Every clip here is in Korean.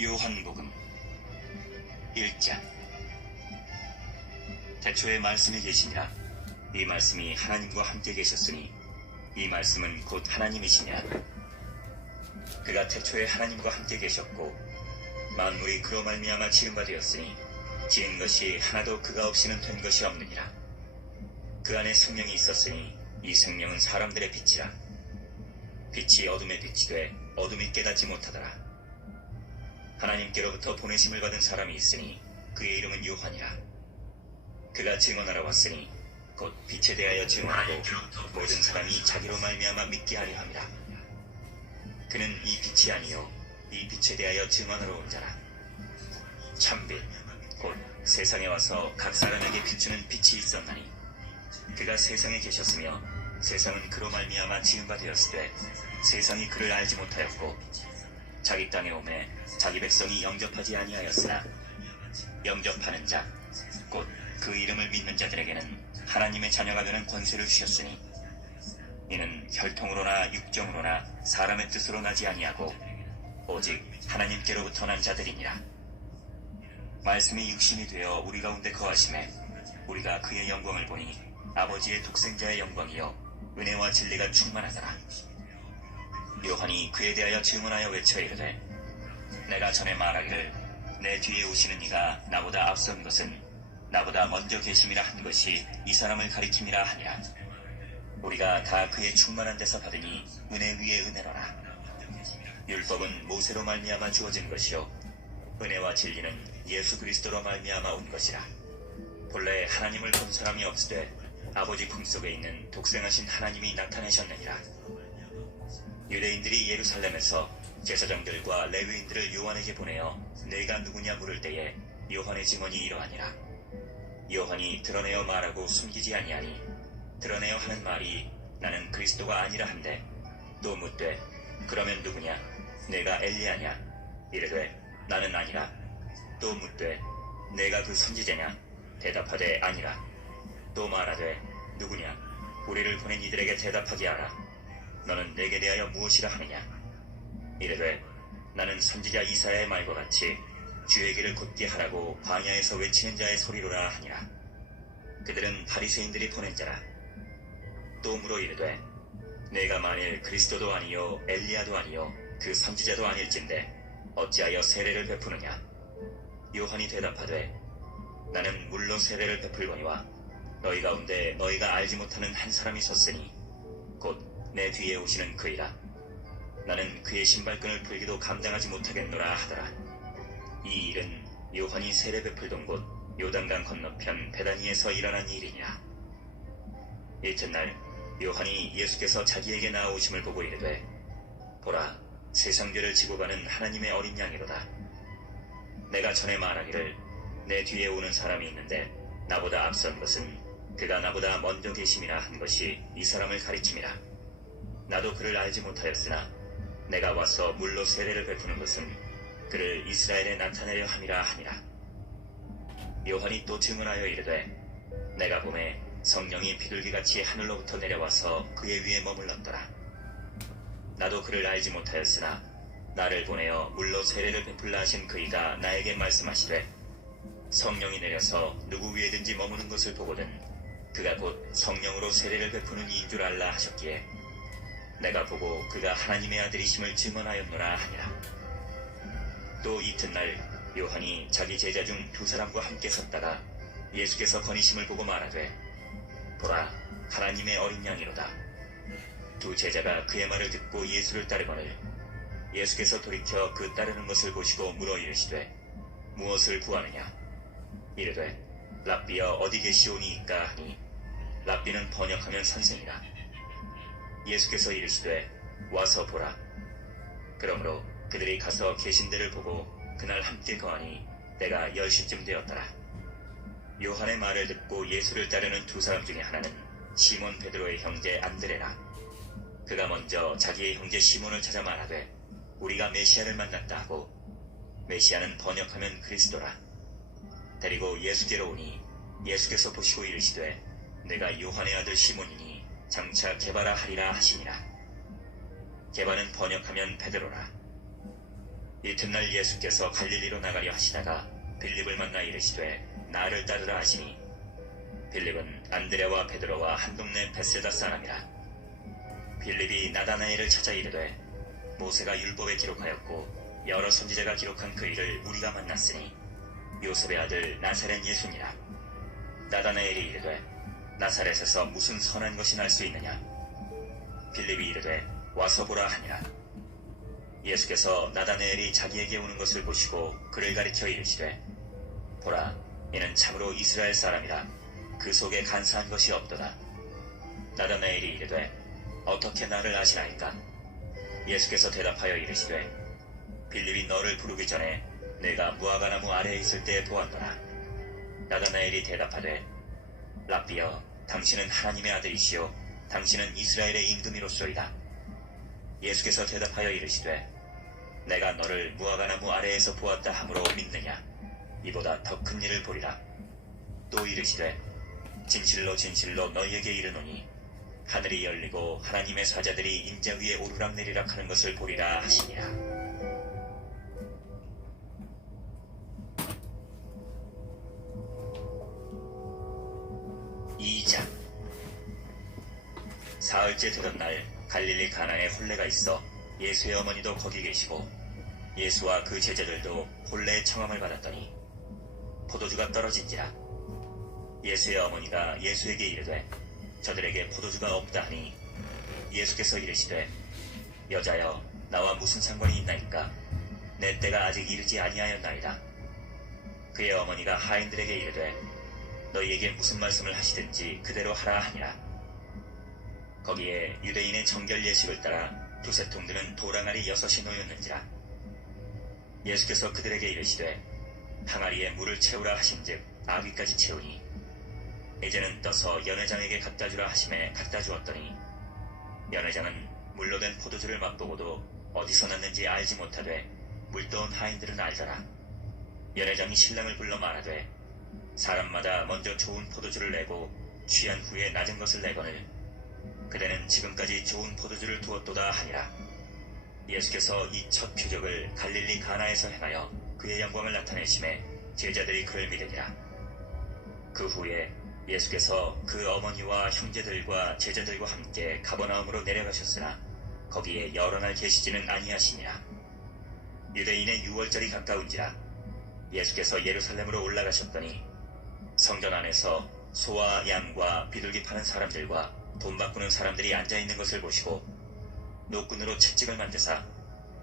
요한복음 1장. 태초에 말씀이 계시니라. 이 말씀이 하나님과 함께 계셨으니 이 말씀은 곧 하나님이시니라. 그가 태초에 하나님과 함께 계셨고 만물이 그로 말미암아 지은 바 되었으니 지은 것이 하나도 그가 없이는 된 것이 없느니라. 그 안에 생명이 있었으니 이 생명은 사람들의 빛이라. 빛이 어둠에 빛이 돼 어둠이 깨닫지 못하더라. 하나님께로부터 보내심을 받은 사람이 있으니 그의 이름은 요한이라. 그가 증언하러 왔으니 곧 빛에 대하여 증언하고 모든 사람이 자기로 말미암아 믿게 하려 함이라. 그는 이 빛이 아니요 이 빛에 대하여 증언하러 온 자라. 참빛 곧 세상에 와서 각 사람에게 비추는 빛이 있었나니 그가 세상에 계셨으며 세상은 그로 말미암아 지은 바 되었으되 세상이 그를 알지 못하였고 자기 땅에 오매 자기 백성이 영접하지 아니하였으나 영접하는 자 곧 그 이름을 믿는 자들에게는 하나님의 자녀가 되는 권세를 주셨으니 이는 혈통으로나 육정으로나 사람의 뜻으로 나지 아니하고 오직 하나님께로부터 난 자들이니라. 말씀이 육신이 되어 우리 가운데 거하심에 우리가 그의 영광을 보니 아버지의 독생자의 영광이요 은혜와 진리가 충만하더라. 요한이 그에 대하여 증언하여 외쳐 이르되 내가 전에 말하기를 내 뒤에 오시는 이가 나보다 앞선 것은 나보다 먼저 계심이라 한 것이 이 사람을 가리킴이라 하니라. 우리가 다 그의 충만한 데서 받으니 은혜 위에 은혜로라. 율법은 모세로 말미암아 주어진 것이요 은혜와 진리는 예수 그리스도로 말미암아 온 것이라. 본래 하나님을 본 사람이 없으되 아버지 품속에 있는 독생하신 하나님이 나타내셨느니라. 유대인들이 예루살렘에서 제사장들과 레위인들을 요한에게 보내어 내가 누구냐 물을 때에 요한의 증언이 이러하니라. 요한이 드러내어 말하고 숨기지 아니하니 드러내어 하는 말이 나는 그리스도가 아니라 한데 또 묻되 그러면 누구냐 내가 엘리야냐 이르되 나는 아니라. 또 묻되 내가 그 선지자냐 대답하되 아니라. 또 말하되 누구냐 우리를 보낸 이들에게 대답하게 하라. 너는 내게 대하여 무엇이라 하느냐 이르되 나는 선지자 이사야의 말과 같이 주의 길을 곧게 하라고 광야에서 외치는 자의 소리로라 하니라. 그들은 바리새인들이 보낸 자라. 또 물어 이르되 내가 만일 그리스도도 아니요 엘리야도 아니요 그 선지자도 아닐진데 어찌하여 세례를 베푸느냐. 요한이 대답하되 나는 물로 세례를 베풀거니와 너희 가운데 너희가 알지 못하는 한 사람이 섰으니 곧 내 뒤에 오시는 그이라. 나는 그의 신발끈을 풀기도 감당하지 못하겠노라 하더라. 이 일은 요한이 세례 베풀던 곳 요단강 건너편 베다니에서 일어난 일이니라. 이튿날 요한이 예수께서 자기에게 나아오심을 보고 이르되 보라 세상 죄를 지고 가는 하나님의 어린 양이로다. 내가 전에 말하기를 내 뒤에 오는 사람이 있는데 나보다 앞선 것은 그가 나보다 먼저 계심이라 한 것이 이 사람을 가리킴이라. 나도 그를 알지 못하였으나 내가 와서 물로 세례를 베푸는 것은 그를 이스라엘에 나타내려 함이라 하니라. 요한이 또 증언하여 이르되 내가 보매 성령이 비둘기같이 하늘로부터 내려와서 그의 위에 머물렀더라. 나도 그를 알지 못하였으나 나를 보내어 물로 세례를 베풀라 하신 그이가 나에게 말씀하시되 성령이 내려서 누구 위에든지 머무는 것을 보거든 그가 곧 성령으로 세례를 베푸는 이인 줄 알라 하셨기에 내가 보고 그가 하나님의 아들이심을 증언하였노라 하니라. 또 이튿날 요한이 자기 제자 중 두 사람과 함께 섰다가 예수께서 거니심을 보고 말하되 보라 하나님의 어린 양이로다. 두 제자가 그의 말을 듣고 예수를 따르거늘 예수께서 돌이켜 그 따르는 것을 보시고 물어 이르시되 무엇을 구하느냐 이르되 랍비여 어디 계시오니이까 하니 랍비는 번역하면 선생이라. 예수께서 이르시되 와서 보라. 그러므로 그들이 가서 계신 데를 보고 그날 함께 거하니 때가 10시쯤 되었더라. 요한의 말을 듣고 예수를 따르는 두 사람 중에 하나는 시몬 베드로의 형제 안드레라. 그가 먼저 자기의 형제 시몬을 찾아 말하되 우리가 메시아를 만났다 하고 메시아는 번역하면 그리스도라. 데리고 예수께로 오니 예수께서 보시고 이르시되 내가 요한의 아들 시몬이니 장차 게바라 하리라 하시니라. 게바는 번역하면 베드로라. 이튿날 예수께서 갈릴리로 나가려 하시다가 빌립을 만나 이르시되 나를 따르라 하시니 빌립은 안드레와 베드로와 한 동네 베세다 사람이라. 빌립이 나다나엘을 찾아 이르되 모세가 율법에 기록하였고 여러 선지자가 기록한 그 일을 우리가 만났으니 요셉의 아들 나사렛 예수니라. 나다나엘이 이르되 나사렛에서 무슨 선한 것이 날 수 있느냐. 빌립이 이르되 와서 보라 하니라. 예수께서 나다나엘이 자기에게 오는 것을 보시고 그를 가리켜 이르시되 보라, 이는 참으로 이스라엘 사람이라. 그 속에 간사한 것이 없도다. 나다나엘이 이르되 어떻게 나를 아시나이까? 예수께서 대답하여 이르시되 빌립이 너를 부르기 전에 내가 무화과나무 아래에 있을 때에 보았노라. 나다나엘이 대답하되 랍비여, 당신은 하나님의 아들이시요 당신은 이스라엘의 임금이로소이다. 예수께서 대답하여 이르시되 내가 너를 무화과나무 아래에서 보았다 함으로 믿느냐? 이보다 더 큰 일을 보리라. 또 이르시되 진실로 진실로 너희에게 이르노니 하늘이 열리고 하나님의 사자들이 인자 위에 오르락내리락 하는 것을 보리라 하시니라. 2장. 사흘째 되던 날 갈릴리 가나에 혼례가 있어 예수의 어머니도 거기 계시고 예수와 그 제자들도 혼례의 청함을 받았더니 포도주가 떨어진지라. 예수의 어머니가 예수에게 이르되 저들에게 포도주가 없다 하니 예수께서 이르시되 여자여, 나와 무슨 상관이 있나이까? 내 때가 아직 이르지 아니하였나이다. 그의 어머니가 하인들에게 이르되 너희에게 무슨 말씀을 하시든지 그대로 하라 하니라. 거기에 유대인의 정결 예식을 따라 두세 통 드는 도랑아리 6이 놓였는지라. 예수께서 그들에게 이르시되 항아리에 물을 채우라 하신즉 아귀까지 채우니 이제는 떠서 연회장에게 갖다주라 하심에 갖다주었더니 연회장은 물로 된 포도주를 맛보고도 어디서 났는지 알지 못하되 물떠온 하인들은 알더라. 연회장이 신랑을 불러 말하되 사람마다 먼저 좋은 포도주를 내고 취한 후에 낮은 것을 내거늘 그대는 지금까지 좋은 포도주를 두었도다 하니라. 예수께서 이 첫 표적을 갈릴리 가나에서 행하여 그의 영광을 나타내심에 제자들이 그를 믿으니라. 그 후에 예수께서 그 어머니와 형제들과 제자들과 함께 가버나움으로 내려가셨으나 거기에 여러 날 계시지는 아니하시니라. 유대인의 유월절이 가까운지라. 예수께서 예루살렘으로 올라가셨더니 성전 안에서 소와 양과 비둘기 파는 사람들과 돈 바꾸는 사람들이 앉아있는 것을 보시고 노끈으로 채찍을 만드사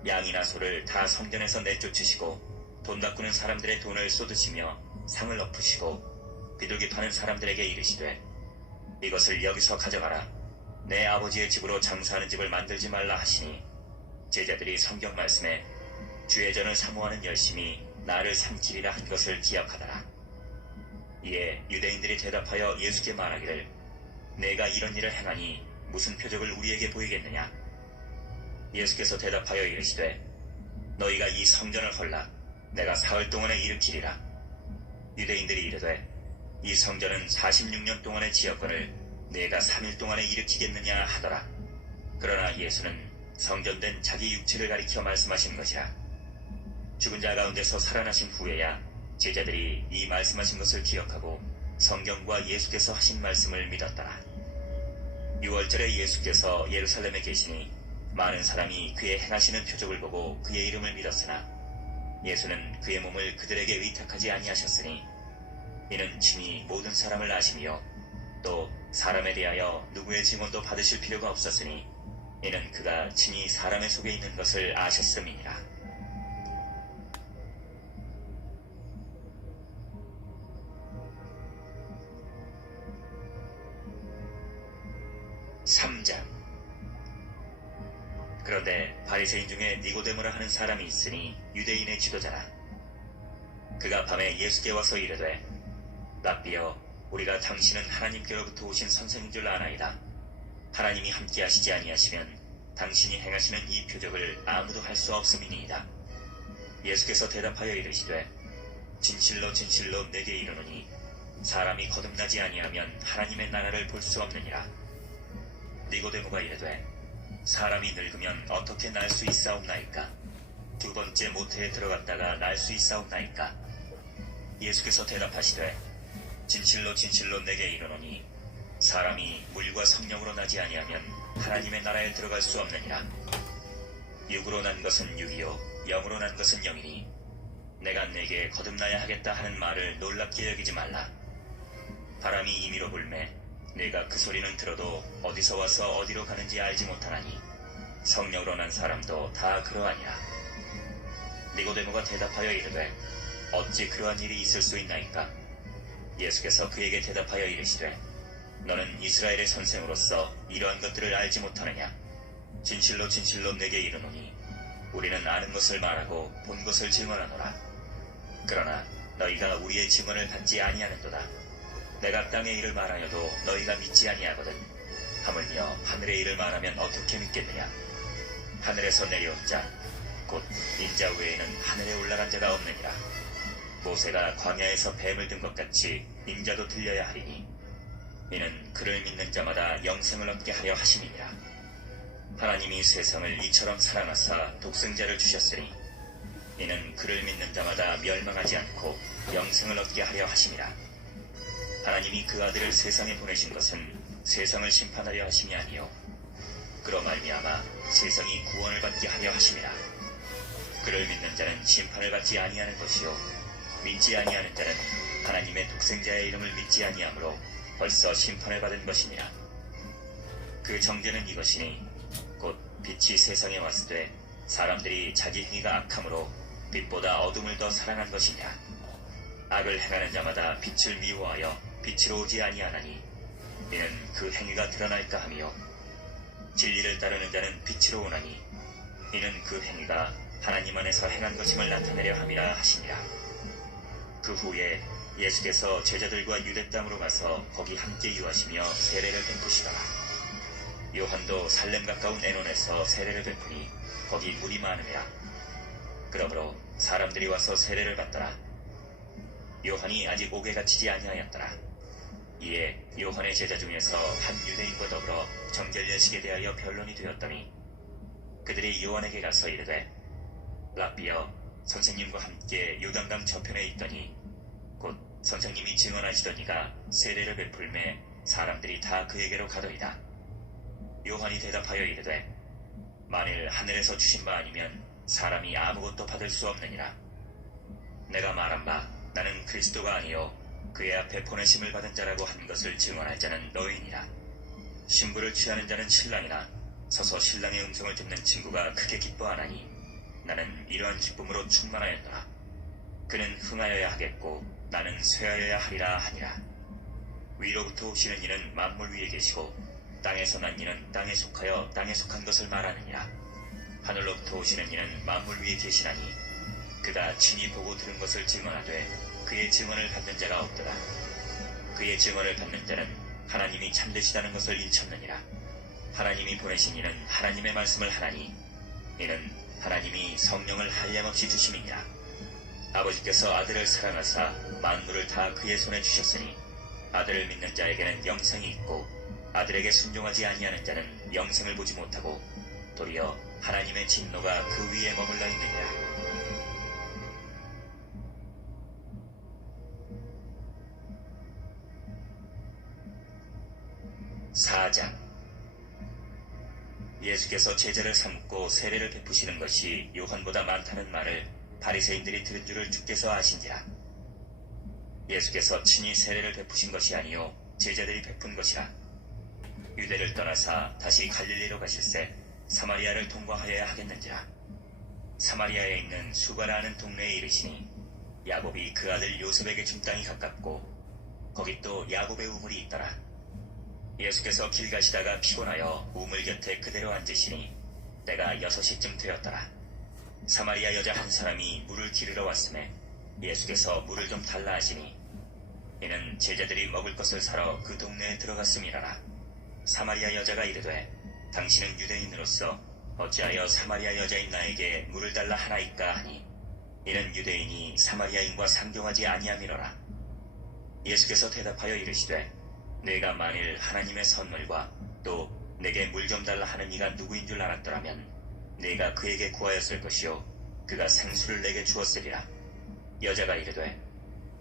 양이나 소를 다 성전에서 내쫓으시고 돈 바꾸는 사람들의 돈을 쏟으시며 상을 엎으시고 비둘기 파는 사람들에게 이르시되 이것을 여기서 가져가라. 내 아버지의 집으로 장사하는 집을 만들지 말라 하시니 제자들이 성경 말씀에 주의 전을 사모하는 열심이 나를 삼키리라 한 것을 기억하더라. 이에 유대인들이 대답하여 예수께 말하기를 내가 이런 일을 행하니 무슨 표적을 우리에게 보이겠느냐? 예수께서 대답하여 이르시되 너희가 이 성전을 헐라. 내가 사흘 동안에 일으키리라. 유대인들이 이르되 이 성전은 46년 동안의 지역권을 내가 3일 동안에 일으키겠느냐 하더라. 그러나 예수는 성전된 자기 육체를 가리켜 말씀하신 것이라. 죽은 자 가운데서 살아나신 후에야 제자들이 이 말씀하신 것을 기억하고 성경과 예수께서 하신 말씀을 믿었더라. 6월절에 예수께서 예루살렘에 계시니 많은 사람이 그의 행하시는 표적을 보고 그의 이름을 믿었으나 예수는 그의 몸을 그들에게 위탁하지 아니하셨으니 이는 친히 모든 사람을 아시며 또 사람에 대하여 누구의 증언도 받으실 필요가 없었으니 이는 그가 친히 사람의 속에 있는 것을 아셨음이니라. 3장. 그런데 바리새인 중에 니고데모라 하는 사람이 있으니 유대인의 지도자라. 그가 밤에 예수께 와서 이르되 랍비여, 우리가 당신은 하나님께로부터 오신 선생인 줄 아나이다. 하나님이 함께 하시지 아니하시면 당신이 행하시는 이 표적을 아무도 할 수 없음이니이다. 예수께서 대답하여 이르시되 진실로 진실로 내게 이르노니 사람이 거듭나지 아니하면 하나님의 나라를 볼 수 없느니라. 니고데모가 이르되 사람이 늙으면 어떻게 날 수 있사옵나이까? 두 번째 모태에 들어갔다가 날 수 있사옵나이까? 예수께서 대답하시되 진실로 진실로 내게 이르노니 사람이 물과 성령으로 나지 아니하면 하나님의 나라에 들어갈 수 없느니라. 육으로 난 것은 육이요 영으로 난 것은 영이니 내가 내게 거듭나야 하겠다 하는 말을 놀랍게 여기지 말라. 바람이 임의로 불매 내가 그 소리는 들어도 어디서 와서 어디로 가는지 알지 못하나니 성령으로 난 사람도 다 그러하니라. 니고데모가 대답하여 이르되 어찌 그러한 일이 있을 수 있나이까? 예수께서 그에게 대답하여 이르시되 너는 이스라엘의 선생으로서 이러한 것들을 알지 못하느냐? 진실로 진실로 내게 이르노니 우리는 아는 것을 말하고 본 것을 증언하노라. 그러나 너희가 우리의 증언을 받지 아니하는도다. 내가 땅의 일을 말하여도 너희가 믿지 아니하거든. 하물며 하늘의 일을 말하면 어떻게 믿겠느냐? 하늘에서 내려온 자 곧 인자 외에는 하늘에 올라간 자가 없느니라. 모세가 광야에서 뱀을 든 것 같이 인자도 들려야 하리니 이는 그를 믿는 자마다 영생을 얻게 하려 하심이니라. 하나님이 세상을 이처럼 사랑하사 독생자를 주셨으니 이는 그를 믿는 자마다 멸망하지 않고 영생을 얻게 하려 하심이라. 하나님이 그 아들을 세상에 보내신 것은 세상을 심판하려 하심이 아니요 그로 말미암아 세상이 구원을 받게 하려 하심이라. 그를 믿는 자는 심판을 받지 아니하는 것이요 믿지 아니하는 자는 하나님의 독생자의 이름을 믿지 아니하므로 벌써 심판을 받은 것이니라. 그 정죄는 이것이니 곧 빛이 세상에 왔을 때 사람들이 자기 행위가 악함으로 빛보다 어둠을 더 사랑한 것이냐. 악을 행하는 자마다 빛을 미워하여 빛으로 오지 아니하나니 이는 그 행위가 드러날까 하며 진리를 따르는 자는 빛으로 오나니 이는 그 행위가 하나님 안에서 행한 것임을 나타내려 함이라 하시니라. 그 후에 예수께서 제자들과 유대 땅으로 가서 거기 함께 유하시며 세례를 베푸시더라. 요한도 살렘 가까운 에논에서 세례를 베푸니 거기 물이 많음이라. 그러므로 사람들이 와서 세례를 받더라. 요한이 아직 옥에 갇히지 아니하였더라. 이에 요한의 제자 중에서 한 유대인과 더불어 정결례식에 대하여 변론이 되었더니 그들이 요한에게 가서 이르되 랍비여 선생님과 함께 요단강 저편에 있더니 곧 선생님이 증언하시던 이가 세례를 베풀매 사람들이 다 그에게로 가더이다. 요한이 대답하여 이르되 만일 하늘에서 주신 바 아니면 사람이 아무것도 받을 수 없느니라. 내가 말한 바 나는 그리스도가 아니요 그의 앞에 보내심을 받은 자라고 한 것을 증언할 자는 너희니라. 신부를 취하는 자는 신랑이나 서서 신랑의 음성을 듣는 친구가 크게 기뻐하나니 나는 이러한 기쁨으로 충만하였노라. 그는 흥하여야 하겠고 나는 쇠하여야 하리라 하니라. 위로부터 오시는 이는 만물 위에 계시고 땅에서 난 이는 땅에 속하여 땅에 속한 것을 말하느니라. 하늘로부터 오시는 이는 만물 위에 계시나니 그가 친히 보고 들은 것을 증언하되 그의 증언을 받는 자가 없더라. 그의 증언을 받는 자는 하나님이 참되시다는 것을 인쳤느니라. 하나님이 보내신 이는 하나님의 말씀을 하나니 이는 하나님이 성령을 한량없이 주심이니라. 아버지께서 아들을 사랑하사 만물을 다 그의 손에 주셨으니 아들을 믿는 자에게는 영생이 있고 아들에게 순종하지 아니하는 자는 영생을 보지 못하고 도리어 하나님의 진노가 그 위에 머물러 있느니라. 4장. 예수께서 제자를 삼고 세례를 베푸시는 것이 요한보다 많다는 말을 바리새인들이 들은 줄을 주께서 아신지라. 예수께서 친히 세례를 베푸신 것이 아니요 제자들이 베푼 것이라. 유대를 떠나사 다시 갈릴리로 가실새 사마리아를 통과하여야 하겠는지라. 사마리아에 있는 수가라는 동네에 이르시니 야곱이 그 아들 요셉에게 준 땅이 가깝고 거기 또 야곱의 우물이 있더라. 예수께서 길 가시다가 피곤하여 우물 곁에 그대로 앉으시니 때가 6시쯤 되었더라. 사마리아 여자 한 사람이 물을 기르러 왔음에 예수께서 물을 좀 달라 하시니 이는 제자들이 먹을 것을 사러 그 동네에 들어갔음이라라. 사마리아 여자가 이르되 당신은 유대인으로서 어찌하여 사마리아 여자인 나에게 물을 달라 하나이까 하니 이는 유대인이 사마리아인과 상종하지 아니함이로라. 예수께서 대답하여 이르시되 내가 만일 하나님의 선물과 또 내게 물 좀 달라 하는 이가 누구인 줄 알았더라면 내가 그에게 구하였을 것이요 그가 생수를 내게 주었으리라. 여자가 이르되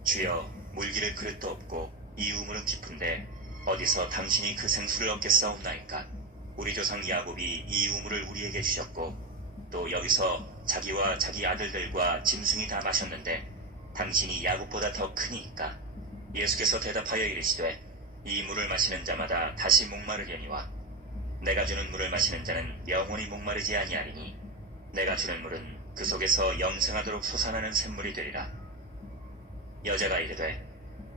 주여 물기를 그릇도 없고 이 우물은 깊은데 어디서 당신이 그 생수를 얻겠사옵나이까. 우리 조상 야곱이 이 우물을 우리에게 주셨고 또 여기서 자기와 자기 아들들과 짐승이 다 마셨는데 당신이 야곱보다 더 크니까. 예수께서 대답하여 이르시되 이 물을 마시는 자마다 다시 목마르려니와 내가 주는 물을 마시는 자는 영원히 목마르지 아니하리니 내가 주는 물은 그 속에서 영생하도록 솟아나는 샘물이 되리라. 여자가 이르되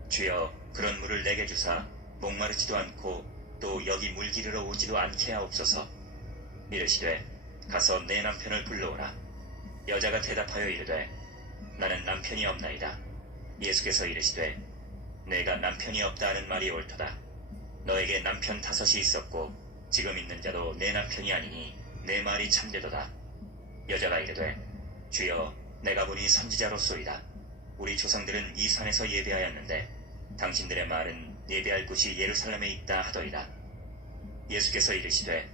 주여 그런 물을 내게 주사 목마르지도 않고 또 여기 물 기르러 오지도 않게 하옵소서. 이르시되 가서 내 남편을 불러오라. 여자가 대답하여 이르되 나는 남편이 없나이다. 예수께서 이르시되 내가 남편이 없다 하는 말이 옳도다. 너에게 남편 5이 있었고 지금 있는 자도 내 남편이 아니니 내 말이 참되도다. 여자가 이르되 주여 내가 보니 선지자로소이다. 우리 조상들은 이 산에서 예배하였는데 당신들의 말은 예배할 곳이 예루살렘에 있다 하더이다. 예수께서 이르시되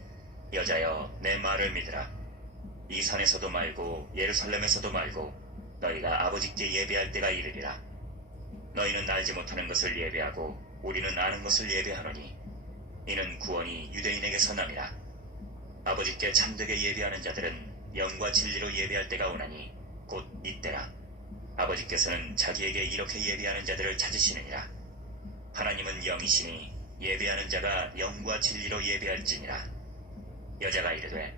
여자여 내 말을 믿으라. 이 산에서도 말고 예루살렘에서도 말고 너희가 아버지께 예배할 때가 이르리라. 너희는 알지 못하는 것을 예배하고 우리는 아는 것을 예배하노니 이는 구원이 유대인에게서 남이라. 아버지께 참되게 예배하는 자들은 영과 진리로 예배할 때가 오나니 곧 이때라. 아버지께서는 자기에게 이렇게 예배하는 자들을 찾으시느니라. 하나님은 영이시니 예배하는 자가 영과 진리로 예배할지니라. 여자가 이르되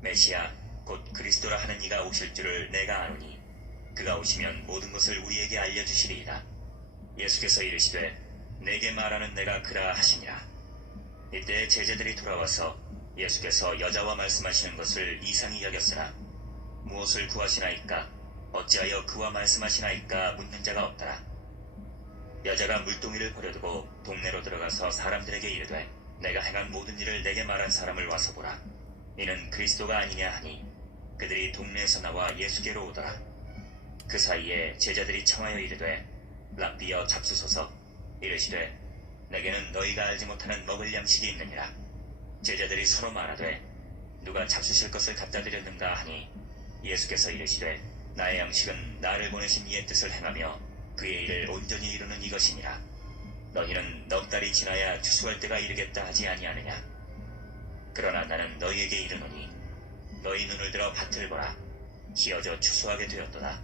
메시아 곧 그리스도라 하는 이가 오실 줄을 내가 아노니 그가 오시면 모든 것을 우리에게 알려주시리이다. 예수께서 이르시되 내게 말하는 내가 그라 하시니라. 이때 제자들이 돌아와서 예수께서 여자와 말씀하시는 것을 이상히 여겼으나 무엇을 구하시나이까 어찌하여 그와 말씀하시나이까 묻는 자가 없더라. 여자가 물동이를 버려두고 동네로 들어가서 사람들에게 이르되 내가 행한 모든 일을 내게 말한 사람을 와서 보라. 이는 그리스도가 아니냐 하니 그들이 동네에서 나와 예수께로 오더라. 그 사이에 제자들이 청하여 이르되 랍비여 잡수소서. 이르시되 내게는 너희가 알지 못하는 먹을 양식이 있느니라. 제자들이 서로 말하되 누가 잡수실 것을 갖다 드렸는가 하니 예수께서 이르시되 나의 양식은 나를 보내신 이의 뜻을 행하며 그의 일을 온전히 이루는 이것이니라. 너희는 넉 달이 지나야 추수할 때가 이르겠다 하지 아니하느냐. 그러나 나는 너희에게 이르노니 너희 눈을 들어 밭을 보라. 희어져 추수하게 되었도다.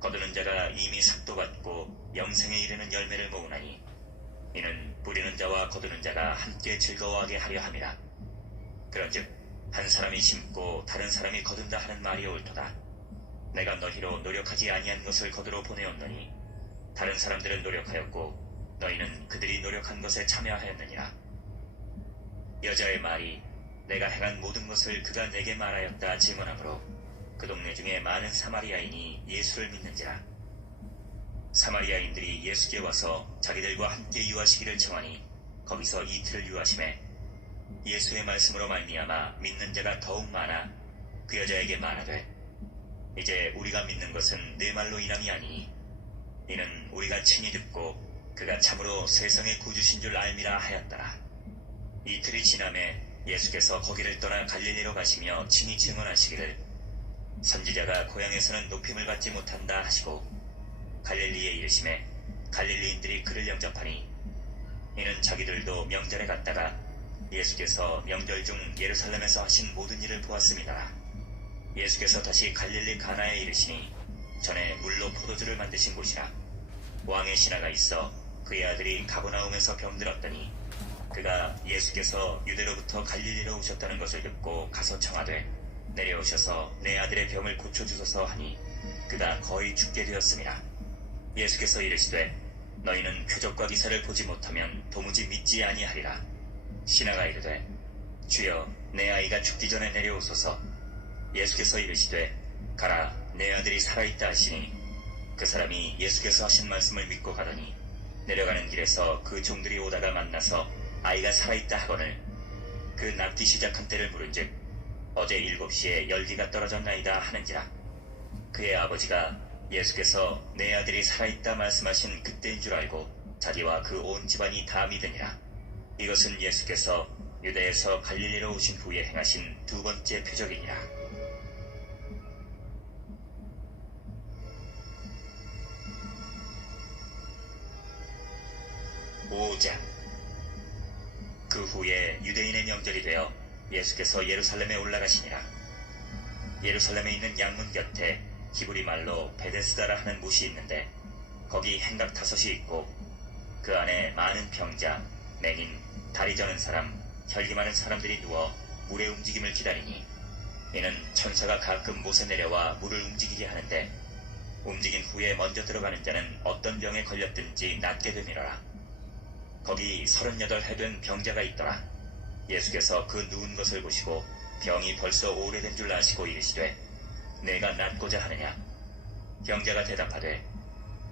거두는 자가 이미 삭도 받고 영생에 이르는 열매를 모으나니 이는 부리는 자와 거두는 자가 함께 즐거워하게 하려 함이라. 그런즉 한 사람이 심고 다른 사람이 거둔다 하는 말이 옳도다. 내가 너희로 노력하지 아니한 것을 거두러 보내었노니 다른 사람들은 노력하였고 너희는 그들이 노력한 것에 참여하였느니라. 여자의 말이 내가 행한 모든 것을 그가 내게 말하였다 증언하므로 그 동네 중에 많은 사마리아인이 예수를 믿는지라. 사마리아인들이 예수께 와서 자기들과 함께 유하시기를 청하니 거기서 이틀을 유하심에 예수의 말씀으로 말미암아 믿는 자가 더욱 많아 그 여자에게 말하되 이제 우리가 믿는 것은 네 말로 인함이 아니니 이는 우리가 친히 듣고 그가 참으로 세상의 구주신 줄 알미라 하였더라. 이틀이 지남에 예수께서 거기를 떠나 갈릴리로 가시며 친히 증언하시기를 선지자가 고향에서는 높임을 받지 못한다 하시고 갈릴리에 이르심에 갈릴리인들이 그를 영접하니 이는 자기들도 명절에 갔다가 예수께서 명절 중 예루살렘에서 하신 모든 일을 보았음이더라. 예수께서 다시 갈릴리 가나에 이르시니 전에 물로 포도주를 만드신 곳이라. 왕의 신하가 있어 그의 아들이 가버나움에서 병들었더니 그가 예수께서 유대로부터 갈릴리로 오셨다는 것을 듣고 가서 청하되 내려오셔서 내 아들의 병을 고쳐주소서 하니 그가 거의 죽게 되었음이라. 예수께서 이르시되 너희는 표적과 기사를 보지 못하면 도무지 믿지 아니하리라. 신하가 이르되 주여 내 아이가 죽기 전에 내려오소서. 예수께서 이르시되 가라 내 아들이 살아있다 하시니 그 사람이 예수께서 하신 말씀을 믿고 가더니 내려가는 길에서 그 종들이 오다가 만나서 아이가 살아있다 하거늘 그 낫기 시작한 때를 물은즉 어제 7시에 열기가 떨어졌나이다 하는지라. 그의 아버지가 예수께서 내 아들이 살아있다 말씀하신 그때인 줄 알고 자기와 그 온 집안이 다 믿으니라. 이것은 예수께서 유대에서 갈릴리로 오신 후에 행하신 두 번째 표적이니라. 5장. 그 후에 유대인의 명절이 되어 예수께서 예루살렘에 올라가시니라. 예루살렘에 있는 양문 곁에 히브리 말로 베데스다라 하는 못이 있는데 거기 행각 5이 있고 그 안에 많은 병자, 맹인, 다리 저는 사람, 혈기 많은 사람들이 누워 물의 움직임을 기다리니 이는 천사가 가끔 못에 내려와 물을 움직이게 하는데 움직인 후에 먼저 들어가는 자는 어떤 병에 걸렸든지 낫게 되미러라. 거기 38해 된 병자가 있더라. 예수께서 그 누운 것을 보시고 병이 벌써 오래된 줄 아시고 이르시되 내가 낫고자 하느냐. 병자가 대답하되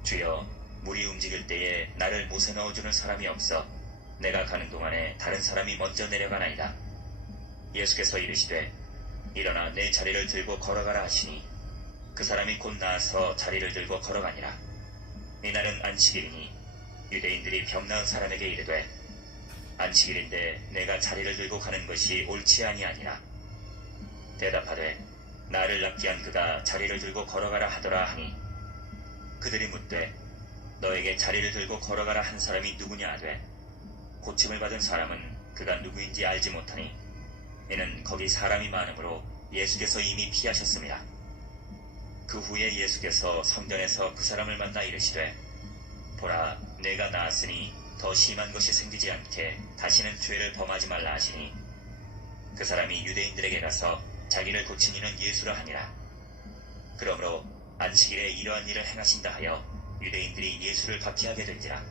주여, 물이 움직일 때에 나를 못에 넣어주는 사람이 없어 내가 가는 동안에 다른 사람이 먼저 내려가나이다. 예수께서 이르시되 일어나 내 자리를 들고 걸어가라 하시니 그 사람이 곧 나아서 자리를 들고 걸어가니라. 이날은 안식일이니 유대인들이 병 나은 사람에게 이르되 안식일인데 내가 자리를 들고 가는 것이 옳지 아니하니라. 대답하되 나를 낫게 한 그가 자리를 들고 걸어가라 하더라 하니 그들이 묻되 너에게 자리를 들고 걸어가라 한 사람이 누구냐 하되 고침을 받은 사람은 그가 누구인지 알지 못하니 이는 거기 사람이 많으므로 예수께서 이미 피하셨습니다. 그 후에 예수께서 성전에서 그 사람을 만나 이르시되 보라, 내가 나았으니 더 심한 것이 생기지 않게 다시는 죄를 범하지 말라 하시니 그 사람이 유대인들에게 가서 자기를 고친 이는 예수라 하니라. 그러므로 안식일에 이러한 일을 행하신다 하여 유대인들이 예수를 박해하게 된지라.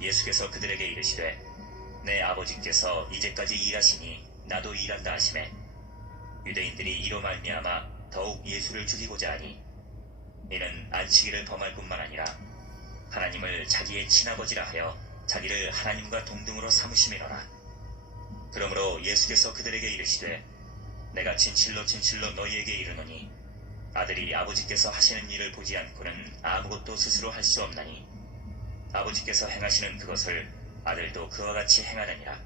예수께서 그들에게 이르시되 내 아버지께서 이제까지 일하시니 나도 일한다 하시매 유대인들이 이로 말미암아 더욱 예수를 죽이고자 하니 이는 안식일을 범할 뿐만 아니라 하나님을 자기의 친아버지라 하여 자기를 하나님과 동등으로 삼으심이로라. 그러므로 예수께서 그들에게 이르시되 내가 진실로 진실로 너희에게 이르노니 아들이 아버지께서 하시는 일을 보지 않고는 아무것도 스스로 할 수 없나니 아버지께서 행하시는 그것을 아들도 그와 같이 행하느니라.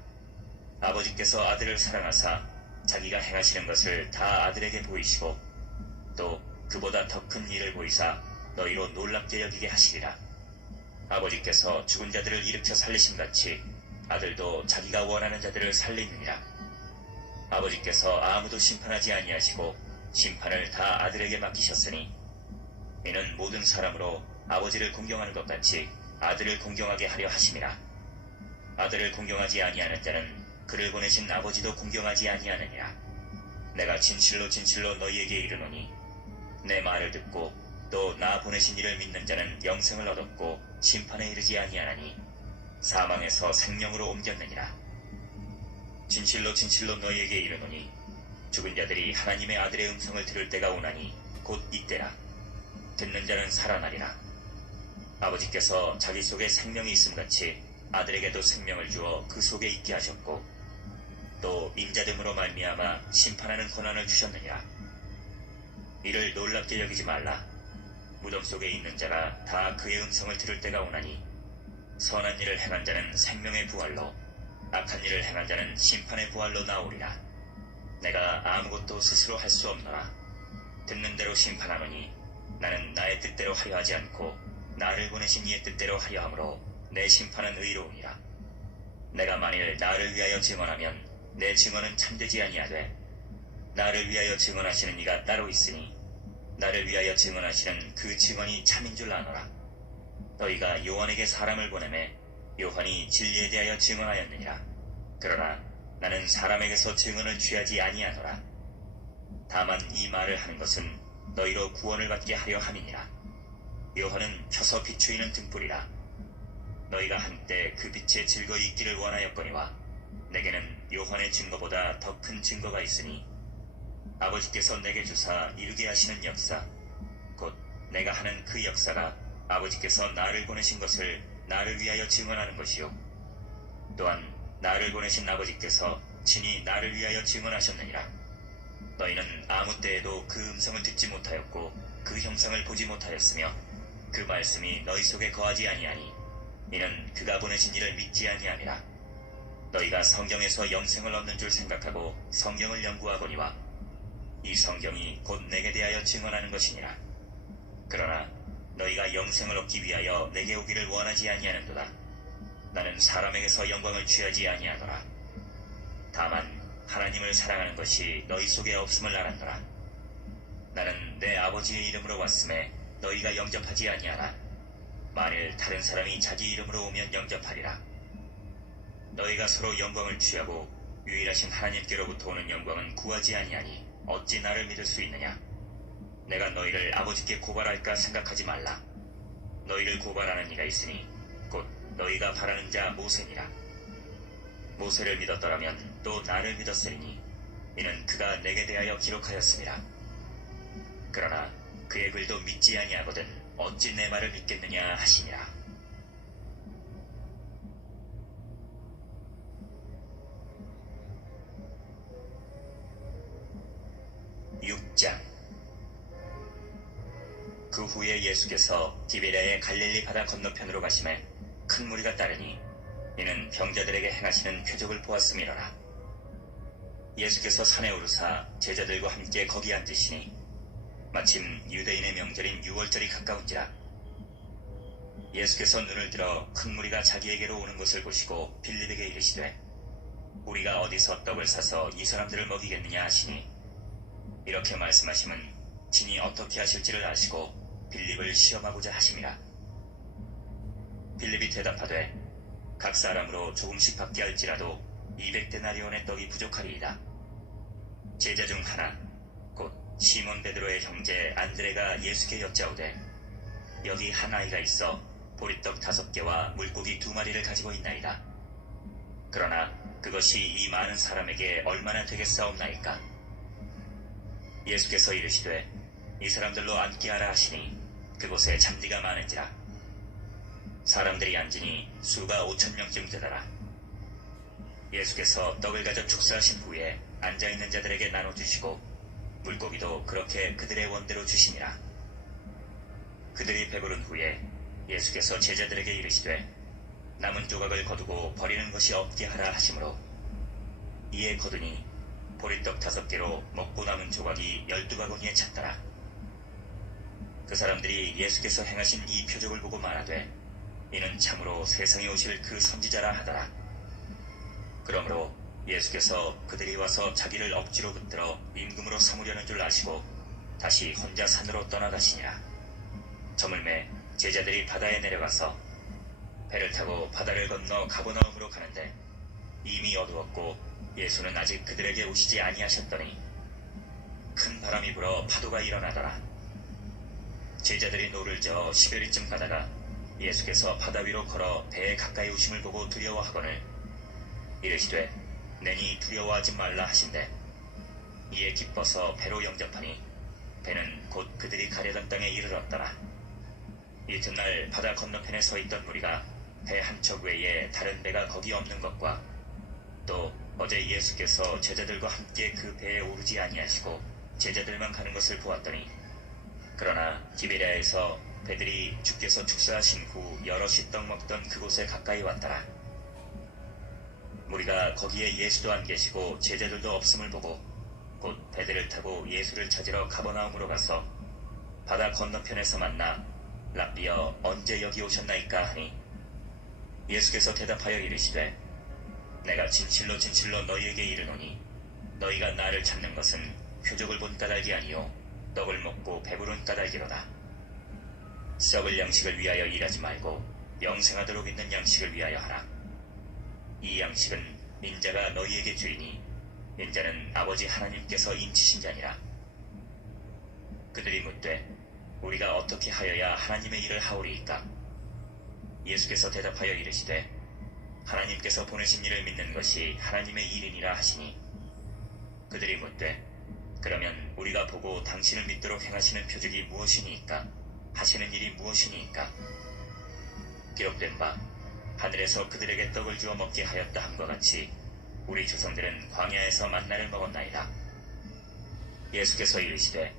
아버지께서 아들을 사랑하사 자기가 행하시는 것을 다 아들에게 보이시고 또 그보다 더 큰 일을 보이사 너희로 놀랍게 여기게 하시리라. 아버지께서 죽은 자들을 일으켜 살리심같이 아들도 자기가 원하는 자들을 살리느니라. 아버지께서 아무도 심판하지 아니하시고 심판을 다 아들에게 맡기셨으니 이는 모든 사람으로 아버지를 공경하는 것 같이 아들을 공경하게 하려 하심이라. 아들을 공경하지 아니하는 자는 그를 보내신 아버지도 공경하지 아니하느니라. 내가 진실로 진실로 너희에게 이르노니 내 말을 듣고 또 나 보내신 이를 믿는 자는 영생을 얻었고 심판에 이르지 아니하나니 사망에서 생명으로 옮겼느니라. 진실로 진실로 너희에게 이르노니 죽은 자들이 하나님의 아들의 음성을 들을 때가 오나니 곧 이때라. 듣는 자는 살아나리라. 아버지께서 자기 속에 생명이 있음같이 아들에게도 생명을 주어 그 속에 있게 하셨고 또 인자됨으로 말미암아 심판하는 권한을 주셨느니라. 이를 놀랍게 여기지 말라. 무덤 속에 있는 자가 다 그의 음성을 들을 때가 오나니 선한 일을 행한 자는 생명의 부활로 악한 일을 행한 자는 심판의 부활로 나오리라. 내가 아무것도 스스로 할 수 없노라. 듣는 대로 심판하노니 나는 나의 뜻대로 하려 하지 않고 나를 보내신 이의 뜻대로 하려 함으로 내 심판은 의로우니라. 내가 만일 나를 위하여 증언하면 내 증언은 참되지 아니하되 나를 위하여 증언하시는 이가 따로 있으니 나를 위하여 증언하시는 그 증언이 참인 줄 아노라. 너희가 요한에게 사람을 보내매 요한이 진리에 대하여 증언하였느니라. 그러나 나는 사람에게서 증언을 취하지 아니하노라. 다만 이 말을 하는 것은 너희로 구원을 받게 하려 함이니라. 요한은 켜서 비추이는 등불이라. 너희가 한때 그 빛에 즐거이 있기를 원하였거니와 내게는 요한의 증거보다 더 큰 증거가 있으니 아버지께서 내게 주사 이루게 하시는 역사 곧 내가 하는 그 역사가 아버지께서 나를 보내신 것을 나를 위하여 증언하는 것이요 또한 나를 보내신 아버지께서 친히 나를 위하여 증언하셨느니라. 너희는 아무 때에도 그 음성을 듣지 못하였고 그 형상을 보지 못하였으며 그 말씀이 너희 속에 거하지 아니하니 이는 그가 보내신 이를 믿지 아니함이라. 너희가 성경에서 영생을 얻는 줄 생각하고 성경을 연구하거니와 이 성경이 곧 내게 대하여 증언하는 것이니라. 그러나 너희가 영생을 얻기 위하여 내게 오기를 원하지 아니하는도다. 나는 사람에게서 영광을 취하지 아니하노라. 다만 하나님을 사랑하는 것이 너희 속에 없음을 알았노라. 나는 내 아버지의 이름으로 왔음에 너희가 영접하지 아니하나 만일 다른 사람이 자기 이름으로 오면 영접하리라. 너희가 서로 영광을 취하고 유일하신 하나님께로부터 오는 영광은 구하지 아니하니 어찌 나를 믿을 수 있느냐. 내가 너희를 아버지께 고발할까 생각하지 말라. 너희를 고발하는 이가 있으니 곧 너희가 바라는 자 모세니라. 모세를 믿었더라면 또 나를 믿었으리니 이는 그가 내게 대하여 기록하였습니다. 그러나 그의 글도 믿지 아니하거든 어찌 내 말을 믿겠느냐 하시니라. 6장. 그 후에 예수께서 디베랴의 갈릴리 바다 건너편으로 가심에 큰 무리가 따르니 이는 병자들에게 행하시는 표적을 보았음이로라. 예수께서 산에 오르사 제자들과 함께 거기 앉으시니 마침 유대인의 명절인 유월절이 가까운지라. 예수께서 눈을 들어 큰 무리가 자기에게로 오는 것을 보시고 빌립에게 이르시되 우리가 어디서 떡을 사서 이 사람들을 먹이겠느냐 하시니 이렇게 말씀하심은 진이 어떻게 하실지를 아시고 빌립을 시험하고자 하심이라. 빌립이 대답하되 각 사람으로 조금씩 받게 할지라도 200데나리온의 떡이 부족하리이다. 제자 중 하나 곧 시몬 베드로의 형제 안드레가 예수께 여짜오되 여기 한 아이가 있어 보리떡 5개와 물고기 2마리를 가지고 있나이다. 그러나 그것이 이 많은 사람에게 얼마나 되겠사옵나이까. 예수께서 이르시되 이 사람들로 앉게 하라 하시니 그곳에 잔디가 많은지라. 사람들이 앉으니 수가 5,000명쯤 되더라. 예수께서 떡을 가져 축사하신 후에 앉아있는 자들에게 나눠주시고 물고기도 그렇게 그들의 원대로 주시니라. 그들이 배부른 후에 예수께서 제자들에게 이르시되 남은 조각을 거두고 버리는 것이 없게 하라 하시므로 이에 거두니 보리떡 5개로 먹고 남은 조각이 12바구니에 찼더라. 그 사람들이 예수께서 행하신 이 표적을 보고 말하되 이는 참으로 세상에 오실 그 선지자라 하더라. 그러므로 예수께서 그들이 와서 자기를 억지로 붙들어 임금으로 삼으려는 줄 아시고 다시 혼자 산으로 떠나가시니라. 저물매 제자들이 바다에 내려가서 배를 타고 바다를 건너 가버나움으로 가는데 이미 어두웠고 예수는 아직 그들에게 오시지 아니하셨더니 큰 바람이 불어 파도가 일어나더라. 제자들이 노를 저어 시베리쯤 가다가 예수께서 바다 위로 걸어 배에 가까이 오심을 보고 두려워하거늘 이르시되 내니 두려워하지 말라 하신대 이에 기뻐서 배로 영접하니 배는 곧 그들이 가려던 땅에 이르렀더라. 이튿날 바다 건너편에 서 있던 무리가 배 한 척 외에 다른 배가 거기 없는 것과 또 어제 예수께서 제자들과 함께 그 배에 오르지 아니하시고 제자들만 가는 것을 보았더니 그러나 디베랴에서 배들이 주께서 축사하신 후 여럿이 떡 먹던 그곳에 가까이 왔더라. 무리가 거기에 예수도 안 계시고 제자들도 없음을 보고 곧 배들을 타고 예수를 찾으러 가버나움으로 가서 바다 건너편에서 만나 랍비여 언제 여기 오셨나이까 하니 예수께서 대답하여 이르시되 내가 진실로 진실로 너희에게 이르노니 너희가 나를 찾는 것은 표적을 본 까닭이 아니요 떡을 먹고 배부른 까닭이로다. 썩을 양식을 위하여 일하지 말고 영생하도록 있는 양식을 위하여 하라. 이 양식은 인자가 너희에게 주이니 인자는 아버지 하나님께서 인치신 자니라. 그들이 묻되 우리가 어떻게 하여야 하나님의 일을 하오리이까? 예수께서 대답하여 이르시되 하나님께서 보내신 일을 믿는 것이 하나님의 일이니라 하시니 그들이 묻되 그러면 우리가 보고 당신을 믿도록 행하시는 표적이 무엇이니까? 하시는 일이 무엇이니까? 기록된 바 하늘에서 그들에게 떡을 주어 먹게 하였다 함과 같이 우리 조상들은 광야에서 만나를 먹었나이다. 예수께서 이르시되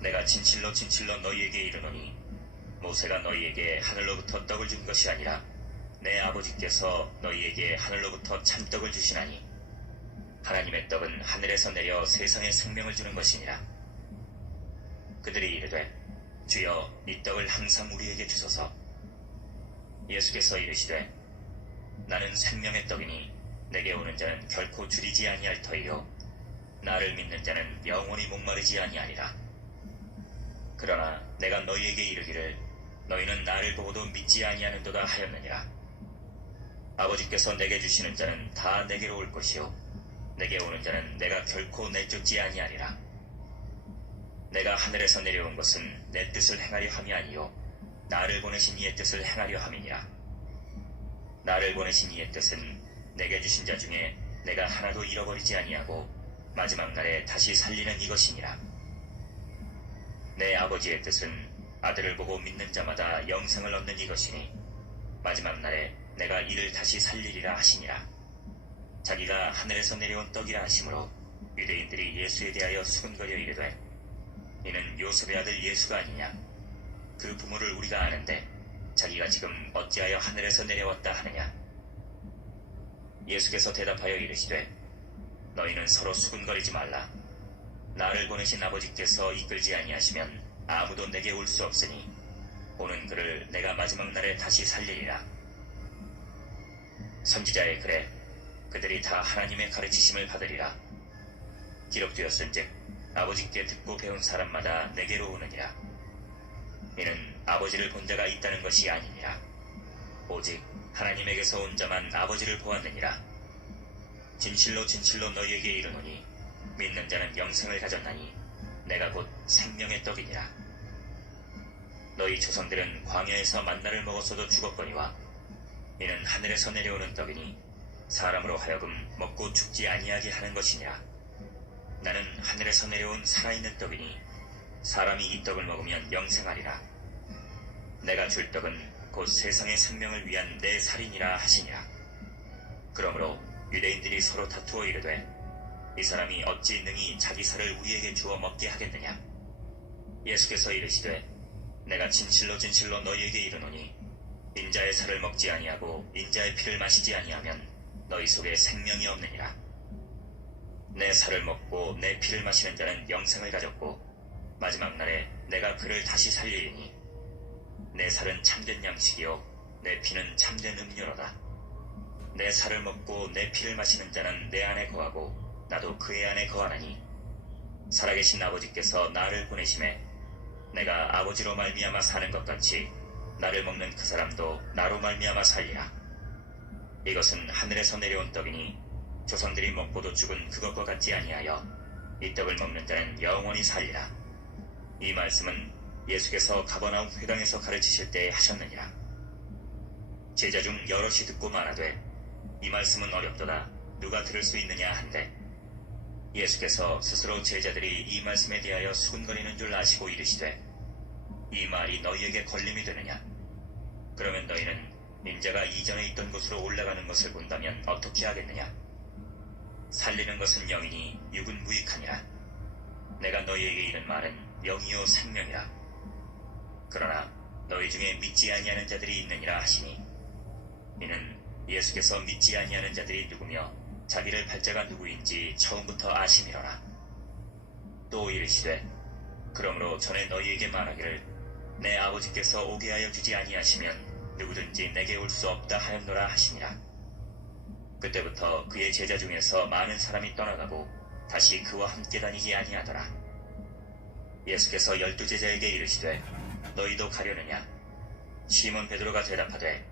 내가 진실로 진실로 너희에게 이르노니 모세가 너희에게 하늘로부터 떡을 준 것이 아니라 내 아버지께서 너희에게 하늘로부터 참떡을 주시나니 하나님의 떡은 하늘에서 내려 세상에 생명을 주는 것이니라. 그들이 이르되 주여 이 떡을 항상 우리에게 주소서. 예수께서 이르시되 나는 생명의 떡이니 내게 오는 자는 결코 줄이지 아니할 터이요 나를 믿는 자는 영원히 목마르지 아니하리라. 그러나 내가 너희에게 이르기를 너희는 나를 보고도 믿지 아니하는도다 하였느니라. 아버지께서 내게 주시는 자는 다 내게로 올 것이요 내게 오는 자는 내가 결코 내쫓지 아니하리라. 내가 하늘에서 내려온 것은 내 뜻을 행하려 함이 아니요 나를 보내신 이의 뜻을 행하려 함이니라. 나를 보내신 이의 뜻은 내게 주신 자 중에 내가 하나도 잃어버리지 아니하고 마지막 날에 다시 살리는 이것이니라. 내 아버지의 뜻은 아들을 보고 믿는 자마다 영생을 얻는 이것이니 마지막 날에 내가 이를 다시 살리리라 하시니라. 자기가 하늘에서 내려온 떡이라 하시므로 유대인들이 예수에 대하여 수군거려 이르되 이는 요셉의 아들 예수가 아니냐. 그 부모를 우리가 아는데 자기가 지금 어찌하여 하늘에서 내려왔다 하느냐. 예수께서 대답하여 이르시되 너희는 서로 수군거리지 말라. 나를 보내신 아버지께서 이끌지 아니하시면 아무도 내게 올 수 없으니 오는 그를 내가 마지막 날에 다시 살리리라. 선지자의 글에 그들이 다 하나님의 가르치심을 받으리라. 기록되었은즉 아버지께 듣고 배운 사람마다 내게로 오느니라. 이는 아버지를 본 자가 있다는 것이 아니니라. 오직 하나님에게서 온 자만 아버지를 보았느니라. 진실로 진실로 너희에게 이르노니 믿는 자는 영생을 가졌나니 내가 곧 생명의 떡이니라. 너희 조상들은 광야에서 만나를 먹었어도 죽었거니와 이는 하늘에서 내려오는 떡이니 사람으로 하여금 먹고 죽지 아니하게 하는 것이니라. 나는 하늘에서 내려온 살아있는 떡이니 사람이 이 떡을 먹으면 영생하리라. 내가 줄 떡은 곧 세상의 생명을 위한 내 살이니라 하시니라. 그러므로 유대인들이 서로 다투어 이르되 이 사람이 어찌 능히 자기 살을 우리에게 주어 먹게 하겠느냐. 예수께서 이르시되 내가 진실로 진실로 너희에게 이르노니 인자의 살을 먹지 아니하고 인자의 피를 마시지 아니하면 너희 속에 생명이 없느니라. 내 살을 먹고 내 피를 마시는 자는 영생을 가졌고 마지막 날에 내가 그를 다시 살리리니 내 살은 참된 양식이요 내 피는 참된 음료로다. 내 살을 먹고 내 피를 마시는 자는 내 안에 거하고 나도 그의 안에 거하나니 살아계신 아버지께서 나를 보내심에 내가 아버지로 말미암아 사는 것 같이 나를 먹는 그 사람도 나로 말미암아 살리라. 이것은 하늘에서 내려온 떡이니 조상들이 먹고도 죽은 그것과 같지 아니하여 이 떡을 먹는 자는 영원히 살리라. 이 말씀은 예수께서 가버나움 회당에서 가르치실 때에 하셨느니라. 제자 중 여럿이 듣고 말하되 이 말씀은 어렵도다 누가 들을 수 있느냐 한데 예수께서 스스로 제자들이 이 말씀에 대하여 수군거리는 줄 아시고 이르시되 이 말이 너희에게 걸림이 되느냐. 그러면 너희는 인자가 이전에 있던 곳으로 올라가는 것을 본다면 어떻게 하겠느냐. 살리는 것은 영이니 육은 무익하니라. 내가 너희에게 이른 말은 영이요 생명이라. 그러나 너희 중에 믿지 아니하는 자들이 있느니라 하시니 이는 예수께서 믿지 아니하는 자들이 누구며 자기를 팔자가 누구인지 처음부터 아심이로라. 또 이르시되 그러므로 전에 너희에게 말하기를 내 아버지께서 오게 하여 주지 아니하시면 누구든지 내게 올 수 없다 하였노라 하시니라. 그때부터 그의 제자 중에서 많은 사람이 떠나가고 다시 그와 함께 다니지 아니하더라. 예수께서 12제자에게 이르시되 너희도 가려느냐. 시몬 베드로가 대답하되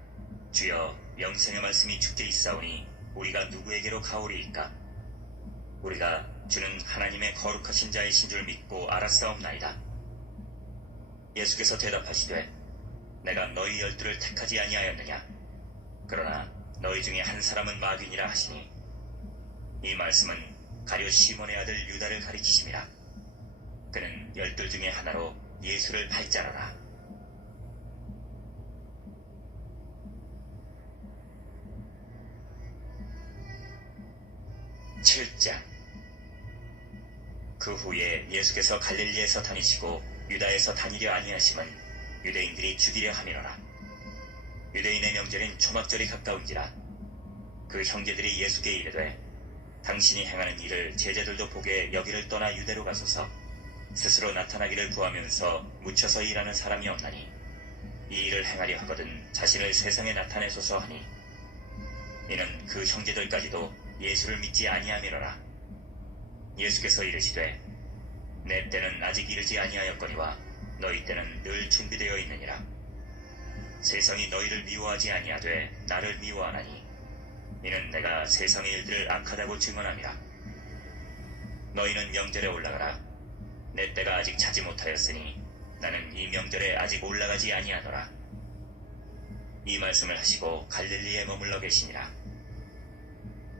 주여 영생의 말씀이 주께 있사오니 우리가 누구에게로 가오리이까. 우리가 주는 하나님의 거룩하신 자이신 줄 믿고 알았사옵나이다. 예수께서 대답하시되 내가 너희 12를 택하지 아니하였느냐. 그러나 너희 중에 한 사람은 마귀니라 하시니 이 말씀은 가룟 시몬의 아들 유다를 가리키심이라. 그는 12 중에 하나로 예수를 팔자로라. 7장. 그 후에 예수께서 갈릴리에서 다니시고 유다에서 다니려 아니하심은 유대인들이 죽이려 함이로라. 유대인의 명절인 초막절이 가까운지라. 그 형제들이 예수께 이르되 당신이 행하는 일을 제자들도 보게 여기를 떠나 유대로 가소서. 스스로 나타나기를 구하면서 묻혀서 일하는 사람이 없나니 이 일을 행하려 하거든 자신을 세상에 나타내소서 하니 이는 그 형제들까지도 예수를 믿지 아니하미로라. 예수께서 이르시되 내 때는 아직 이르지 아니하였거니와 너희 때는 늘 준비되어 있느니라. 세상이 너희를 미워하지 아니하되 나를 미워하나니 이는 내가 세상의 일들을 악하다고 증언함이라. 너희는 명절에 올라가라. 내 때가 아직 차지 못하였으니 나는 이 명절에 아직 올라가지 아니하노라. 이 말씀을 하시고 갈릴리에 머물러 계시니라.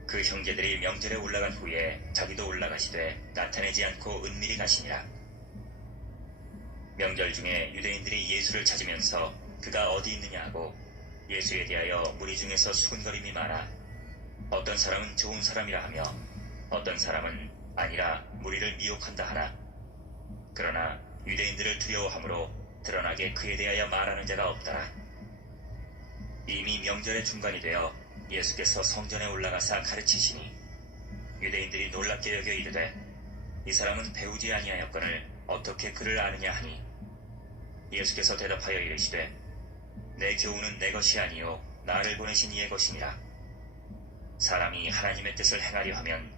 그 형제들이 명절에 올라간 후에 자기도 올라가시되 나타내지 않고 은밀히 가시니라. 명절 중에 유대인들이 예수를 찾으면서 그가 어디 있느냐 하고 예수에 대하여 무리 중에서 수군거림이 많아 어떤 사람은 좋은 사람이라 하며 어떤 사람은 아니라 무리를 미혹한다 하나. 그러나 유대인들을 두려워함으로 드러나게 그에 대하여 말하는 자가 없더라. 이미 명절의 중간이 되어 예수께서 성전에 올라가사 가르치시니 유대인들이 놀랍게 여겨 이르되 이 사람은 배우지 아니하였거늘 어떻게 그를 아느냐 하니 예수께서 대답하여 이르시되 내 교훈은 내 것이 아니요 나를 보내신 이의 것이니라. 사람이 하나님의 뜻을 행하려 하면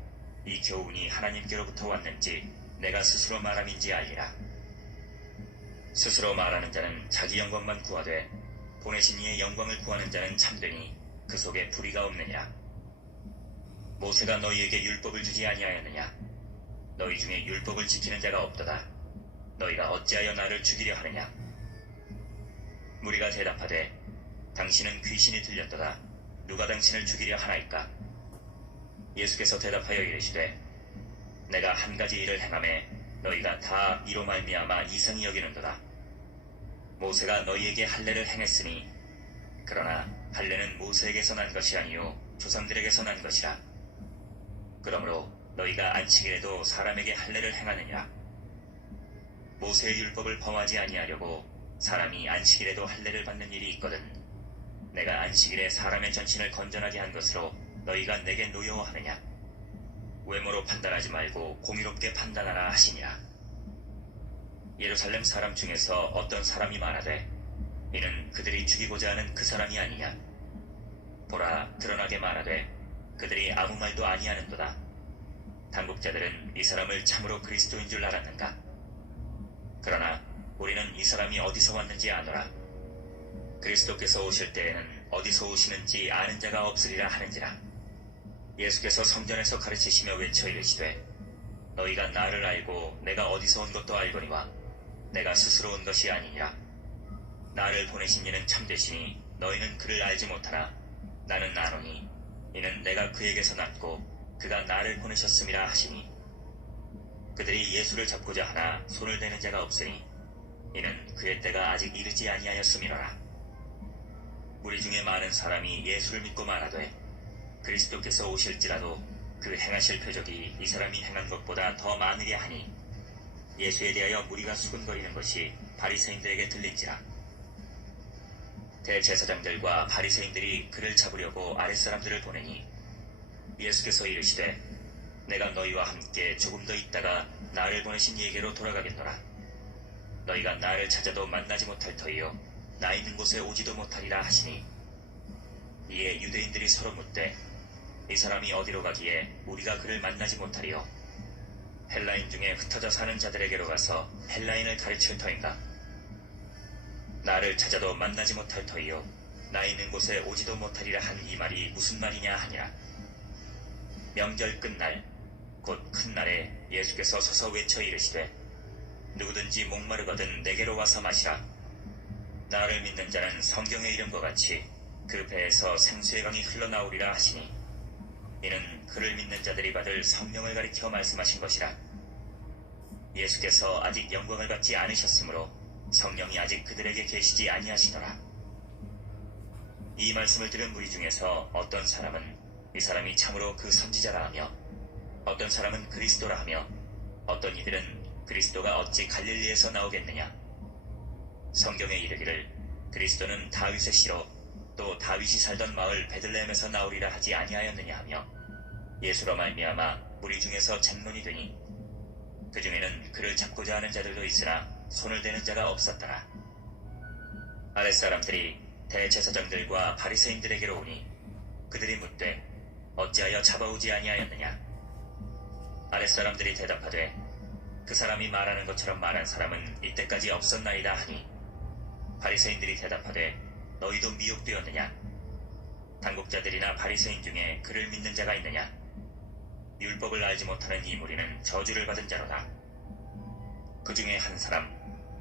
이 교훈이 하나님께로부터 왔는지 내가 스스로 말함인지 알리라. 스스로 말하는 자는 자기 영광만 구하되 보내신 이의 영광을 구하는 자는 참되니 그 속에 불의가 없느냐. 모세가 너희에게 율법을 주지 아니하였느냐. 너희 중에 율법을 지키는 자가 없도다. 너희가 어찌하여 나를 죽이려 하느냐. 무리가 대답하되 당신은 귀신이 들렸도다. 누가 당신을 죽이려 하나이까. 예수께서 대답하여 이르시되 내가 한 가지 일을 행하매 너희가 다 이로 말미암아 이상히 여기는도다. 모세가 너희에게 할례를 행했으니 그러나 할례는 모세에게서 난 것이 아니요 조상들에게서 난 것이라. 그러므로 너희가 안식일에도 사람에게 할례를 행하느냐. 모세의 율법을 범하지 아니하려고 사람이 안식일에도 할례를 받는 일이 있거든. 내가 안식일에 사람의 전신을 건전하게 한 것으로 너희가 내게 노여워하느냐. 외모로 판단하지 말고 공의롭게 판단하라 하시니라. 예루살렘 사람 중에서 어떤 사람이 말하되 이는 그들이 죽이고자 하는 그 사람이 아니냐. 보라, 드러나게 말하되 그들이 아무 말도 아니하는도다. 당국자들은 이 사람을 참으로 그리스도인 줄 알았는가. 그러나 우리는 이 사람이 어디서 왔는지 아노라. 그리스도께서 오실 때에는 어디서 오시는지 아는 자가 없으리라 하는지라. 예수께서 성전에서 가르치시며 외쳐 이르시되 너희가 나를 알고 내가 어디서 온 것도 알거니와 내가 스스로 온 것이 아니니라. 나를 보내신 이는 참되시니 너희는 그를 알지 못하나 나는 아노니 이는 내가 그에게서 났고 그가 나를 보내셨음이라 하시니 그들이 예수를 잡고자 하나 손을 대는 자가 없으니 이는 그의 때가 아직 이르지 아니하였음이로라. 무리 중에 많은 사람이 예수를 믿고 말하되 그리스도께서 오실지라도 그 행하실 표적이 이 사람이 행한 것보다 더 많으게 하니 예수에 대하여 무리가 수군거리는 것이 바리새인들에게 들린지라. 대제사장들과 바리새인들이 그를 잡으려고 아랫사람들을 보내니 예수께서 이르시되 내가 너희와 함께 조금 더 있다가 나를 보내신 이에게로 돌아가겠노라. 너희가 나를 찾아도 만나지 못할 터이요 나 있는 곳에 오지도 못하리라 하시니 이에 유대인들이 서로 묻되 이 사람이 어디로 가기에 우리가 그를 만나지 못하리요. 헬라인 중에 흩어져 사는 자들에게로 가서 헬라인을 가르칠 터인가. 나를 찾아도 만나지 못할 터이요 나 있는 곳에 오지도 못하리라 한 이 말이 무슨 말이냐 하니라. 명절 끝날 곧 큰 날에 예수께서 서서 외쳐 이르시되 누구든지 목마르거든 내게로 와서 마시라. 나를 믿는 자는 성경의 이름과 같이 그 배에서 생수의 강이 흘러나오리라 하시니 이는 그를 믿는 자들이 받을 성령을 가리켜 말씀하신 것이라. 예수께서 아직 영광을 받지 않으셨으므로 성령이 아직 그들에게 계시지 아니하시더라. 이 말씀을 들은 무리 중에서 어떤 사람은 이 사람이 참으로 그 선지자라 하며 어떤 사람은 그리스도라 하며 어떤 이들은 그리스도가 어찌 갈릴리에서 나오겠느냐. 성경에 이르기를 그리스도는 다윗의 씨로 또 다윗이 살던 마을 베들레헴에서 나오리라 하지 아니하였느냐 하며 예수로 말미암아 무리 중에서 쟁론이 되니 그 중에는 그를 잡고자 하는 자들도 있으나 손을 대는 자가 없었더라. 아랫사람들이 대제사장들과 바리새인들에게로 오니 그들이 묻되 어찌하여 잡아오지 아니하였느냐. 아랫사람들이 대답하되 그 사람이 말하는 것처럼 말한 사람은 이때까지 없었나이다 하니, 바리새인들이 대답하되 너희도 미혹되었느냐. 당국자들이나 바리새인 중에 그를 믿는 자가 있느냐. 율법을 알지 못하는 이 무리는 저주를 받은 자로다. 그 중에 한 사람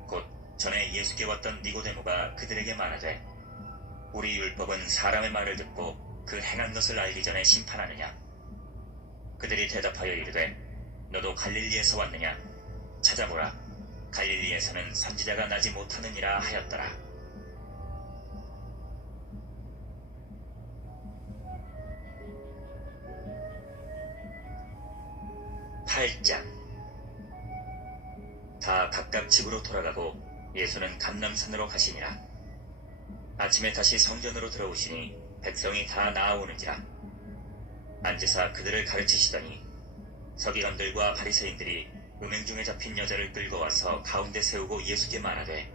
곧 전에 예수께 왔던 니고데모가 그들에게 말하되 우리 율법은 사람의 말을 듣고 그 행한 것을 알기 전에 심판하느냐. 그들이 대답하여 이르되 너도 갈릴리에서 왔느냐. 찾아보라. 갈릴리에서는 선지자가 나지 못하느니라 하였더라. 8장. 다 각각 집으로 돌아가고 예수는 감람산으로 가시니라. 아침에 다시 성전으로 들어오시니 백성이 다 나아오는지라. 앉으사 그들을 가르치시더니 서기관들과 바리새인들이 음행 중에 잡힌 여자를 끌고 와서 가운데 세우고 예수께 말하되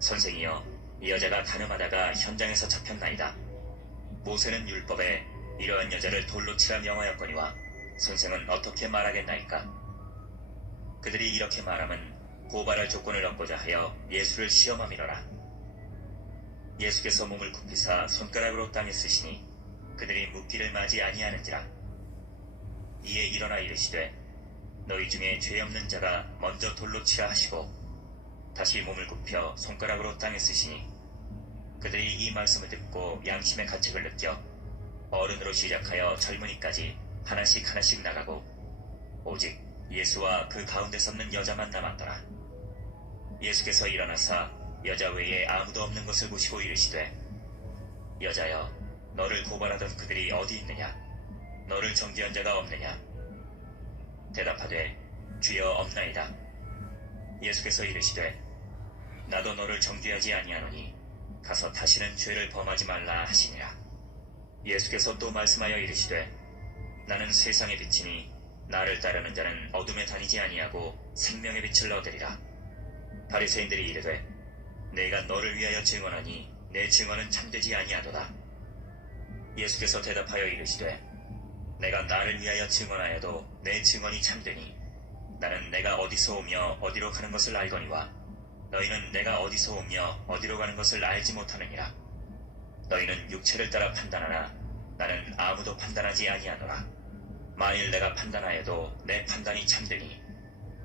선생이여, 이 여자가 간음하다가 현장에서 잡혔나이다. 모세는 율법에 이러한 여자를 돌로 치라 명하였거니와 선생은 어떻게 말하겠나이까. 그들이 이렇게 말하면 고발할 조건을 얻고자 하여 예수를 시험함이로라. 예수께서 몸을 굽히사 손가락으로 땅에 쓰시니 그들이 묻기를 마지 아니하는지라. 이에 일어나 이르시되 너희 중에 죄 없는 자가 먼저 돌로 치라 하시고 다시 몸을 굽혀 손가락으로 땅에 쓰시니 그들이 이 말씀을 듣고 양심의 가책을 느껴 어른으로 시작하여 젊은이까지 하나씩 하나씩 나가고 오직 예수와 그 가운데 섰는 여자만 남았더라. 예수께서 일어나사 여자 외에 아무도 없는 것을 보시고 이르시되 여자여, 너를 고발하던 그들이 어디 있느냐. 너를 정죄한 자가 없느냐. 대답하되 주여 없나이다. 예수께서 이르시되 나도 너를 정죄하지 아니하노니 가서 다시는 죄를 범하지 말라 하시니라. 예수께서 또 말씀하여 이르시되 나는 세상의 빛이니 나를 따르는 자는 어둠에 다니지 아니하고 생명의 빛을 얻으리라. 바리새인들이 이르되 내가 너를 위하여 증언하니 내 증언은 참되지 아니하도다. 예수께서 대답하여 이르시되 내가 나를 위하여 증언하여도 내 증언이 참되니 나는 내가 어디서 오며 어디로 가는 것을 알거니와 너희는 내가 어디서 오며 어디로 가는 것을 알지 못하느니라. 너희는 육체를 따라 판단하나 나는 아무도 판단하지 아니하노라. 만일 내가 판단하여도 내 판단이 참되니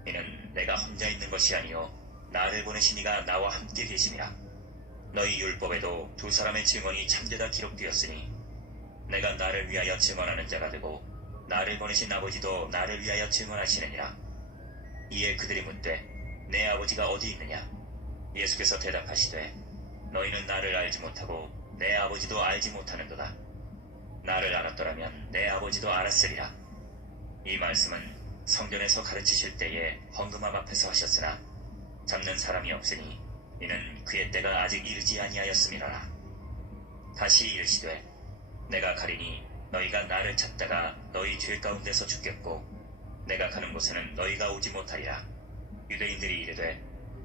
이는 내가 혼자 있는 것이 아니요 나를 보내신 이가 나와 함께 계심이라. 너희 율법에도 두 사람의 증언이 참되다 기록되었으니 내가 나를 위하여 증언하는 자가 되고 나를 보내신 아버지도 나를 위하여 증언하시느니라. 이에 그들이 묻되 내 아버지가 어디 있느냐. 예수께서 대답하시되 너희는 나를 알지 못하고 내 아버지도 알지 못하는도다. 나를 알았더라면 내 아버지도 알았으리라. 이 말씀은 성전에서 가르치실 때에 헌금함 앞에서 하셨으나 잡는 사람이 없으니 이는 그의 때가 아직 이르지 아니하였음이라라. 다시 이르시되 내가 가리니 너희가 나를 찾다가 너희 죄 가운데서 죽겠고 내가 가는 곳에는 너희가 오지 못하리라. 유대인들이 이르되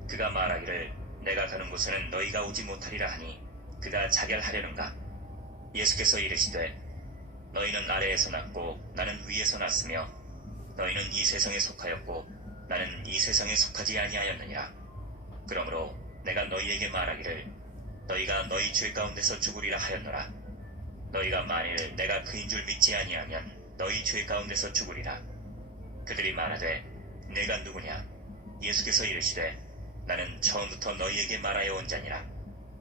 그가 말하기를 내가 가는 곳에는 너희가 오지 못하리라 하니 그가 자결하려는가. 예수께서 이르시되 너희는 아래에서 났고 나는 위에서 났으며 너희는 이 세상에 속하였고 나는 이 세상에 속하지 아니하였느니라. 그러므로 내가 너희에게 말하기를 너희가 너희 죄 가운데서 죽으리라 하였노라. 너희가 만일 내가 그인 줄 믿지 아니하면 너희 죄 가운데서 죽으리라. 그들이 말하되 내가 누구냐. 예수께서 이르시되 나는 처음부터 너희에게 말하여 온 자니라.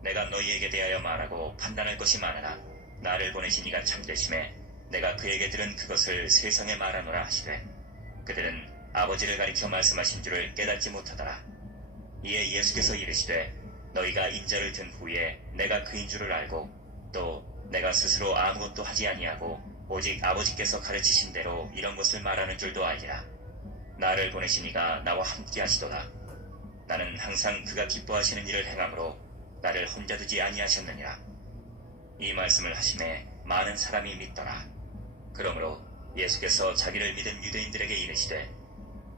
내가 너희에게 대하여 말하고 판단할 것이 많으나 나를 보내신 이가 참되심에 내가 그에게 들은 그것을 세상에 말하노라 하시되 그들은 아버지를 가리켜 말씀하신 줄을 깨닫지 못하더라. 이에 예수께서 이르시되 너희가 인자를 든 후에 내가 그인 줄을 알고 또 내가 스스로 아무것도 하지 아니하고 오직 아버지께서 가르치신 대로 이런 것을 말하는 줄도 알리라. 나를 보내신 이가 나와 함께 하시도다. 나는 항상 그가 기뻐하시는 일을 행함으로 나를 혼자 두지 아니하셨느니라. 이 말씀을 하심에 많은 사람이 믿더라. 그러므로 예수께서 자기를 믿은 유대인들에게 이르시되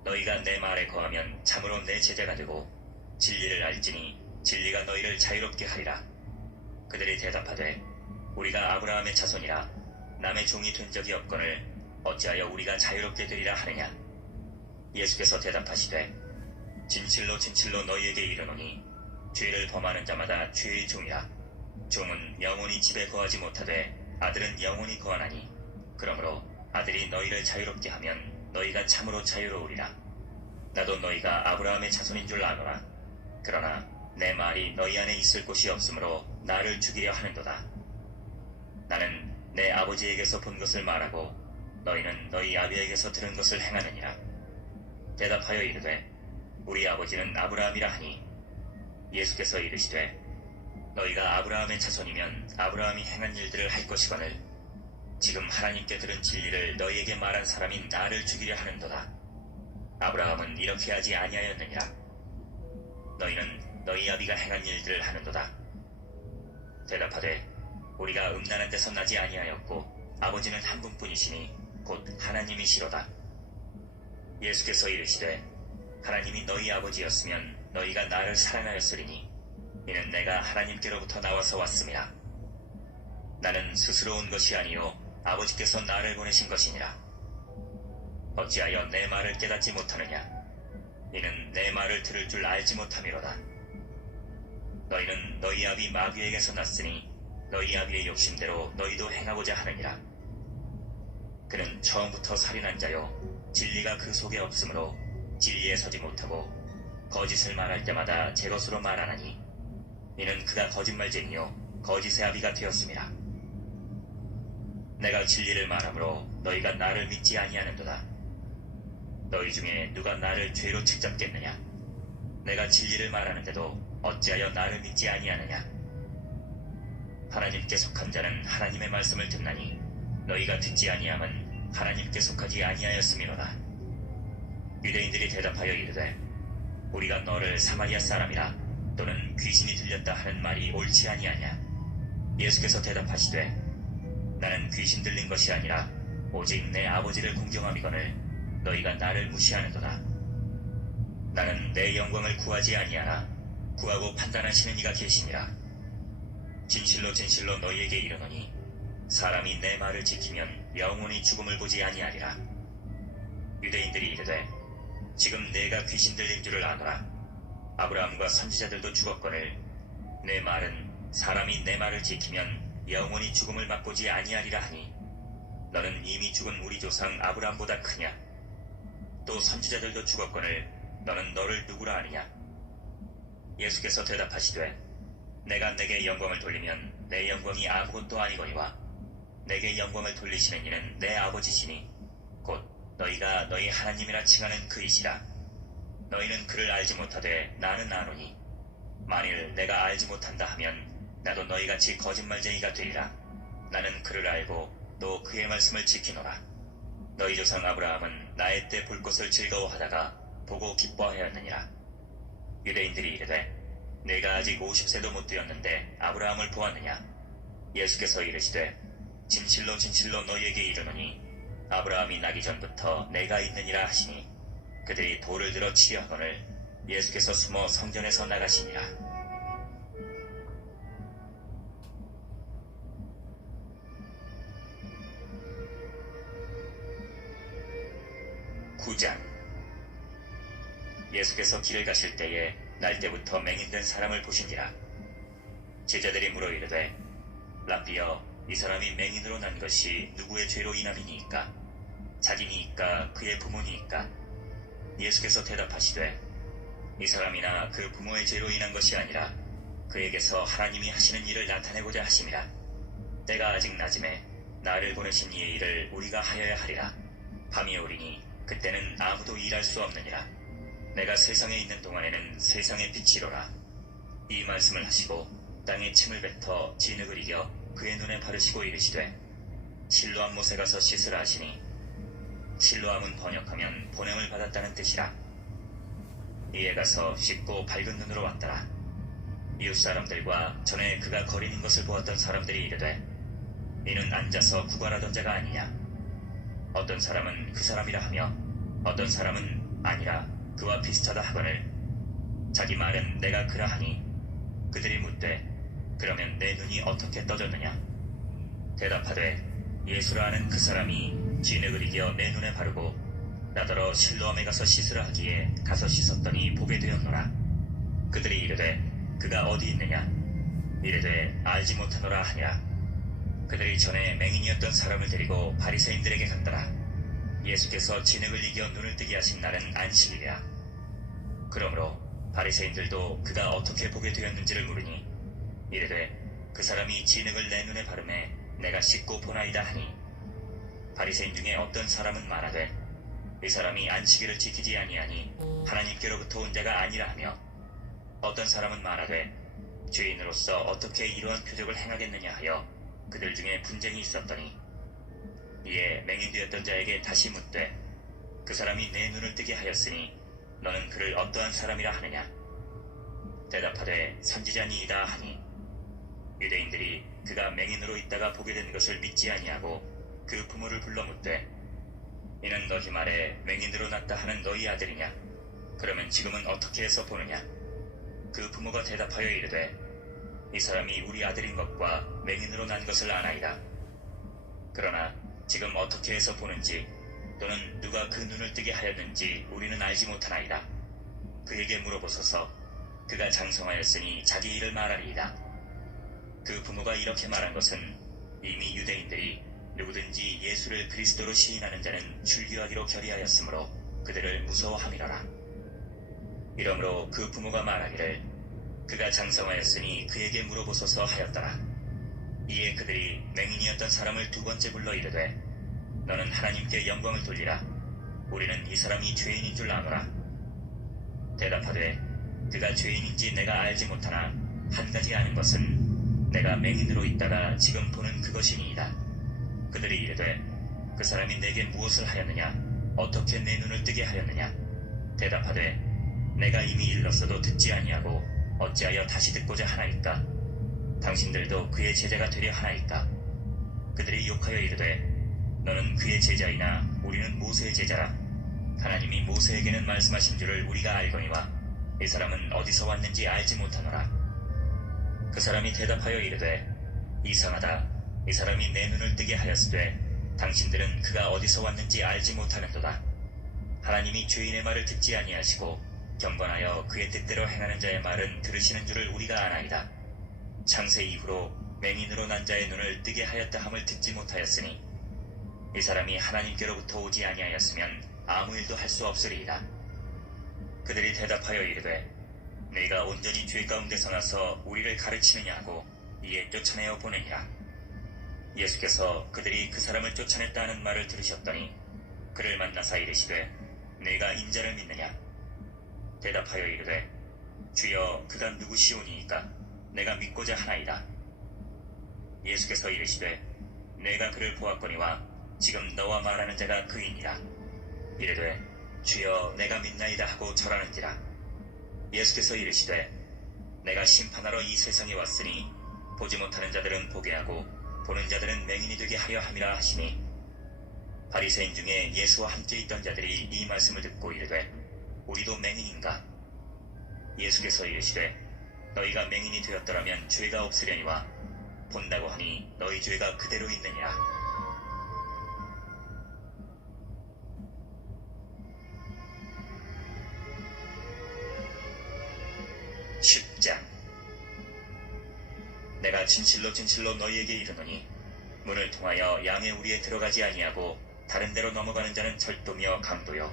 너희가 내 말에 거하면 참으로 내 제자가 되고 진리를 알지니 진리가 너희를 자유롭게 하리라. 그들이 대답하되 우리가 아브라함의 자손이라 남의 종이 된 적이 없거늘 어찌하여 우리가 자유롭게 되리라 하느냐. 예수께서 대답하시되 진실로 진실로 너희에게 이르노니 죄를 범하는 자마다 죄의 종이라. 종은 영원히 집에 거하지 못하되 아들은 영원히 거하나니 그러므로 아들이 너희를 자유롭게 하면 너희가 참으로 자유로우리라. 나도 너희가 아브라함의 자손인 줄 아노라. 그러나 내 말이 너희 안에 있을 곳이 없으므로 나를 죽이려 하는도다. 나는 내 아버지에게서 본 것을 말하고 너희는 너희 아비에게서 들은 것을 행하느니라. 대답하여 이르되 우리 아버지는 아브라함이라 하니 예수께서 이르시되 너희가 아브라함의 자손이면 아브라함이 행한 일들을 할 것이거늘 지금 하나님께 들은 진리를 너희에게 말한 사람인 나를 죽이려 하는도다. 아브라함은 이렇게 하지 아니하였느니라. 너희는 너희 아비가 행한 일들을 하는도다. 대답하되 우리가 음란한 데서 나지 아니하였고 아버지는 한 분뿐이시니 곧 하나님이시로다. 예수께서 이르시되 하나님이 너희 아버지였으면 너희가 나를 사랑하였으리니 이는 내가 하나님께로부터 나와서 왔음이라. 나는 스스로 온 것이 아니요 아버지께서 나를 보내신 것이니라. 어찌하여 내 말을 깨닫지 못하느냐. 이는 내 말을 들을 줄 알지 못함이로다. 너희는 너희 아비 마귀에게서 났으니 너희 아비의 욕심대로 너희도 행하고자 하느니라. 그는 처음부터 살인한 자요 진리가 그 속에 없으므로 진리에 서지 못하고 거짓을 말할 때마다 제 것으로 말하나니 이는 그가 거짓말쟁이요 거짓의 아비가 되었음이라. 내가 진리를 말하므로 너희가 나를 믿지 아니하는도다. 너희 중에 누가 나를 죄로 책잡겠느냐. 내가 진리를 말하는데도 어찌하여 나를 믿지 아니하느냐. 하나님께 속한 자는 하나님의 말씀을 듣나니 너희가 듣지 아니함은 하나님께 속하지 아니하였음이로다. 유대인들이 대답하여 이르되 우리가 너를 사마리아 사람이라 또는 귀신이 들렸다 하는 말이 옳지 아니하냐. 예수께서 대답하시되 나는 귀신 들린 것이 아니라 오직 내 아버지를 공경함이거늘 너희가 나를 무시하는도다. 나는 내 영광을 구하지 아니하나 구하고 판단하시는 이가 계시니라. 진실로 진실로 너희에게 이르노니 사람이 내 말을 지키면 영원히 죽음을 보지 아니하리라. 유대인들이 이르되 지금 내가 귀신 들린 줄을 아노라. 아브라함과 선지자들도 죽었거늘 내 말은 사람이 내 말을 지키면 영원히 죽음을 맛보지 아니하리라 하니 너는 이미 죽은 우리 조상 아브라함보다 크냐. 또 선지자들도 죽었거늘 너는 너를 누구라 하느냐. 예수께서 대답하시되 내가 내게 영광을 돌리면 내 영광이 아무것도 아니거니와 내게 영광을 돌리시는 이는 내 아버지시니 곧 너희가 너희 하나님이라 칭하는 그이시라. 너희는 그를 알지 못하되 나는 아노니 만일 내가 알지 못한다 하면 나도 너희같이 거짓말쟁이가 되리라. 나는 그를 알고 또 그의 말씀을 지키노라. 너희 조상 아브라함은 나의 때 볼 것을 즐거워하다가 보고 기뻐하였느니라. 유대인들이 이르되 내가 아직 50세도 못 되었는데 아브라함을 보았느냐. 예수께서 이르시되 진실로 진실로 너희에게 이르노니 아브라함이 나기 전부터 내가 있느니라 하시니 그들이 돌을 들어 치려 하거늘 예수께서 숨어 성전에서 나가시니라. 9장. 예수께서 길을 가실 때에 날 때부터 맹인된 사람을 보시니라. 제자들이 물어 이르되 랍비여 이 사람이 맹인으로 난 것이 누구의 죄로 인함이니이까? 자기니이까 그의 부모니이까? 예수께서 대답하시되 이 사람이나 그 부모의 죄로 인한 것이 아니라 그에게서 하나님이 하시는 일을 나타내고자 하심이라. 때가 아직 낮음에 나를 보내신 이의 일을 우리가 하여야 하리라. 밤이 오리니 그때는 아무도 일할 수 없느니라. 내가 세상에 있는 동안에는 세상의 빛이로라. 이 말씀을 하시고 땅에 침을 뱉어 진흙을 이겨 그의 눈에 바르시고 이르시되 실로암 못에 가서 씻으라 하시니 실로암은 번역하면 보냄을 받았다는 뜻이라. 이에 가서 씻고 밝은 눈으로 왔더라. 이웃 사람들과 전에 그가 거리는 것을 보았던 사람들이 이르되 이는 앉아서 구걸하던 자가 아니냐. 어떤 사람은 그 사람이라 하며 어떤 사람은 아니라 그와 비슷하다 하거늘 자기 말은 내가 그라 하니 그들이 묻되 그러면 내 눈이 어떻게 떠졌느냐. 대답하되 예수라 하는 그 사람이 진흙을 이겨 내 눈에 바르고 나더러 실로암에 가서 씻으라 하기에 가서 씻었더니 보게 되었노라. 그들이 이르되 그가 어디 있느냐? 이르되 알지 못하노라 하니라. 그들이 전에 맹인이었던 사람을 데리고 바리새인들에게 갔더라. 예수께서 진흙을 이겨 눈을 뜨게 하신 날은 안식일이라. 그러므로 바리새인들도 그가 어떻게 보게 되었는지를 물으니 이르되 그 사람이 진흙을 내 눈에 바르매 내가 씻고 보나이다 하니, 바리새인 중에 어떤 사람은 말하되 이 사람이 안식일을 지키지 아니하니 하나님께로부터 온 자가 아니라 하며, 어떤 사람은 말하되 죄인으로서 어떻게 이러한 표적을 행하겠느냐 하여 그들 중에 분쟁이 있었더니, 이에 맹인되었던 자에게 다시 묻되 그 사람이 내 눈을 뜨게 하였으니 너는 그를 어떠한 사람이라 하느냐? 대답하되 선지자니이다 하니, 유대인들이 그가 맹인으로 있다가 보게 된 것을 믿지 아니하고 그 부모를 불러 묻되 이는 너희 말에 맹인으로 났다 하는 너희 아들이냐? 그러면 지금은 어떻게 해서 보느냐? 그 부모가 대답하여 이르되 이 사람이 우리 아들인 것과 맹인으로 난 것을 아나이다. 그러나 지금 어떻게 해서 보는지 또는 누가 그 눈을 뜨게 하였는지 우리는 알지 못하나이다. 그에게 물어보소서. 그가 장성하였으니 자기 일을 말하리이다. 그 부모가 이렇게 말한 것은 이미 유대인들이 누구든지 예수를 그리스도로 시인하는 자는 출교하기로 결의하였으므로 그들을 무서워함이로라. 이러므로 그 부모가 말하기를 그가 장성하였으니 그에게 물어보소서 하였더라. 이에 그들이 맹인이었던 사람을 두 번째 불러 이르되 너는 하나님께 영광을 돌리라. 우리는 이 사람이 죄인인 줄 아노라. 대답하되 그가 죄인인지 내가 알지 못하나 한 가지 아는 것은 내가 맹인으로 있다가 지금 보는 그것이니이다. 그들이 이르되 그 사람이 내게 무엇을 하였느냐? 어떻게 내 눈을 뜨게 하였느냐? 대답하되 내가 이미 일렀어도 듣지 아니하고 어찌하여 다시 듣고자 하나이까? 당신들도 그의 제자가 되려 하나이까? 그들이 욕하여 이르되 너는 그의 제자이나 우리는 모세의 제자라. 하나님이 모세에게는 말씀하신 줄을 우리가 알거니와 이 사람은 어디서 왔는지 알지 못하노라. 그 사람이 대답하여 이르되 이상하다. 이 사람이 내 눈을 뜨게 하였으되 당신들은 그가 어디서 왔는지 알지 못하는도다. 하나님이 죄인의 말을 듣지 아니하시고 경건하여 그의 뜻대로 행하는 자의 말은 들으시는 줄을 우리가 아나이다. 창세 이후로 맹인으로 난 자의 눈을 뜨게 하였다 함을 듣지 못하였으니 이 사람이 하나님께로부터 오지 아니하였으면 아무 일도 할 수 없으리이다. 그들이 대답하여 이르되 네가 온전히 죄 가운데서 나서 우리를 가르치느냐 하고 이에 쫓아내어 보내니라. 예수께서 그들이 그 사람을 쫓아냈다 하는 말을 들으셨더니 그를 만나사 이르시되 네가 인자를 믿느냐? 대답하여 이르되 주여 그가 누구시오니이까 내가 믿고자 하나이다. 예수께서 이르시되 내가 그를 보았거니와 지금 너와 말하는 자가 그이니라. 이르되 주여 내가 믿나이다 하고 절하는지라. 예수께서 이르시되 내가 심판하러 이 세상에 왔으니 보지 못하는 자들은 보게 하고 보는 자들은 맹인이 되게 하려 함이라 하시니, 바리새인 중에 예수와 함께 있던 자들이 이 말씀을 듣고 이르되 우리도 맹인인가? 예수께서 이르시되 너희가 맹인이 되었더라면 죄가 없으려니와 본다고 하니 너희 죄가 그대로 있느니라. 10장. 내가 진실로 진실로 너희에게 이르노니 문을 통하여 양의 우리에 들어가지 아니하고 다른 데로 넘어가는 자는 절도며 강도요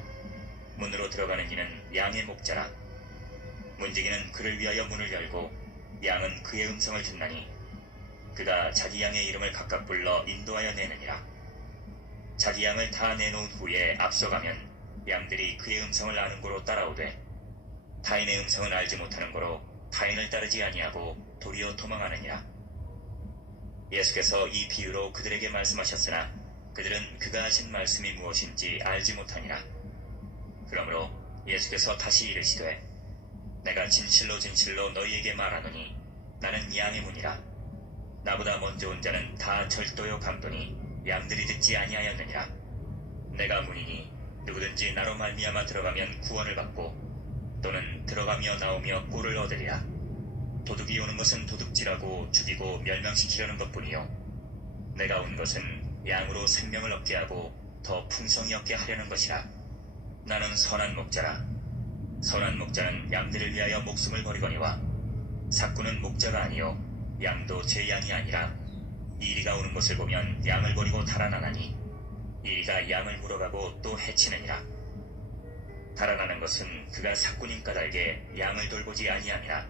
문으로 들어가는 이는 양의 목자라. 문지기는 그를 위하여 문을 열고 양은 그의 음성을 듣나니 그가 자기 양의 이름을 각각 불러 인도하여 내느니라. 자기 양을 다 내놓은 후에 앞서가면 양들이 그의 음성을 아는 고로 따라오되 타인의 음성은 알지 못하는 고로 타인을 따르지 아니하고 도리어 도망하느니라. 예수께서 이 비유로 그들에게 말씀하셨으나 그들은 그가 하신 말씀이 무엇인지 알지 못하니라. 그러므로 예수께서 다시 이르시되 내가 진실로 진실로 너희에게 말하노니 나는 양의 문이라. 나보다 먼저 온 자는 다 절도요 강도니 양들이 듣지 아니하였느니라. 내가 문이니 누구든지 나로 말미암아 들어가면 구원을 받고 또는 들어가며 나오며 꼴을 얻으리라. 도둑이 오는 것은 도둑질하고 죽이고 멸망시키려는 것뿐이요 내가 온 것은 양으로 생명을 얻게 하고 더 풍성히 얻게 하려는 것이라. 나는 선한 목자라. 선한 목자는 양들을 위하여 목숨을 버리거니와 삭구는 목자가 아니요 양도 제 양이 아니라 이리가 오는 것을 보면 양을 버리고 달아나나니 이리가 양을 물어가고 또 해치느니라. 달아나는 것은 그가 삭구님 까닭에 양을 돌보지 아니함이라.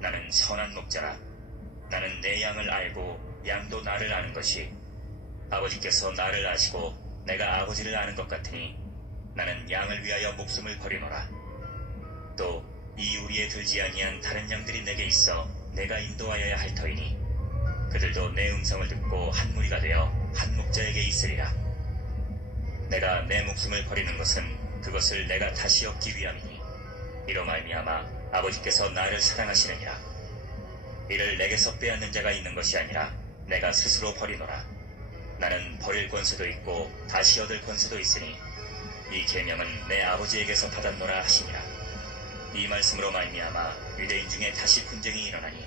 나는 선한 목자라. 나는 내 양을 알고 양도 나를 아는 것이 아버지께서 나를 아시고 내가 아버지를 아는 것 같으니 나는 양을 위하여 목숨을 버리노라. 또 이 우리에 들지 아니한 다른 양들이 내게 있어 내가 인도하여야 할 터이니 그들도 내 음성을 듣고 한 무리가 되어 한 목자에게 있으리라. 내가 내 목숨을 버리는 것은 그것을 내가 다시 얻기 위함이니 이로 말미암아 아버지께서 나를 사랑하시느니라. 이를 내게서 빼앗는 자가 있는 것이 아니라 내가 스스로 버리노라. 나는 버릴 권세도 있고 다시 얻을 권세도 있으니 이 계명은 내 아버지에게서 받았노라 하시니라. 이 말씀으로 말미암아 유대인 중에 다시 분쟁이 일어나니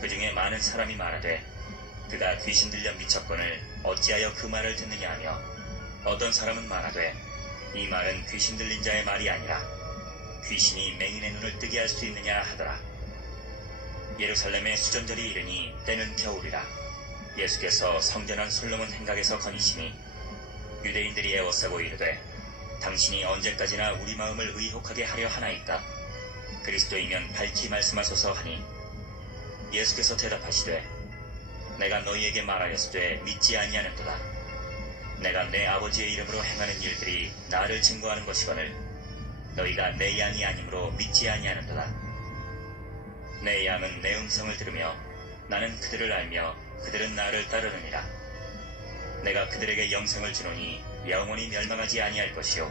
그 중에 많은 사람이 말하되 그가 귀신 들려 미쳤거늘 어찌하여 그 말을 듣느냐 하며 어떤 사람은 말하되 이 말은 귀신 들린 자의 말이 아니라 귀신이 맹인의 눈을 뜨게 할 수 있느냐 하더라. 예루살렘의 수전절이 이르니 때는 겨울이라. 예수께서 성전한 솔로몬 행각에서 거니시니 유대인들이 애워싸고 이르되 당신이 언제까지나 우리 마음을 의혹하게 하려 하나이까? 그리스도이면 밝히 말씀하소서 하니 예수께서 대답하시되 내가 너희에게 말하였으되 믿지 아니하는도다. 내가 내 아버지의 이름으로 행하는 일들이 나를 증거하는 것이거늘 너희가 내 양이 아니므로 믿지 아니하는도다. 내 양은 내 음성을 들으며 나는 그들을 알며 그들은 나를 따르느니라. 내가 그들에게 영생을 주노니 영원히 멸망하지 아니할 것이요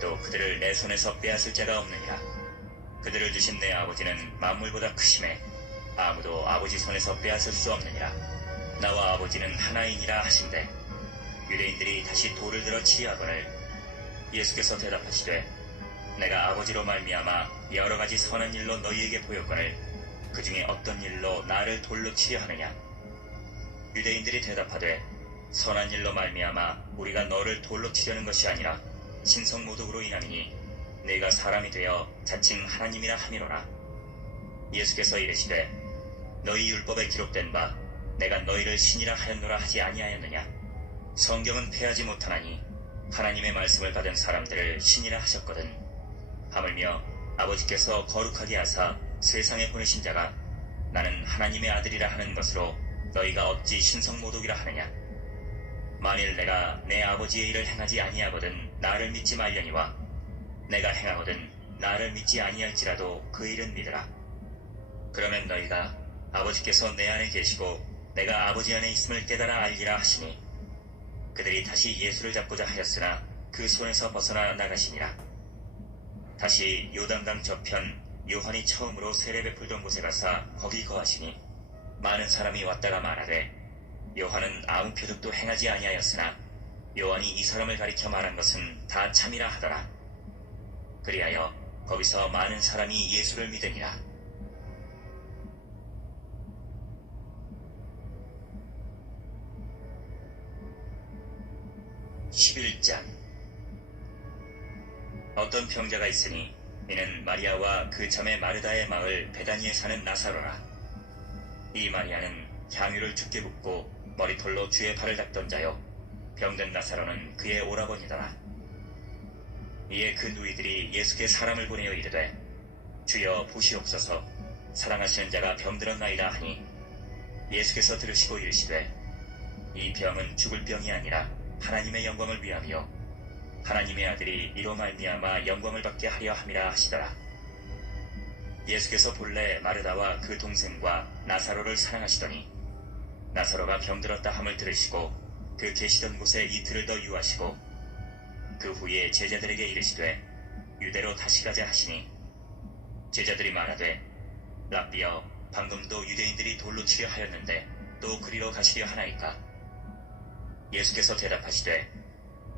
또 그들을 내 손에서 빼앗을 자가 없느니라. 그들을 주신 내 아버지는 만물보다 크심에 아무도 아버지 손에서 빼앗을 수 없느니라. 나와 아버지는 하나이니라 하신대 유대인들이 다시 돌을 들어 치리하거늘 예수께서 대답하시되 내가 아버지로 말미암아 여러 가지 선한 일로 너희에게 보였거늘 그 중에 어떤 일로 나를 돌로 치려 하느냐. 유대인들이 대답하되 선한 일로 말미암아 우리가 너를 돌로 치려는 것이 아니라 신성모독으로 인함이니 네가 사람이 되어 자칭 하나님이라 함이로라. 예수께서 이르시되 너희 율법에 기록된 바 내가 너희를 신이라 하였노라 하지 아니하였느냐. 성경은 패하지 못하나니 하나님의 말씀을 받은 사람들을 신이라 하셨거든. 하물며 아버지께서 거룩하게 하사 세상에 보내신 자가 나는 하나님의 아들이라 하는 것으로 너희가 어찌 신성모독이라 하느냐. 만일 내가 내 아버지의 일을 행하지 아니하거든 나를 믿지 말려니와 내가 행하거든 나를 믿지 아니할지라도 그 일은 믿으라. 그러면 너희가 아버지께서 내 안에 계시고 내가 아버지 안에 있음을 깨달아 알리라 하시니 그들이 다시 예수를 잡고자 하였으나 그 손에서 벗어나 나가시니라. 다시 요단강 저편 요한이 처음으로 세례 베풀던 곳에 가사 거기 거하시니 많은 사람이 왔다가 말하되 요한은 아무 표적도 행하지 아니하였으나 요한이 이 사람을 가리켜 말한 것은 다 참이라 하더라. 그리하여 거기서 많은 사람이 예수를 믿으니라. 11장. 어떤 병자가 있으니 이는 마리아와 그 자매 마르다의 마을 베다니에 사는 나사로라. 이 마리아는 향유를 죽게 붓고 머리털로 주의 발을 닦던 자요 병든 나사로는 그의 오라버니더라. 이에 그 누이들이 예수께 사람을 보내어 이르되 주여 보시옵소서 사랑하시는 자가 병들었나이다 하니 예수께서 들으시고 이르시되 이 병은 죽을 병이 아니라 하나님의 영광을 위함이요 하나님의 아들이 이로 말미암아 영광을 받게 하려 함이라 하시더라. 예수께서 본래 마르다와 그 동생과 나사로를 사랑하시더니 나사로가 병들었다 함을 들으시고 그 계시던 곳에 이틀을 더 유하시고 그 후에 제자들에게 이르시되 유대로 다시 가자 하시니 제자들이 말하되 랍비여 방금도 유대인들이 돌로 치려 하였는데 또 그리로 가시려 하나이까. 예수께서 대답하시되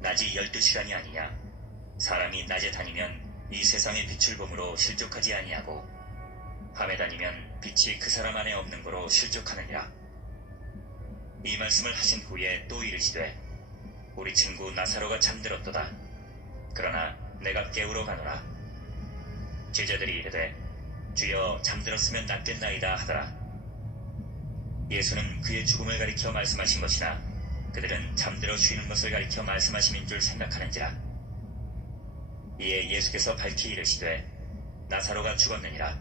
낮이 12시간이 아니냐. 사람이 낮에 다니면 이 세상의 빛을 보므로 실족하지 아니하고 밤에 다니면 빛이 그 사람 안에 없는 거로 실족하느니라. 이 말씀을 하신 후에 또 이르시되 우리 친구 나사로가 잠들었도다. 그러나 내가 깨우러 가노라. 제자들이 이르되 주여 잠들었으면 낫겠나이다 하더라. 예수는 그의 죽음을 가리켜 말씀하신 것이나 그들은 잠들어 쉬는 것을 가리켜 말씀하심인 줄 생각하는지라. 이에 예수께서 밝히 이르시되 나사로가 죽었느니라.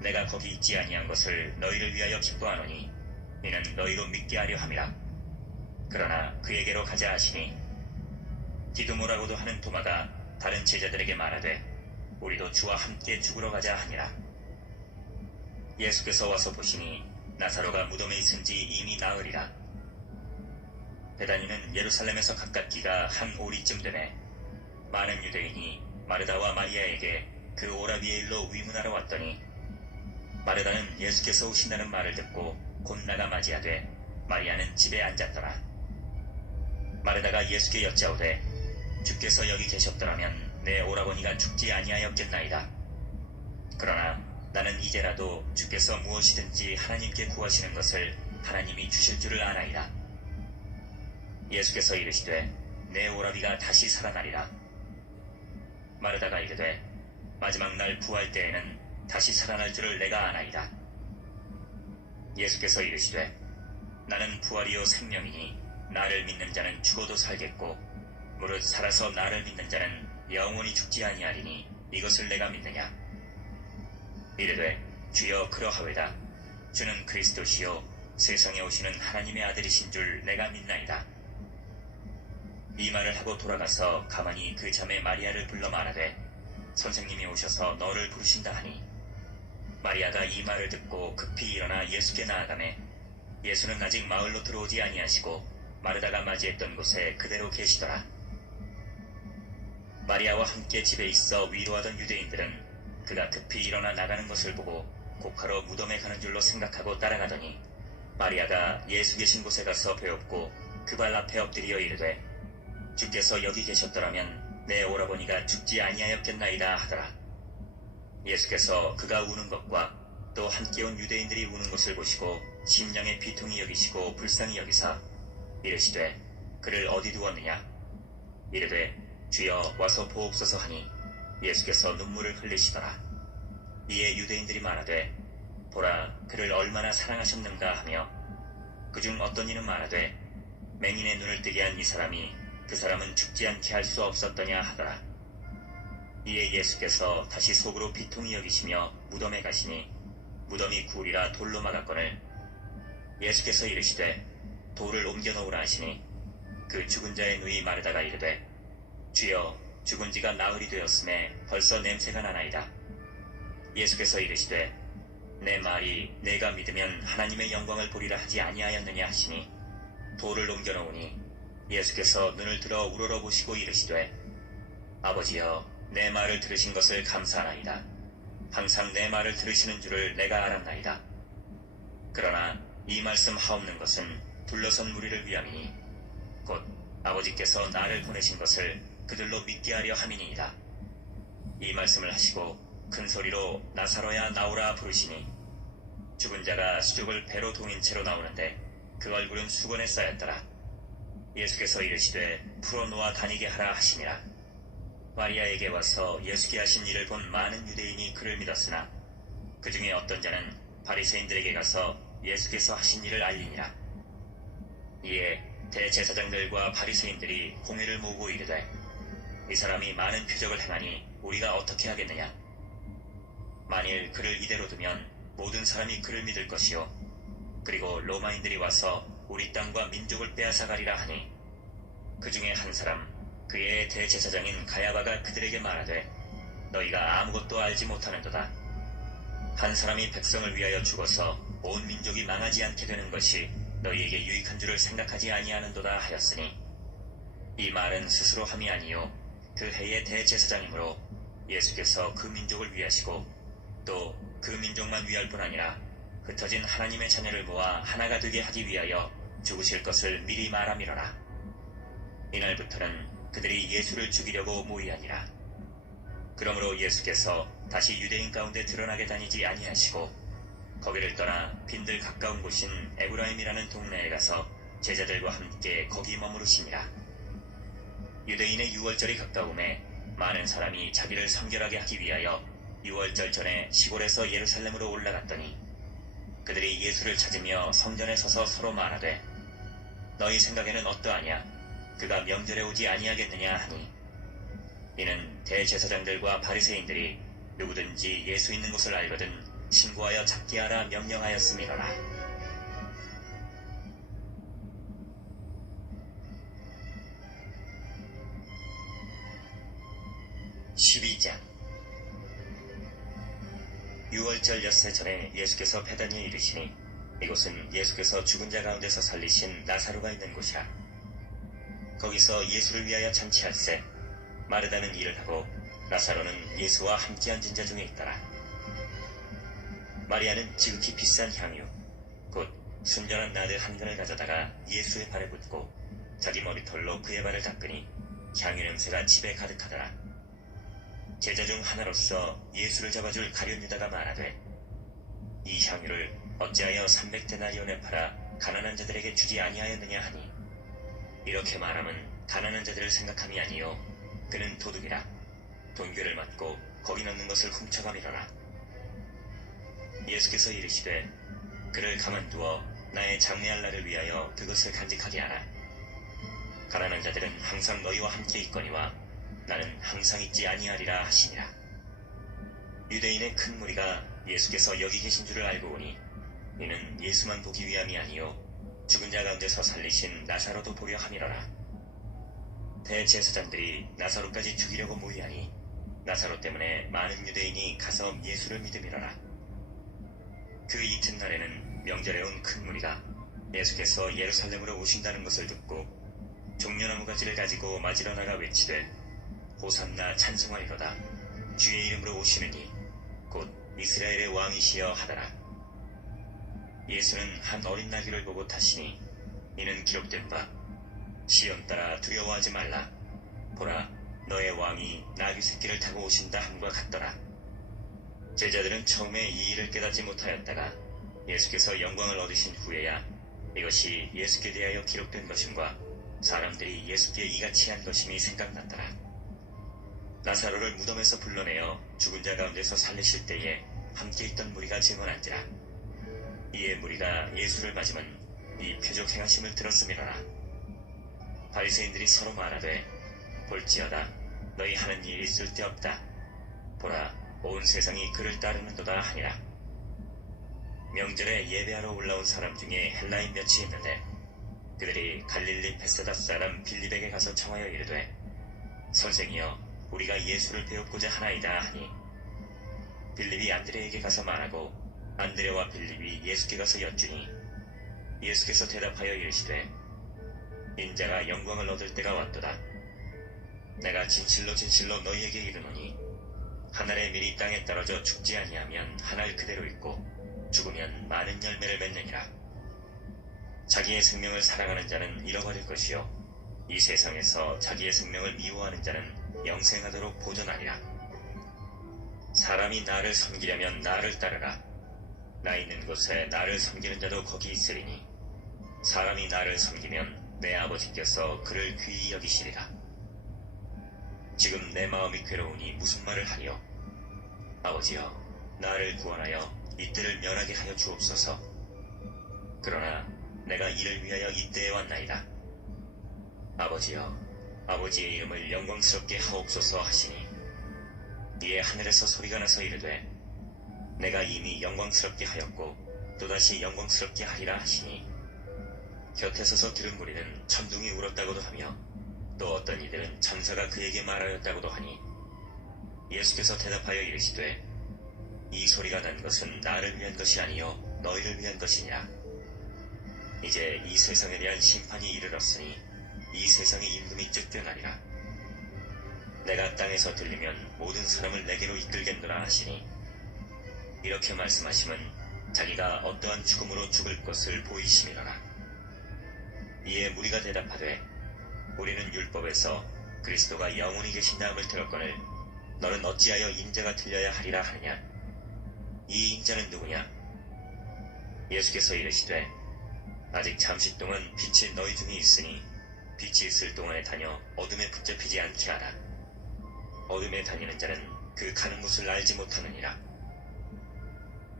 내가 거기 있지 아니한 것을 너희를 위하여 기뻐하노니 이는 너희로 믿게 하려 함이라. 그러나 그에게로 가자 하시니 디두모라고도 하는 도마가 다른 제자들에게 말하되 우리도 주와 함께 죽으러 가자 하니라. 예수께서 와서 보시니 나사로가 무덤에 있은지 이미 나으리라. 베다니는 예루살렘에서 가깝기가 한 오리쯤 되매 많은 유대인이 마르다와 마리아에게 그 오라비의 일로 위문하러 왔더니 마르다는 예수께서 오신다는 말을 듣고 곧 나가 맞이하되 마리아는 집에 앉았더라. 마르다가 예수께 여짜오되 주께서 여기 계셨더라면 내 오라버니가 죽지 아니하였겠나이다. 그러나 나는 이제라도 주께서 무엇이든지 하나님께 구하시는 것을 하나님이 주실 줄을 아나이다. 예수께서 이르시되 내 오라비가 다시 살아나리라. 마르다가 이르되 마지막 날 부활 때에는 다시 살아날 줄을 내가 아나이다. 예수께서 이르시되 나는 부활이요 생명이니 나를 믿는 자는 죽어도 살겠고 무릇 살아서 나를 믿는 자는 영원히 죽지 아니하리니 이것을 내가 믿느냐. 이르되 주여 그러하외다. 주는 그리스도시요 세상에 오시는 하나님의 아들이신 줄 내가 믿나이다. 이 말을 하고 돌아가서 가만히 그 자매 마리아를 불러 말하되 선생님이 오셔서 너를 부르신다 하니 마리아가 이 말을 듣고 급히 일어나 예수께 나아가매 예수는 아직 마을로 들어오지 아니하시고 마르다가 맞이했던 곳에 그대로 계시더라. 마리아와 함께 집에 있어 위로하던 유대인들은 그가 급히 일어나 나가는 것을 보고 곡하러 무덤에 가는 줄로 생각하고 따라가더니 마리아가 예수 계신 곳에 가서 배웠고 그 발 앞에 엎드려 이르되 주께서 여기 계셨더라면 내 오라버니가 죽지 아니하였겠나이다 하더라. 예수께서 그가 우는 것과 또 함께 온 유대인들이 우는 것을 보시고 심령의 비통이 여기시고 불쌍히 여기사 이르시되 그를 어디 두었느냐. 이르되 주여 와서 보옵소서 하니 예수께서 눈물을 흘리시더라. 이에 유대인들이 말하되 보라 그를 얼마나 사랑하셨는가 하며 그중 어떤 이는 말하되 맹인의 눈을 뜨게 한 이 사람이 그 사람은 죽지 않게 할 수 없었더냐 하더라. 이에 예수께서 다시 속으로 비통히 여기시며 무덤에 가시니 무덤이 굴이라 돌로 막았거늘 예수께서 이르시되 돌을 옮겨 놓으라 하시니 그 죽은 자의 누이 마르다가 이르되 주여 죽은 지가 나흘이 되었음에 벌써 냄새가 나나이다. 예수께서 이르시되 내 말이 내가 믿으면 하나님의 영광을 보리라 하지 아니하였느냐 하시니 돌을 옮겨 놓으니 예수께서 눈을 들어 우러러 보시고 이르시되 아버지여 내 말을 들으신 것을 감사하나이다. 항상 내 말을 들으시는 줄을 내가 알았나이다. 그러나 이 말씀 하옵는 것은 둘러선 무리를 위함이니 곧 아버지께서 나를 보내신 것을 그들로 믿게 하려 함이니이다. 이 말씀을 하시고 큰 소리로 나사로야 나오라 부르시니 죽은 자가 수족을 배로 동인 채로 나오는데 그 얼굴은 수건에 쌓였더라. 예수께서 이르시되 풀어놓아 다니게 하라 하시니라. 마리아에게 와서 예수께 하신 일을 본 많은 유대인이 그를 믿었으나 그 중에 어떤 자는 바리새인들에게 가서 예수께서 하신 일을 알리니라. 이에 대제사장들과 바리새인들이 공회를 모으고 이르되 이 사람이 많은 표적을 행하니 우리가 어떻게 하겠느냐. 만일 그를 이대로 두면 모든 사람이 그를 믿을 것이요 그리고 로마인들이 와서 우리 땅과 민족을 빼앗아가리라 하니 그 중에 한 사람 그의 대제사장인 가야바가 그들에게 말하되 너희가 아무것도 알지 못하는도다. 한 사람이 백성을 위하여 죽어서 온 민족이 망하지 않게 되는 것이 너희에게 유익한 줄을 생각하지 아니하는도다 하였으니 이 말은 스스로 함이 아니요 그 해의 대제사장이므로 예수께서 그 민족을 위하시고 또 그 민족만 위할 뿐 아니라 흩어진 하나님의 자녀를 모아 하나가 되게 하기 위하여 죽으실 것을 미리 말함이로라. 이날부터는 그들이 예수를 죽이려고 모이하니라. 그러므로 예수께서 다시 유대인 가운데 드러나게 다니지 아니하시고 거기를 떠나 빈들 가까운 곳인 에브라임이라는 동네에 가서 제자들과 함께 거기 머무르시니라. 유대인의 유월절이 가까움에 많은 사람이 자기를 성결하게 하기 위하여 유월절 전에 시골에서 예루살렘으로 올라갔더니 그들이 예수를 찾으며 성전에 서서 서로 말하되 너희 생각에는 어떠하냐? 그가 명절에 오지 아니하겠느냐 하니 이는 대제사장들과 바리새인들이 누구든지 예수 있는 곳을 알거든 신고하여 잡게 하라 명령하였음이로라. 12장. 유월절 엿새 전에 예수께서 베다니에 이르시니 이곳은 예수께서 죽은 자 가운데서 살리신 나사로가 있는 곳이라. 거기서 예수를 위하여 잔치할세 마르다는 일을 하고 나사로는 예수와 함께 앉은 자 중에 있더라. 마리아는 지극히 비싼 향유 곧 순전한 나드 한 근을 가져다가 예수의 발에 붓고 자기 머리털로 그의 발을 닦으니 향유 냄새가 집에 가득하더라. 제자 중 하나로서 예수를 잡아줄 가룟 유다가 말하되 이 향유를 어찌하여 300데나리온에 팔아 가난한 자들에게 주지 아니하였느냐 하니 이렇게 말함은 가난한 자들을 생각함이 아니요 그는 도둑이라 돈괴를 맞고 거기 넣는 것을 훔쳐감이로라. 예수께서 이르시되 그를 가만두어 나의 장례할 날을 위하여 그것을 간직하게 하라. 가난한 자들은 항상 너희와 함께 있거니와 나는 항상 있지 아니하리라 하시니라. 유대인의 큰 무리가 예수께서 여기 계신 줄을 알고 오니 이는 예수만 보기 위함이 아니요 죽은 자 가운데서 살리신 나사로도 보려 함이로라. 대제사장들이 나사로까지 죽이려고 모이하니 나사로 때문에 많은 유대인이 가서 예수를 믿음이로라. 그 이튿날에는 명절에 온 큰 무리가 예수께서 예루살렘으로 오신다는 것을 듣고 종려나무 가지를 가지고 맞으러 나가 외치되 호산나 찬송하리로다. 주의 이름으로 오시느니 곧 이스라엘의 왕이시여 하더라. 예수는 한 어린 나귀를 보고 타시니 이는 기록된 바 시온 따라 두려워하지 말라. 보라 너의 왕이 나귀 새끼를 타고 오신다 함과 같더라. 제자들은 처음에 이 일을 깨닫지 못하였다가 예수께서 영광을 얻으신 후에야 이것이 예수께 대하여 기록된 것임과 사람들이 예수께 이같이 한 것임이 생각났더라. 나사로를 무덤에서 불러내어 죽은 자 가운데서 살리실 때에 함께 있던 무리가 증언한지라. 이에 무리가 예수를 맞으면 이 표적 행하심을 들었음이로라. 바리새인들이 서로 말하되 볼지어다 너희 하는 일이 쓸데없다. 보라 온 세상이 그를 따르는도다 하니라. 명절에 예배하러 올라온 사람 중에 헬라인 몇이 있는데 그들이 갈릴리 베세다 사람 빌립에게 가서 청하여 이르되 선생이여 우리가 예수를 배우고자 하나이다 하니 빌립이 안드레에게 가서 말하고 안드레와 빌립이 예수께 가서 여쭈니 예수께서 대답하여 이르시되 인자가 영광을 얻을 때가 왔도다. 내가 진실로 진실로 너희에게 이르노니 한 알의 밀이 땅에 떨어져 죽지 아니하면 한 알 그대로 있고 죽으면 많은 열매를 맺느니라. 자기의 생명을 사랑하는 자는 잃어버릴 것이요 이 세상에서 자기의 생명을 미워하는 자는 영생하도록 보존하리라. 사람이 나를 섬기려면 나를 따르라. 나 있는 곳에 나를 섬기는 자도 거기 있으리니 사람이 나를 섬기면 내 아버지께서 그를 귀히 여기시리라. 지금 내 마음이 괴로우니 무슨 말을 하리요? 아버지여 나를 구원하여 이때를 면하게 하여 주옵소서. 그러나 내가 이를 위하여 이때에 왔나이다. 아버지여 아버지의 이름을 영광스럽게 하옵소서 하시니 이에 하늘에서 소리가 나서 이르되 내가 이미 영광스럽게 하였고 또다시 영광스럽게 하리라 하시니 곁에 서서 들은 무리는 천둥이 울었다고도 하며 또 어떤 이들은 천사가 그에게 말하였다고도 하니 예수께서 대답하여 이르시되 이 소리가 난 것은 나를 위한 것이 아니요 너희를 위한 것이니라. 이제 이 세상에 대한 심판이 이르렀으니 이 세상의 임금이 쫓겨나리라. 내가 땅에서 들리면 모든 사람을 내게로 이끌겠노라 하시니 이렇게 말씀하심은 자기가 어떠한 죽음으로 죽을 것을 보이심이로라. 이에 무리가 대답하되 우리는 율법에서 그리스도가 영원히 계신다함을 들었거늘 너는 어찌하여 인자가 들려야 하리라 하느냐. 이 인자는 누구냐? 예수께서 이르시되 아직 잠시 동안 빛이 너희 중에 있으니 빛이 있을 동안에 다녀 어둠에 붙잡히지 않게 하라. 어둠에 다니는 자는 그 가는 곳을 알지 못하느니라.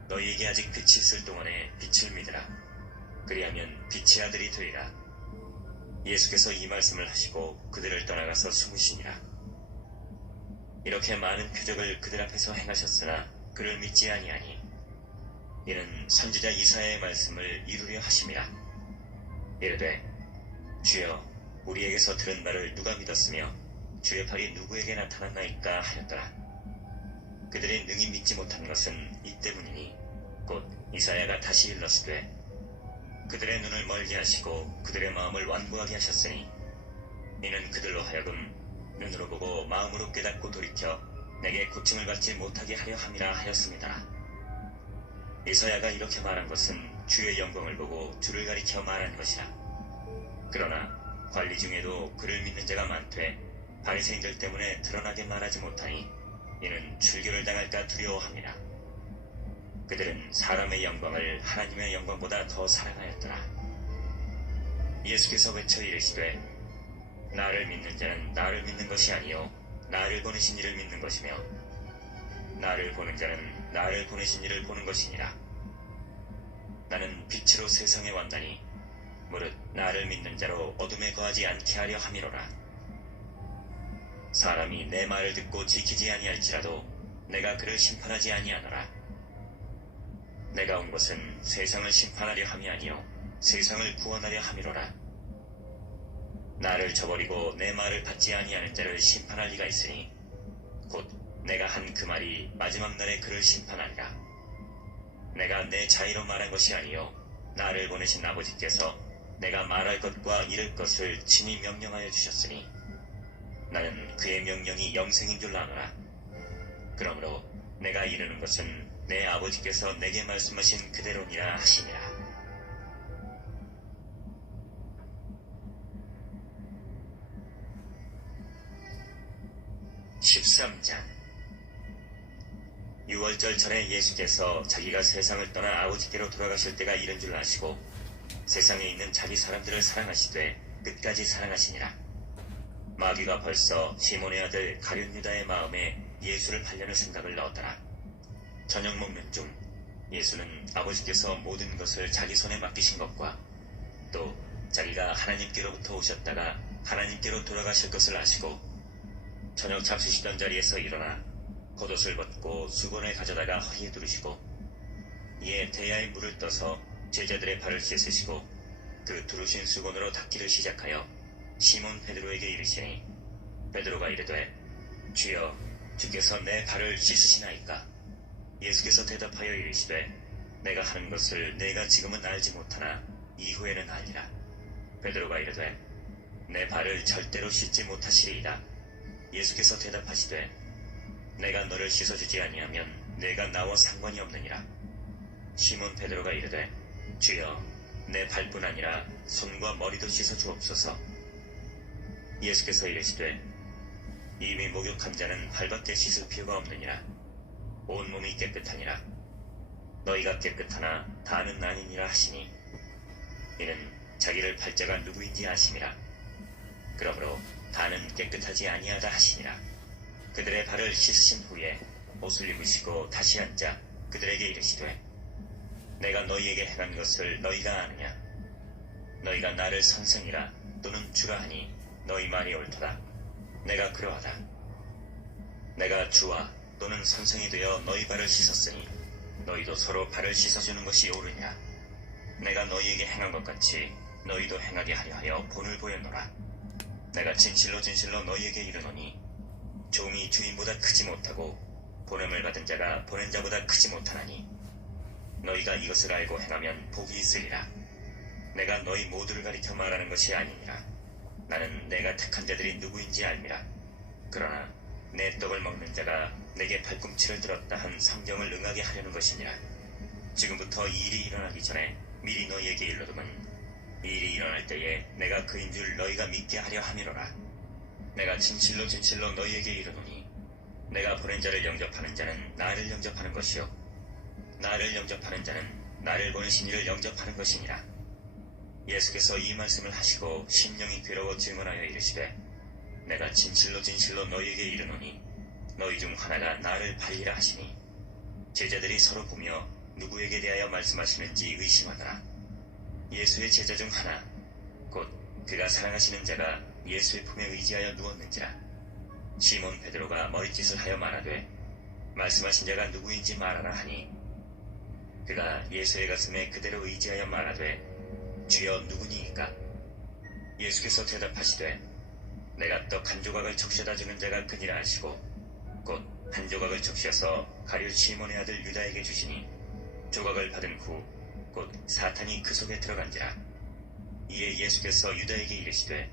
너희에게 아직 빛이 있을 동안에 빛을 믿으라. 그리하면 빛의 아들이 되리라. 예수께서 이 말씀을 하시고 그들을 떠나가서 숨으시니라. 이렇게 많은 표적을 그들 앞에서 행하셨으나 그를 믿지 아니하니 이는 선지자 이사야의 말씀을 이루려 하심이라. 이르되 주여 우리에게서 들은 말을 누가 믿었으며 주의 팔이 누구에게 나타났나이까 하였더라. 그들이 능히 믿지 못한 것은 이 때문이니 곧 이사야가 다시 일렀으되 그들의 눈을 멀게 하시고 그들의 마음을 완고하게 하셨으니 이는 그들로 하여금 눈으로 보고 마음으로 깨닫고 돌이켜 내게 고침을 받지 못하게 하려 함이라 하였습니다. 이사야가 이렇게 말한 것은 주의 영광을 보고 주를 가리켜 말한 것이라. 그러나 관리 중에도 그를 믿는 자가 많되 바리새인들 때문에 드러나게 말하지 못하니 이는 출교를 당할까 두려워함이라. 그들은 사람의 영광을 하나님의 영광보다 더 사랑하였더라. 예수께서 외쳐 이르시되 나를 믿는 자는 나를 믿는 것이 아니요 나를 보내신 이를 믿는 것이며 나를 보는 자는 나를 보내신 이를 보는 것이니라. 나는 빛으로 세상에 왔나니 무릇 나를 믿는 자로 어둠에 거하지 않게 하려 함이로라. 사람이 내 말을 듣고 지키지 아니할지라도 내가 그를 심판하지 아니하노라. 내가 온 것은 세상을 심판하려 함이 아니요 세상을 구원하려 함이로라. 나를 저버리고 내 말을 받지 아니하는 자를 심판할 리가 있으니 곧 내가 한 그 말이 마지막 날에 그를 심판하리라. 내가 내 자의로 말한 것이 아니요 나를 보내신 아버지께서 내가 말할 것과 이를 것을 친히 명령하여 주셨으니 나는 그의 명령이 영생인 줄 아노라. 그러므로 내가 이르는 것은 내 아버지께서 내게 말씀하신 그대로니라 하시니라. 13장. 유월절 전에 예수께서 자기가 세상을 떠나 아버지께로 돌아가실 때가 이른 줄 아시고 세상에 있는 자기 사람들을 사랑하시되 끝까지 사랑하시니라. 마귀가 벌써 시몬의 아들 가룟 유다의 마음에 예수를 팔려는 생각을 넣었더라. 저녁 먹는 중 예수는 아버지께서 모든 것을 자기 손에 맡기신 것과 또 자기가 하나님께로부터 오셨다가 하나님께로 돌아가실 것을 아시고 저녁 잡수시던 자리에서 일어나 겉옷을 벗고 수건을 가져다가 허리에 두르시고 이에 대야에 물을 떠서 제자들의 발을 씻으시고 그 두르신 수건으로 닦기를 시작하여 시몬 베드로에게 이르시니 베드로가 이르되 주여 주께서 내 발을 씻으시나이까? 예수께서 대답하여 이르시되 내가 하는 것을 내가 지금은 알지 못하나 이후에는 아니라. 베드로가 이르되 내 발을 절대로 씻지 못하시리이다. 예수께서 대답하시되 내가 너를 씻어주지 아니하면 내가 나와 상관이 없느니라. 시몬 베드로가 이르되 주여 내 발뿐 아니라 손과 머리도 씻어주옵소서. 예수께서 이르시되 이미 목욕한 자는 발밖에 씻을 필요가 없느니라. 온몸이 깨끗하니라. 너희가 깨끗하나 다는 아니니라 하시니 이는 자기를 팔 자가 누구인지 아심이라. 그러므로 다는 깨끗하지 아니하다 하시니라. 그들의 발을 씻으신 후에 옷을 입으시고 다시 앉아 그들에게 이르시되 내가 너희에게 행한 것을 너희가 아느냐? 너희가 나를 선생이라 또는 주라 하니 너희 말이 옳도다. 내가 그러하다. 내가 주와 또는 선생이 되어 너희 발을 씻었으니 너희도 서로 발을 씻어주는 것이 옳으냐? 내가 너희에게 행한 것 같이 너희도 행하게 하려 하여 본을 보였노라. 내가 진실로 진실로 너희에게 이르노니 종이 주인보다 크지 못하고 보냄을 받은 자가 보낸 자보다 크지 못하나니 너희가 이것을 알고 행하면 복이 있으리라. 내가 너희 모두를 가리켜 말하는 것이 아니니라. 나는 내가 택한 자들이 누구인지 알미라. 그러나 내 떡을 먹는 자가 내게 발꿈치를 들었다 한 성경을 응하게 하려는 것이니라. 지금부터 이 일이 일어나기 전에 미리 너희에게 일러두면 이 일이 일어날 때에 내가 그인 줄 너희가 믿게 하려 함이로라. 내가 진실로 진실로 너희에게 이르노니 내가 보낸 자를 영접하는 자는 나를 영접하는 것이요 나를 영접하는 자는 나를 보내신 이를 영접하는 것이니라. 예수께서 이 말씀을 하시고 심령이 괴로워 증언하여 이르시되 내가 진실로 진실로 너희에게 이르노니 너희 중 하나가 나를 팔리라 하시니 제자들이 서로 보며 누구에게 대하여 말씀하시는지 의심하더라. 예수의 제자 중 하나 곧 그가 사랑하시는 자가 예수의 품에 의지하여 누웠는지라. 시몬 베드로가 머리짓을 하여 말하되 말씀하신 자가 누구인지 말하라 하니 그가 예수의 가슴에 그대로 의지하여 말하되 주여 누구니이까? 예수께서 대답하시되 내가 떡 한 조각을 적셔다 주는 자가 그니라 하시고 곧 한 조각을 적셔서 가룟 시몬의 아들 유다에게 주시니 조각을 받은 후 곧 사탄이 그 속에 들어간지라. 이에 예수께서 유다에게 이르시되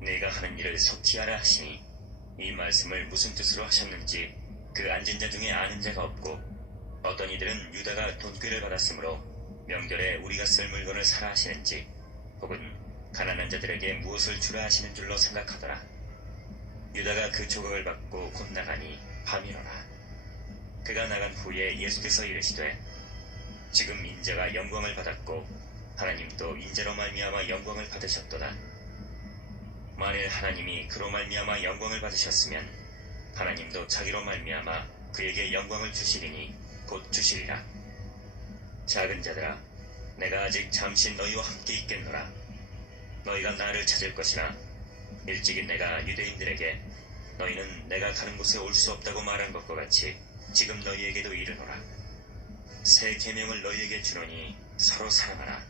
내가 하는 일을 속히 하라 하시니 이 말씀을 무슨 뜻으로 하셨는지 그 앉은 자 중에 아는 자가 없고 어떤 이들은 유다가 돈꾀를 받았으므로 명절에 우리가 쓸 물건을 사라 하시는지 혹은 가난한 자들에게 무엇을 주라 하시는 줄로 생각하더라. 유다가 그 조각을 받고 곧 나가니 밤이로라. 그가 나간 후에 예수께서 이르시되 지금 인자가 영광을 받았고 하나님도 인자로 말미암아 영광을 받으셨도다. 만일 하나님이 그로 말미암아 영광을 받으셨으면 하나님도 자기로 말미암아 그에게 영광을 주시리니 곧 주시리라. 작은 자들아 내가 아직 잠시 너희와 함께 있겠노라. 너희가 나를 찾을 것이나 일찍이 내가 유대인들에게 너희는 내가 가는 곳에 올 수 없다고 말한 것과 같이 지금 너희에게도 이르노라. 새 계명을 너희에게 주노니 서로 사랑하라.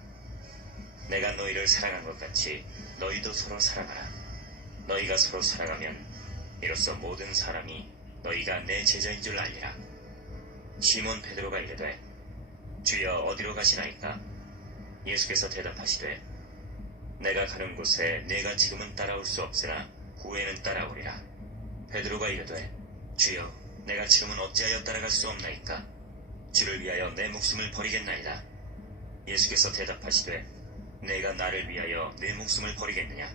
내가 너희를 사랑한 것 같이 너희도 서로 사랑하라. 너희가 서로 사랑하면 이로써 모든 사람이 너희가 내 제자인 줄 알리라. 시몬 베드로가 이르되 주여 어디로 가시나이까? 예수께서 대답하시되 내가 가는 곳에 내가 지금은 따라올 수 없으나 후에는 따라오리라. 베드로가 이르되 주여 내가 지금은 어찌하여 따라갈 수 없나이까? 주를 위하여 내 목숨을 버리겠나이다. 예수께서 대답하시되 내가 나를 위하여 내 목숨을 버리겠느냐?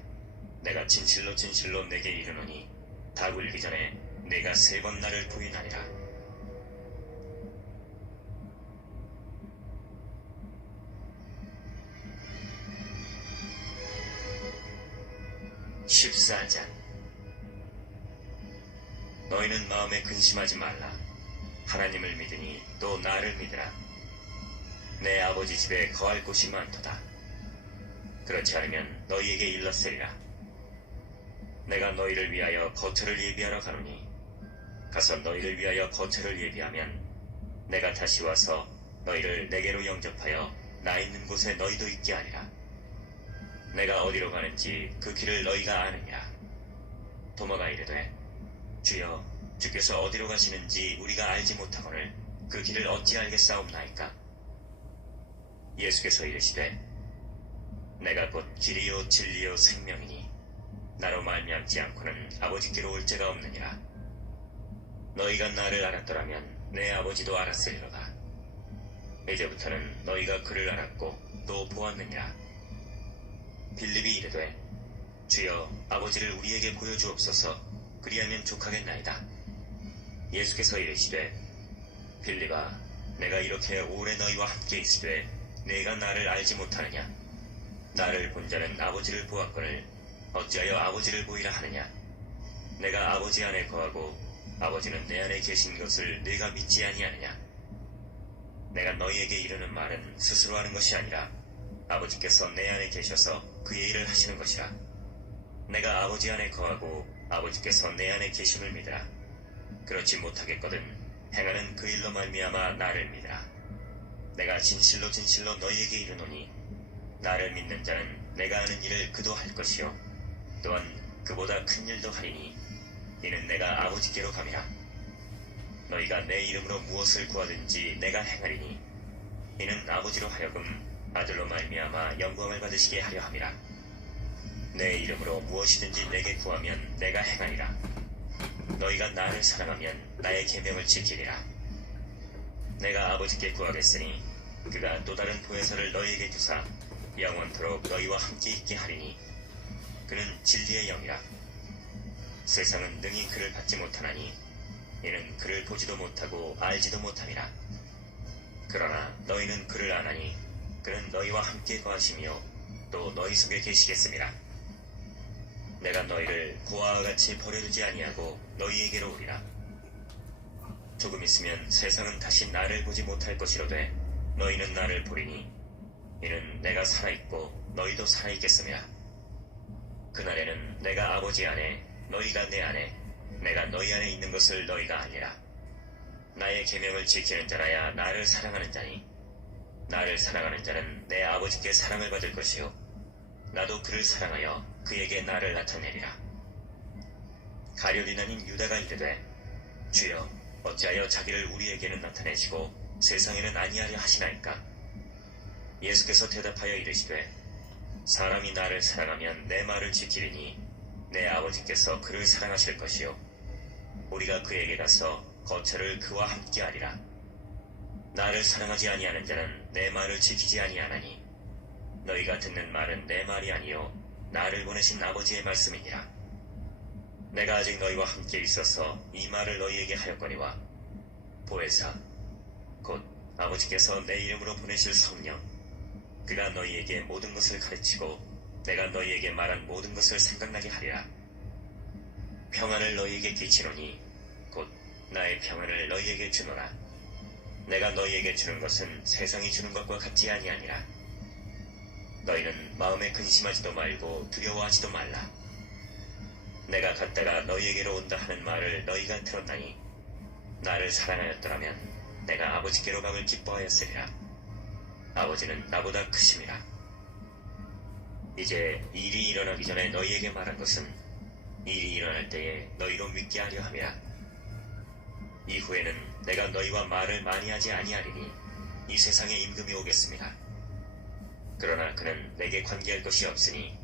내가 진실로 진실로 내게 이르노니 다 굴리기 전에 내가 3번 나를 부인하리라. (14장) 너희는 마음에 근심하지 말라. 하나님을 믿으니 또 나를 믿으라. 내 아버지 집에 거할 곳이 많도다. 그렇지 않으면 너희에게 일렀으리라. 내가 너희를 위하여 거처를 예비하러 가노니 가서 너희를 위하여 거처를 예비하면 내가 다시 와서 너희를 내게로 영접하여 나 있는 곳에 너희도 있게 하리라. 내가 어디로 가는지 그 길을 너희가 아느니라. 도마가 이르되 주여 주께서 어디로 가시는지 우리가 알지 못하거늘 그 길을 어찌 알겠사옵나이까? 예수께서 이르시되 내가 곧 길이요 진리요 생명이니 나로 말미암지 않고는 아버지께로 올 자가 없느니라. 너희가 나를 알았더라면 내 아버지도 알았으리로다. 이제부터는 너희가 그를 알았고 또 보았느니라. 빌립이 이르되 주여 아버지를 우리에게 보여주옵소서. 그리하면 족하겠나이다. 예수께서 이르시되 빌립아 내가 이렇게 오래 너희와 함께 있으되 내가 나를 알지 못하느냐? 나를 본 자는 아버지를 보았거늘 어찌하여 아버지를 보이라 하느냐? 내가 아버지 안에 거하고 아버지는 내 안에 계신 것을 네가 믿지 아니하느냐? 내가 너희에게 이르는 말은 스스로 하는 것이 아니라 아버지께서 내 안에 계셔서 그의 일을 하시는 것이라. 내가 아버지 안에 거하고 아버지께서 내 안에 계심을 믿으라. 그렇지 못하겠거든 행하는 그 일로 말미암아 나를 믿으라. 내가 진실로 진실로 너희에게 이르노니 나를 믿는 자는 내가 하는 일을 그도 할 것이요 또한 그보다 큰 일도 하리니 이는 내가 아버지께로 감이라. 너희가 내 이름으로 무엇을 구하든지 내가 행하리니 이는 아버지로 하여금 아들로 말미암아 영광을 받으시게 하려 함이라. 내 이름으로 무엇이든지 내게 구하면 내가 행하리라. 너희가 나를 사랑하면 나의 계명을 지키리라. 내가 아버지께 구하겠으니 그가 또 다른 보혜사를 너희에게 주사 영원토록 너희와 함께 있게 하리니 그는 진리의 영이라. 세상은 능히 그를 받지 못하나니 이는 그를 보지도 못하고 알지도 못함이라. 그러나 너희는 그를 아나니 그는 너희와 함께 거하시며 또 너희 속에 계시겠습니다. 내가 너희를 고아와 같이 버려두지 아니하고 너희에게로 오리라. 조금 있으면 세상은 다시 나를 보지 못할 것이로되 너희는 나를 보리니 이는 내가 살아있고 너희도 살아있겠음이라. 그날에는 내가 아버지 안에 너희가 내 안에 내가 너희 안에 있는 것을 너희가 알리라. 나의 계명을 지키는 자라야 나를 사랑하는 자니 나를 사랑하는 자는 내 아버지께 사랑을 받을 것이요 나도 그를 사랑하여 그에게 나를 나타내리라. 가룟유다인 유다가 이르되 주여 어찌하여 자기를 우리에게는 나타내시고 세상에는 아니하려 하시나이까? 예수께서 대답하여 이르시되 사람이 나를 사랑하면 내 말을 지키리니 내 아버지께서 그를 사랑하실 것이요 우리가 그에게 가서 거처를 그와 함께 하리라. 나를 사랑하지 아니하는 자는 내 말을 지키지 아니하나니 너희가 듣는 말은 내 말이 아니요 나를 보내신 아버지의 말씀이니라. 내가 아직 너희와 함께 있어서 이 말을 너희에게 하였거니와 보혜사 곧 아버지께서 내 이름으로 보내실 성령 그가 너희에게 모든 것을 가르치고 내가 너희에게 말한 모든 것을 생각나게 하리라. 평안을 너희에게 끼치노니 곧 나의 평안을 너희에게 주노라. 내가 너희에게 주는 것은 세상이 주는 것과 같지 아니하니라. 너희는 마음에 근심하지도 말고 두려워하지도 말라. 내가 갔다가 너희에게로 온다 하는 말을 너희가 들었나니 나를 사랑하였더라면 내가 아버지께로 감을 기뻐하였으리라. 아버지는 나보다 크심이라. 이제 일이 일어나기 전에 너희에게 말한 것은 일이 일어날 때에 너희로 믿게 하려 함이라. 이후에는 내가 너희와 말을 많이 하지 아니하리니 이 세상에 임금이 오겠습니다. 그러나 그는 내게 관계할 것이 없으니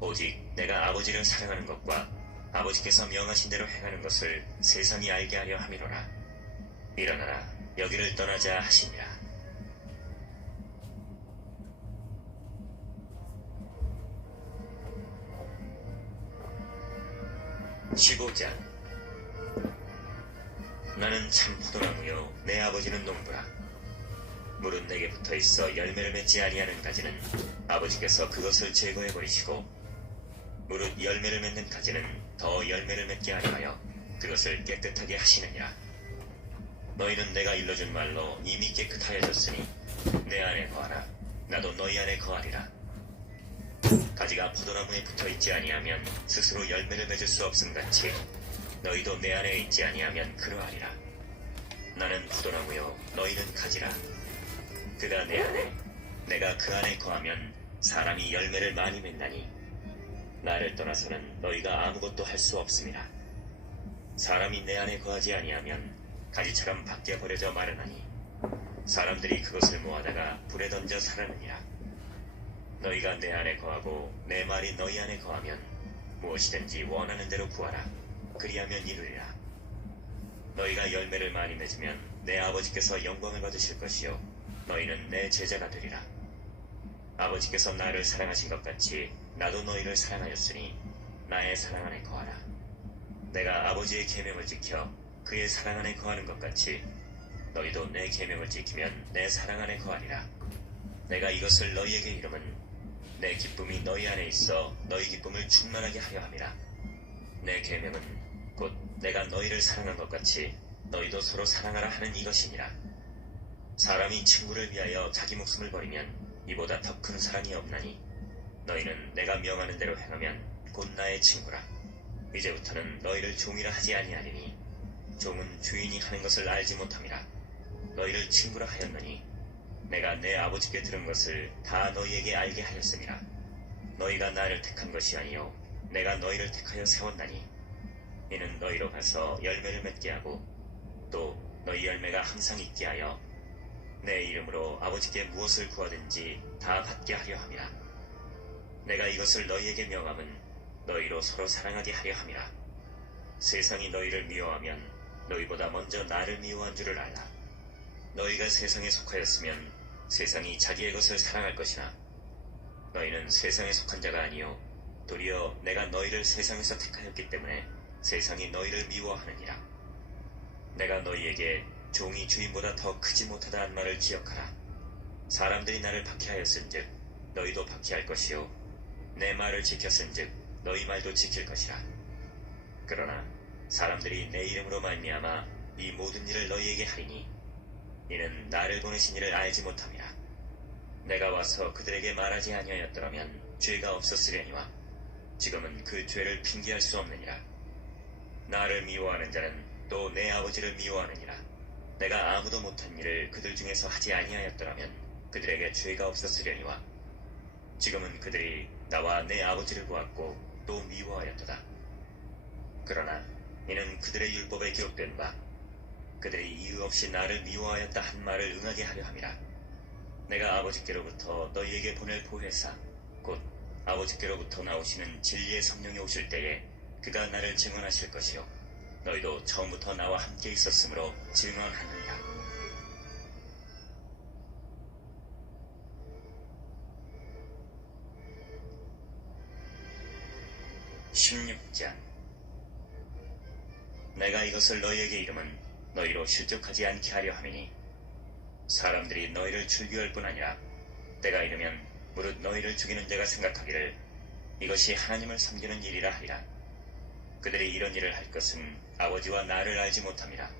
오직 내가 아버지를 사랑하는 것과 아버지께서 명하신 대로 행하는 것을 세상이 알게 하려 함이로라. 일어나라 여기를 떠나자 하시니라. 15장. 나는 참 포도나무요 내 아버지는 농부라. 물은 내게 붙어있어 열매를 맺지 아니하는 가지는 아버지께서 그것을 제거해버리시고 무릇 열매를 맺는 가지는 더 열매를 맺게 하려 하여 그것을 깨끗하게 하시느니라. 너희는 내가 일러준 말로 이미 깨끗하여졌으니 내 안에 거하라. 나도 너희 안에 거하리라. 가지가 포도나무에 붙어있지 아니하면 스스로 열매를 맺을 수 없음같이 너희도 내 안에 있지 아니하면 그러하리라. 나는 포도나무요 너희는 가지라. 그가 내 안에 내가 그 안에 거하면 사람이 열매를 많이 맺나니 나를 떠나서는 너희가 아무것도 할 수 없음이라. 사람이 내 안에 거하지 아니하면 가지처럼 밖에 버려져 마르나니 사람들이 그것을 모아다가 불에 던져 살아느니라. 너희가 내 안에 거하고 내 말이 너희 안에 거하면 무엇이든지 원하는 대로 구하라. 그리하면 이루리라. 너희가 열매를 많이 맺으면 내 아버지께서 영광을 받으실 것이요 너희는 내 제자가 되리라. 아버지께서 나를 사랑하신 것 같이 나도 너희를 사랑하였으니 나의 사랑 안에 거하라. 내가 아버지의 계명을 지켜 그의 사랑 안에 거하는 것 같이 너희도 내 계명을 지키면 내 사랑 안에 거하리라. 내가 이것을 너희에게 이름은 내 기쁨이 너희 안에 있어 너희 기쁨을 충만하게 하려 함이라. 내 계명은 곧 내가 너희를 사랑한 것 같이 너희도 서로 사랑하라 하는 이것이니라. 사람이 친구를 위하여 자기 목숨을 버리면 이보다 더 큰 사랑이 없나니 너희는 내가 명하는 대로 행하면 곧 나의 친구라. 이제부터는 너희를 종이라 하지 아니하리니 종은 주인이 하는 것을 알지 못함이라. 너희를 친구라 하였느니 내가 내 아버지께 들은 것을 다 너희에게 알게 하였음이라. 너희가 나를 택한 것이 아니요 내가 너희를 택하여 세웠나니 이는 너희로 가서 열매를 맺게 하고 또 너희 열매가 항상 있게 하여 내 이름으로 아버지께 무엇을 구하든지 다 받게 하려 함이라. 내가 이것을 너희에게 명함은 너희로 서로 사랑하게 하려 함이라. 세상이 너희를 미워하면 너희보다 먼저 나를 미워한 줄을 알라. 너희가 세상에 속하였으면 세상이 자기의 것을 사랑할 것이나 너희는 세상에 속한 자가 아니요 도리어 내가 너희를 세상에서 택하였기 때문에 세상이 너희를 미워하느니라. 내가 너희에게 종이 주인보다 더 크지 못하다 한 말을 기억하라. 사람들이 나를 박해하였은즉 너희도 박해할 것이요 내 말을 지켰은즉 너희 말도 지킬 것이라. 그러나 사람들이 내 이름으로 말미암아 이 모든 일을 너희에게 하리니 이는 나를 보내신 이를 알지 못함이라. 내가 와서 그들에게 말하지 아니하였더라면 죄가 없었으려니와 지금은 그 죄를 핑계할 수 없느니라. 나를 미워하는 자는 또 내 아버지를 미워하느니라. 내가 아무도 못한 일을 그들 중에서 하지 아니하였더라면 그들에게 죄가 없었으려니와 지금은 그들이 나와 내 아버지를 보았고 또 미워하였도다. 그러나 이는 그들의 율법에 기록된 바 그들이 이유 없이 나를 미워하였다 한 말을 응하게 하려 함이라. 내가 아버지께로부터 너희에게 보낼 보혜사 곧 아버지께로부터 나오시는 진리의 성령이 오실 때에 그가 나를 증언하실 것이요 너희도 처음부터 나와 함께 있었으므로 증언하느니라. 16장. 내가 이것을 너희에게 이름은 너희로 실족하지 않게 하려 함이니 사람들이 너희를 즐겨할 뿐 아니라 때가 이르면 무릇 너희를 죽이는 자가 생각하기를 이것이 하나님을 섬기는 일이라 하리라. 그들이 이런 일을 할 것은 아버지와 나를 알지 못함이라.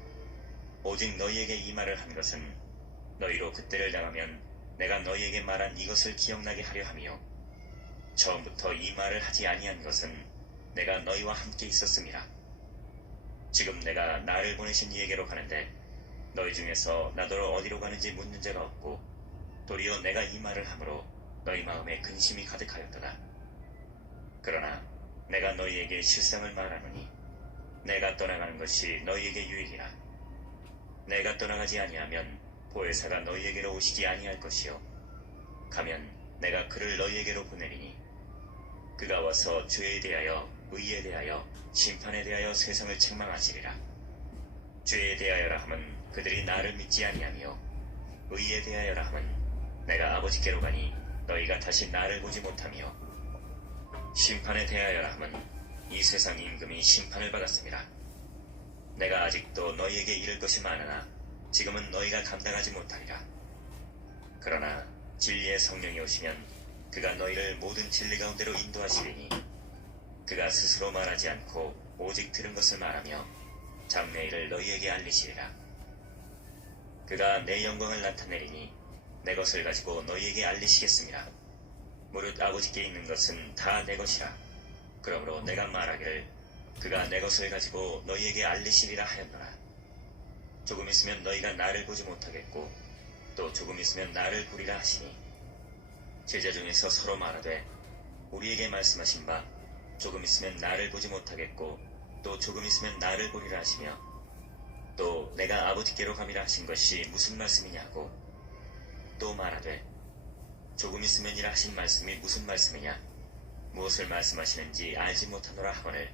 오직 너희에게 이 말을 한 것은 너희로 그때를 당하면 내가 너희에게 말한 이것을 기억나게 하려 함이요 처음부터 이 말을 하지 아니한 것은 내가 너희와 함께 있었음이라. 지금 내가 나를 보내신 이에게로 가는데 너희 중에서 나더러 어디로 가는지 묻는 자가 없고 도리어 내가 이 말을 함으로 너희 마음에 근심이 가득하였도다. 그러나 내가 너희에게 실상을 말하노니 내가 떠나가는 것이 너희에게 유익이라. 내가 떠나가지 아니하면 보혜사가 너희에게로 오시지 아니할 것이요 가면 내가 그를 너희에게로 보내리니 그가 와서 죄에 대하여 의에 대하여 심판에 대하여 세상을 책망하시리라. 죄에 대하여라 함은 그들이 나를 믿지 아니하며 의에 대하여라 함은 내가 아버지께로 가니 너희가 다시 나를 보지 못하며 심판에 대하여라 함은 이 세상 임금이 심판을 받았습니다. 내가 아직도 너희에게 이를 것이 많으나 지금은 너희가 감당하지 못하리라. 그러나 진리의 성령이 오시면 그가 너희를 모든 진리 가운데로 인도하시리니 그가 스스로 말하지 않고 오직 들은 것을 말하며 장래일을 너희에게 알리시리라. 그가 내 영광을 나타내리니 내 것을 가지고 너희에게 알리시겠습니다. 무릇 아버지께 있는 것은 다 내 것이라. 그러므로 내가 말하기를 그가 내 것을 가지고 너희에게 알리시리라 하였노라. 조금 있으면 너희가 나를 보지 못하겠고 또 조금 있으면 나를 보리라 하시니 제자 중에서 서로 말하되 우리에게 말씀하신 바 조금 있으면 나를 보지 못하겠고 또 조금 있으면 나를 보리라 하시며 또 내가 아버지께로 감이라 하신 것이 무슨 말씀이냐고 또 말하되 조금 있으면이라 하신 말씀이 무슨 말씀이냐 무엇을 말씀하시는지 알지 못하노라 하거늘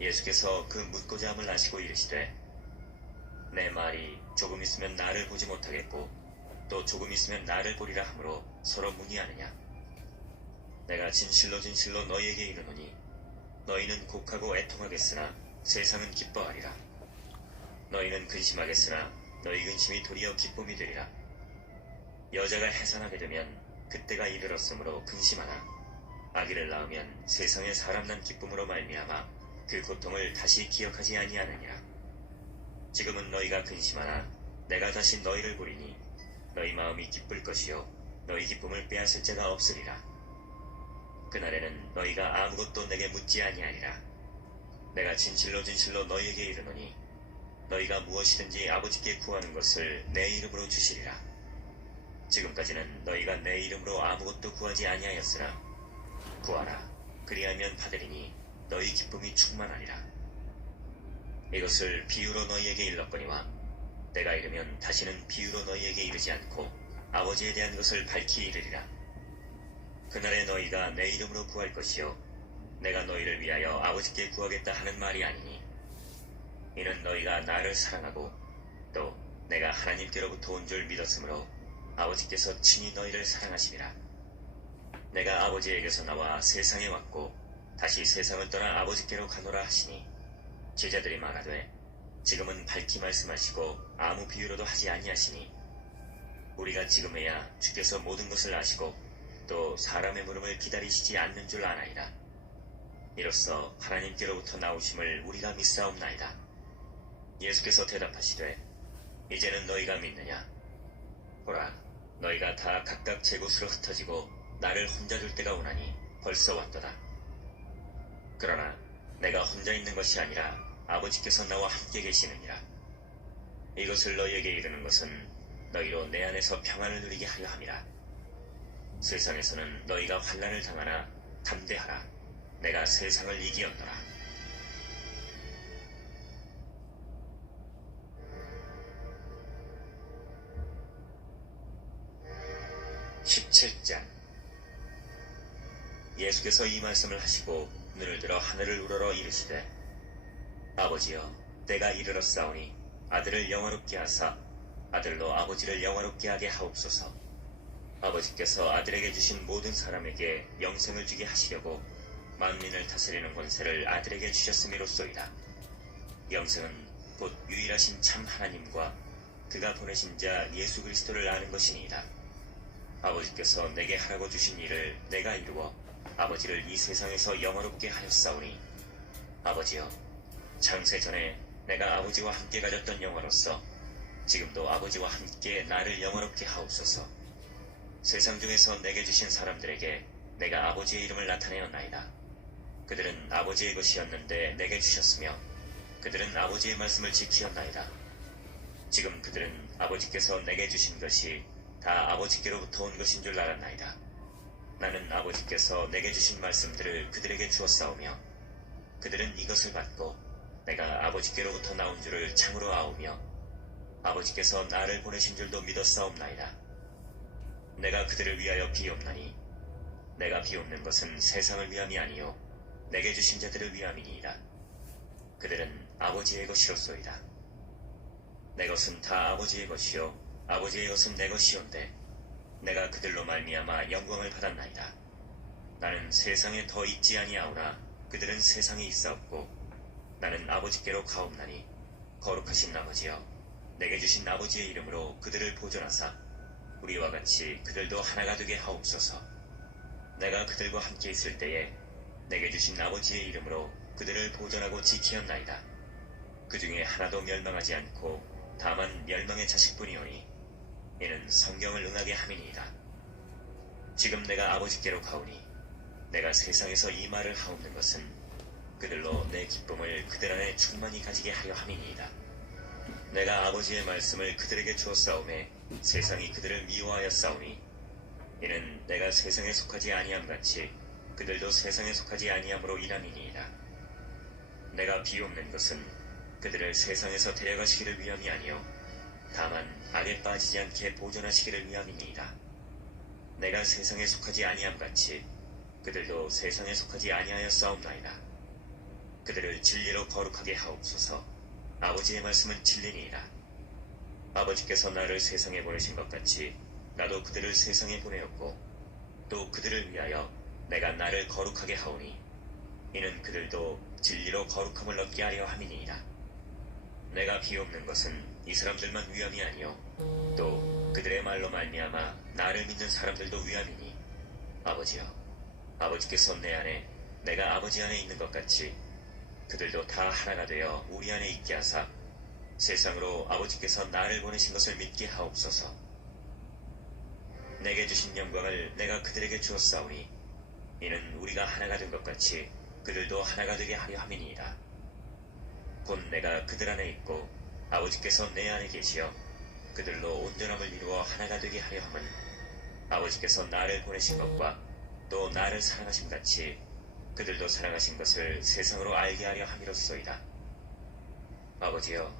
예수께서 그 묻고자 함을 아시고 이르시되 내 말이 조금 있으면 나를 보지 못하겠고 또 조금 있으면 나를 보리라 하므로 서로 문의하느냐. 내가 진실로 진실로 너희에게 이르노니 너희는 곡하고 애통하겠으나 세상은 기뻐하리라. 너희는 근심하겠으나 너희 근심이 도리어 기쁨이 되리라. 여자가 해산하게 되면 그때가 이르렀으므로 근심하나 아기를 낳으면 세상에 사람 난 기쁨으로 말미암아 그 고통을 다시 기억하지 아니하느니라. 지금은 너희가 근심하나 내가 다시 너희를 보리니 너희 마음이 기쁠 것이요 너희 기쁨을 빼앗을 자가 없으리라. 그날에는 너희가 아무것도 내게 묻지 아니하리라. 내가 진실로 진실로 너희에게 이르노니 너희가 무엇이든지 아버지께 구하는 것을 내 이름으로 주시리라. 지금까지는 너희가 내 이름으로 아무것도 구하지 아니하였으나 구하라. 그리하면 받으리니 너희 기쁨이 충만하리라. 이것을 비유로 너희에게 일렀거니와 내가 이르면 다시는 비유로 너희에게 이르지 않고 아버지에 대한 것을 밝히 이르리라. 그날에 너희가 내 이름으로 구할 것이요 내가 너희를 위하여 아버지께 구하겠다 하는 말이 아니니 이는 너희가 나를 사랑하고 또 내가 하나님께로부터 온 줄 믿었으므로 아버지께서 친히 너희를 사랑하시니라. 내가 아버지에게서 나와 세상에 왔고 다시 세상을 떠나 아버지께로 가노라 하시니 제자들이 말하되 지금은 밝히 말씀하시고 아무 비유로도 하지 아니하시니 우리가 지금에야 주께서 모든 것을 아시고 또 사람의 물음을 기다리시지 않는 줄 아나이다. 이로써 하나님께로부터 나오심을 우리가 믿사옵나이다. 예수께서 대답하시되 이제는 너희가 믿느냐? 보라, 너희가 다 각각 제 곳으로 흩어지고 나를 혼자 둘 때가 오나니 벌써 왔도다. 그러나 내가 혼자 있는 것이 아니라 아버지께서 나와 함께 계시느니라. 이것을 너희에게 이르는 것은 너희로 내 안에서 평안을 누리게 하려 함이라. 세상에서는 너희가 환난을 당하나 담대하라. 내가 세상을 이기었노라. 17장. 예수께서 이 말씀을 하시고 눈을 들어 하늘을 우러러 이르시되 아버지여, 때가 이르렀사오니 아들을 영화롭게 하사 아들로 아버지를 영화롭게 하게 하옵소서. 아버지께서 아들에게 주신 모든 사람에게 영생을 주게 하시려고 만민을 다스리는 권세를 아들에게 주셨음이로소이다. 영생은 곧 유일하신 참 하나님과 그가 보내신 자 예수 그리스도를 아는 것이니이다. 아버지께서 내게 하라고 주신 일을 내가 이루어 아버지를 이 세상에서 영화롭게 하였사오니 아버지여, 창세 전에 내가 아버지와 함께 가졌던 영화로서 지금도 아버지와 함께 나를 영화롭게 하옵소서. 세상 중에서 내게 주신 사람들에게 내가 아버지의 이름을 나타내었나이다. 그들은 아버지의 것이었는데 내게 주셨으며 그들은 아버지의 말씀을 지키었나이다. 지금 그들은 아버지께서 내게 주신 것이 다 아버지께로부터 온 것인 줄 알았나이다. 나는 아버지께서 내게 주신 말씀들을 그들에게 주었사오며 그들은 이것을 받고 내가 아버지께로부터 나온 줄을 참으로 아오며 아버지께서 나를 보내신 줄도 믿었사옵나이다. 내가 그들을 위하여 비옵나니 내가 비옵는 것은 세상을 위함이 아니요 내게 주신 자들을 위함이니이다. 그들은 아버지의 것이로소이다. 내 것은 다 아버지의 것이요 아버지의 것은 내 것이온데 내가 그들로 말미암아 영광을 받았나이다. 나는 세상에 더 있지 아니하오나 그들은 세상에 있사옵고 나는 아버지께로 가옵나니 거룩하신 아버지여, 내게 주신 아버지의 이름으로 그들을 보존하사 우리와 같이 그들도 하나가 되게 하옵소서. 내가 그들과 함께 있을 때에 내게 주신 아버지의 이름으로 그들을 보존하고 지키었나이다. 그 중에 하나도 멸망하지 않고 다만 멸망의 자식뿐이오니 이는 성경을 응하게 함이니이다. 지금 내가 아버지께로 가오니 내가 세상에서 이 말을 하옵는 것은 그들로 내 기쁨을 그들 안에 충만히 가지게 하려 함이니이다. 내가 아버지의 말씀을 그들에게 주었사오매 세상이 그들을 미워하였사오니 이는 내가 세상에 속하지 아니함 같이 그들도 세상에 속하지 아니함으로 인함이니이다. 내가 비옵는 것은 그들을 세상에서 데려가시기를 위함이 아니요 다만 악에 빠지지 않게 보존하시기를 위함이니이다. 내가 세상에 속하지 아니함 같이 그들도 세상에 속하지 아니하였사옵나이다. 그들을 진리로 거룩하게 하옵소서. 아버지의 말씀은 진리니이다. 아버지께서 나를 세상에 보내신 것 같이 나도 그들을 세상에 보내었고 또 그들을 위하여 내가 나를 거룩하게 하오니 이는 그들도 진리로 거룩함을 얻게 하려 함이니이다. 내가 비옵는 것은 이 사람들만 위함이 아니요 또 그들의 말로 말미암아 나를 믿는 사람들도 위함이니 아버지여, 아버지께서 내 안에 내가 아버지 안에 있는 것 같이 그들도 다 하나가 되어 우리 안에 있게 하사 세상으로 아버지께서 나를 보내신 것을 믿게 하옵소서. 내게 주신 영광을 내가 그들에게 주었사오니 이는 우리가 하나가 된 것 같이 그들도 하나가 되게 하려 함이니이다. 곧 내가 그들 안에 있고 아버지께서 내 안에 계시어 그들로 온전함을 이루어 하나가 되게 하려 함은 아버지께서 나를 보내신 것과 또 나를 사랑하신 같이 그들도 사랑하신 것을 세상으로 알게 하려 함이로소이다. 아버지여,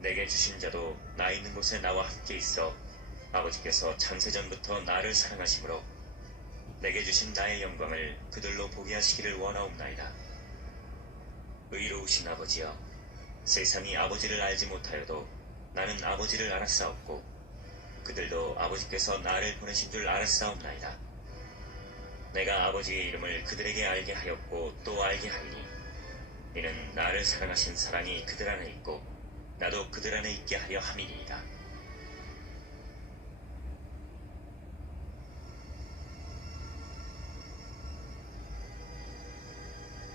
내게 주신 자도 나 있는 곳에 나와 함께 있어 아버지께서 창세전부터 나를 사랑하심으로 내게 주신 나의 영광을 그들로 보게 하시기를 원하옵나이다. 의로우신 아버지여, 세상이 아버지를 알지 못하여도 나는 아버지를 알았사옵고 그들도 아버지께서 나를 보내신 줄 알았사옵나이다. 내가 아버지의 이름을 그들에게 알게 하였고 또 알게 하리니 이는 나를 사랑하신 사랑이 그들 안에 있고 나도 그들 안에 있게 하려 함이니이다.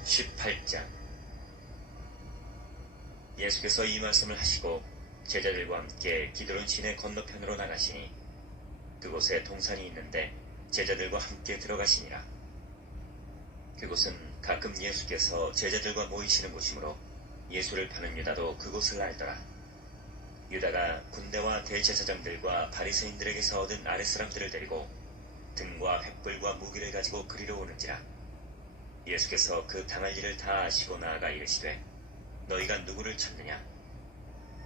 18장. 예수께서 이 말씀을 하시고 제자들과 함께 기드론 시내 건너편으로 나가시니 그곳에 동산이 있는데 제자들과 함께 들어가시니라. 그곳은 가끔 예수께서 제자들과 모이시는 곳이므로 예수를 파는 유다도 그곳을 알더라. 유다가 군대와 대제사장들과 바리새인들에게서 얻은 아랫사람들을 데리고 등과 횃불과 무기를 가지고 그리로 오는지라. 예수께서 그 당할 일을 다 아시고 나아가 이르시되 너희가 누구를 찾느냐?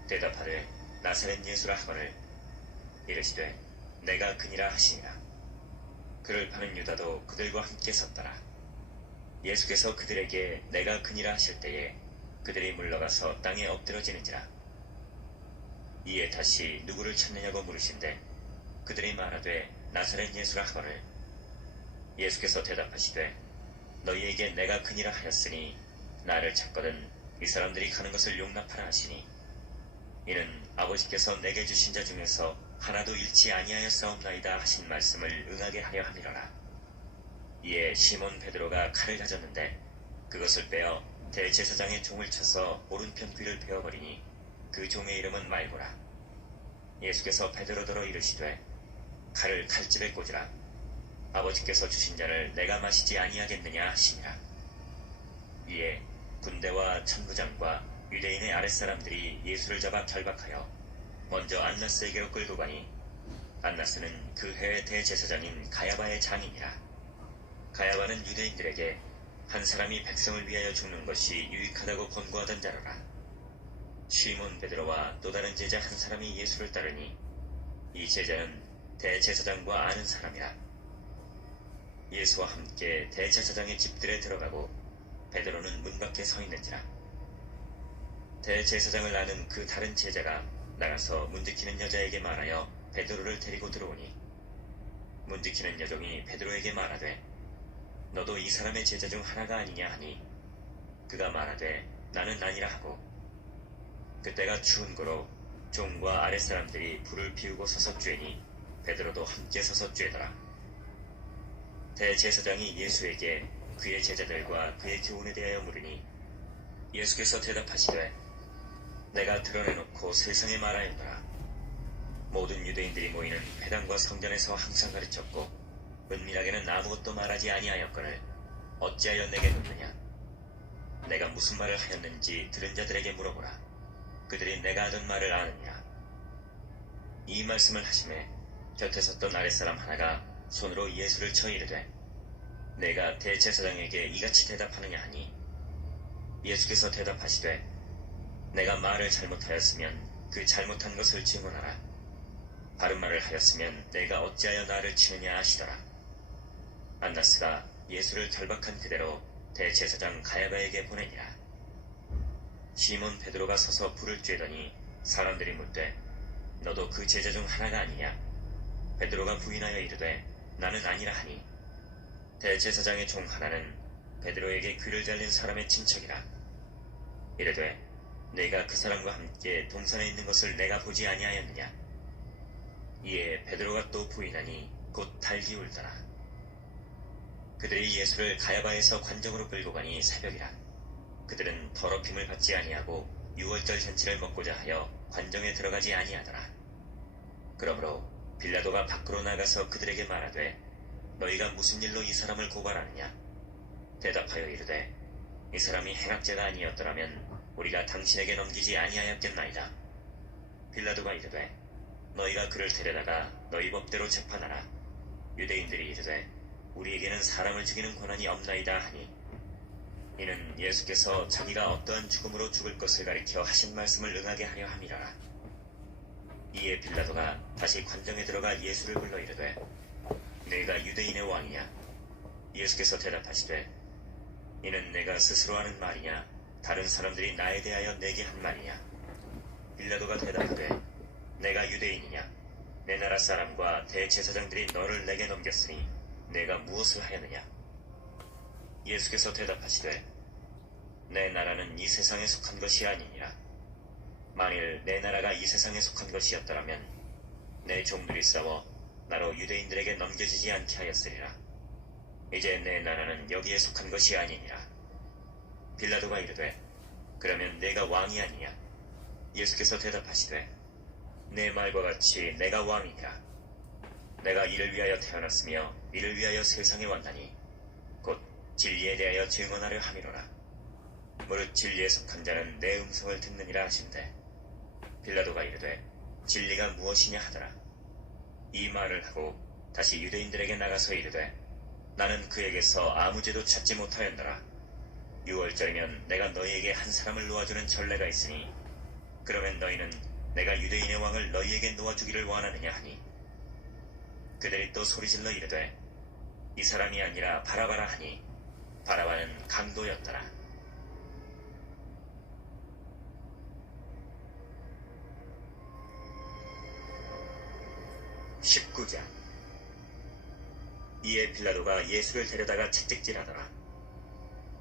대답하되 나사렛 예수라 하거늘 이르시되 내가 그니라 하시니라. 그를 파는 유다도 그들과 함께 섰더라. 예수께서 그들에게 내가 그니라 하실 때에 그들이 물러가서 땅에 엎드러지는지라. 이에 다시 누구를 찾느냐고 물으신대 그들이 말하되 나사렛 예수라 하거늘 예수께서 대답하시되 너희에게 내가 그니라 하였으니 나를 찾거든 이 사람들이 가는 것을 용납하라 하시니 이는 아버지께서 내게 주신 자 중에서 하나도 잃지 아니하였사옵나이다 하신 말씀을 응하게 하려 함이로라. 이에 시몬 베드로가 칼을 가졌는데 그것을 빼어 대제사장의 종을 쳐서 오른편 귀를 베어버리니 그 종의 이름은 말고라. 예수께서 베드로더러 이르시되 칼을 칼집에 꽂으라. 아버지께서 주신 잔을 내가 마시지 아니하겠느냐 하시니라. 이에 군대와 천부장과 유대인의 아랫사람들이 예수를 잡아 결박하여 먼저 안나스에게로 끌고 가니 안나스는 그 해의 대제사장인 가야바의 장이니라. 가야바는 유대인들에게 한 사람이 백성을 위하여 죽는 것이 유익하다고 권고하던 자로라. 시몬 베드로와 또 다른 제자 한 사람이 예수를 따르니 이 제자는 대제사장과 아는 사람이라. 예수와 함께 대제사장의 집들에 들어가고 베드로는 문 밖에 서 있는지라. 대제사장을 아는 그 다른 제자가 나가서 문지키는 여자에게 말하여 베드로를 데리고 들어오니 문지키는 여종이 베드로에게 말하되 너도 이 사람의 제자 중 하나가 아니냐 하니 그가 말하되 나는 아니라 하고 그때가 추운 고로 종과 아랫사람들이 불을 피우고 서서 쬐니 베드로도 함께 서서 쬐더라. 대제사장이 예수에게 그의 제자들과 그의 교훈에 대하여 물으니 예수께서 대답하시되 내가 드러내놓고 세상에 말하였노라. 모든 유대인들이 모이는 회당과 성전에서 항상 가르쳤고 은밀하게는 아무것도 말하지 아니하였거늘 어찌하여 내게 묻느냐? 내가 무슨 말을 하였는지 들은 자들에게 물어보라. 그들이 내가 하던 말을 아느니라. 이 말씀을 하심에 곁에 섰던 아랫사람 하나가 손으로 예수를 쳐 이르되 내가 대제사장에게 이같이 대답하느냐 하니 예수께서 대답하시되 내가 말을 잘못하였으면 그 잘못한 것을 증언하라. 바른 말을 하였으면 내가 어찌하여 나를 치느냐 하시더라. 안나스가 예수를 결박한 그대로 대제사장 가야바에게 보내니라. 시몬 베드로가 서서 불을 쬐더니 사람들이 묻되 너도 그 제자 중 하나가 아니냐? 베드로가 부인하여 이르되 나는 아니라 하니 대제사장의 종 하나는 베드로에게 귀를 잘린 사람의 친척이라. 이르되 내가 그 사람과 함께 동산에 있는 것을 내가 보지 아니하였느냐? 이에 베드로가 또 부인하니 곧 달기 울더라. 그들이 예수를 가야바에서 관정으로 끌고 가니 새벽이라. 그들은 더럽힘을 받지 아니하고 유월절 잔치를 먹고자 하여 관정에 들어가지 아니하더라. 그러므로 빌라도가 밖으로 나가서 그들에게 말하되 너희가 무슨 일로 이 사람을 고발하느냐? 대답하여 이르되 이 사람이 행악자가 아니었더라면 우리가 당신에게 넘기지 아니하였겠나이다. 빌라도가 이르되 너희가 그를 데려다가 너희 법대로 재판하라. 유대인들이 이르되 우리에게는 사람을 죽이는 권한이 없나이다 하니 이는 예수께서 자기가 어떠한 죽음으로 죽을 것을 가리켜 하신 말씀을 응하게 하려 함이라. 이에 빌라도가 다시 관정에 들어가 예수를 불러 이르되 내가 유대인의 왕이냐? 예수께서 대답하시되 이는 내가 스스로 하는 말이냐? 다른 사람들이 나에 대하여 내게 한 말이냐? 빌라도가 대답하되 내가 유대인이냐? 내 나라 사람과 대제사장들이 너를 내게 넘겼으니 내가 무엇을 하였느냐? 예수께서 대답하시되 내 나라는 이 세상에 속한 것이 아니니라. 만일 내 나라가 이 세상에 속한 것이었더라면 내 종들이 싸워 나로 유대인들에게 넘겨지지 않게 하였으리라. 이제 내 나라는 여기에 속한 것이 아니니라. 빌라도가 이르되 그러면 내가 왕이 아니냐? 예수께서 대답하시되 내 말과 같이 내가 왕이니라. 내가 이를 위하여 태어났으며 이를 위하여 세상에 왔나니 곧 진리에 대하여 증언하려 함이로라. 무릇 진리에 속한 자는 내 음성을 듣느니라 하신대. 빌라도가 이르되 진리가 무엇이냐 하더라. 이 말을 하고 다시 유대인들에게 나가서 이르되 나는 그에게서 아무 죄도 찾지 못하였노라. 6월절이면 내가 너희에게 한 사람을 놓아주는 전례가 있으니 그러면 너희는 내가 유대인의 왕을 너희에게 놓아주기를 원하느냐 하니 그들이 또 소리질러 이르되 이 사람이 아니라 바라바라 하니 바라바는 강도였더라. 19장. 이에 빌라도가 예수를 데려다가 채찍질하더라.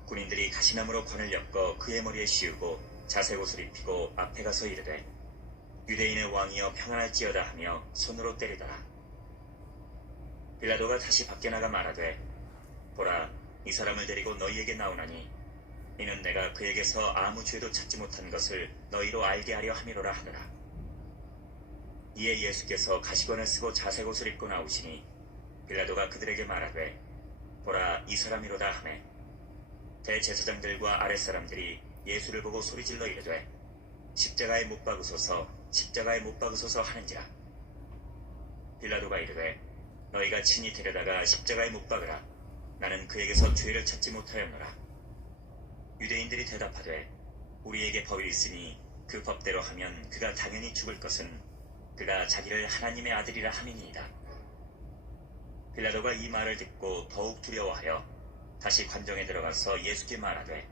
군인들이 가시나무로 관을 엮어 그의 머리에 씌우고 자색옷을 입히고 앞에 가서 이르되 유대인의 왕이여 평안할지어다 하며 손으로 때리더라. 빌라도가 다시 밖에 나가 말하되 보라, 이 사람을 데리고 너희에게 나오나니 이는 내가 그에게서 아무 죄도 찾지 못한 것을 너희로 알게 하려 함이로라 하더라. 이에 예수께서 가시관을 쓰고 자색옷을 입고 나오시니 빌라도가 그들에게 말하되 보라, 이 사람이로다 하매 대제사장들과 아랫사람들이 예수를 보고 소리질러 이르되 십자가에 못 박으소서, 십자가에 못 박으소서 하는지라. 빌라도가 이르되 너희가 친히 데려다가 십자가에 못 박으라. 나는 그에게서 죄를 찾지 못하였노라. 유대인들이 대답하되 우리에게 법이 있으니 그 법대로 하면 그가 당연히 죽을 것은 그가 자기를 하나님의 아들이라 함이니이다. 빌라도가 이 말을 듣고 더욱 두려워하여 다시 관정에 들어가서 예수께 말하되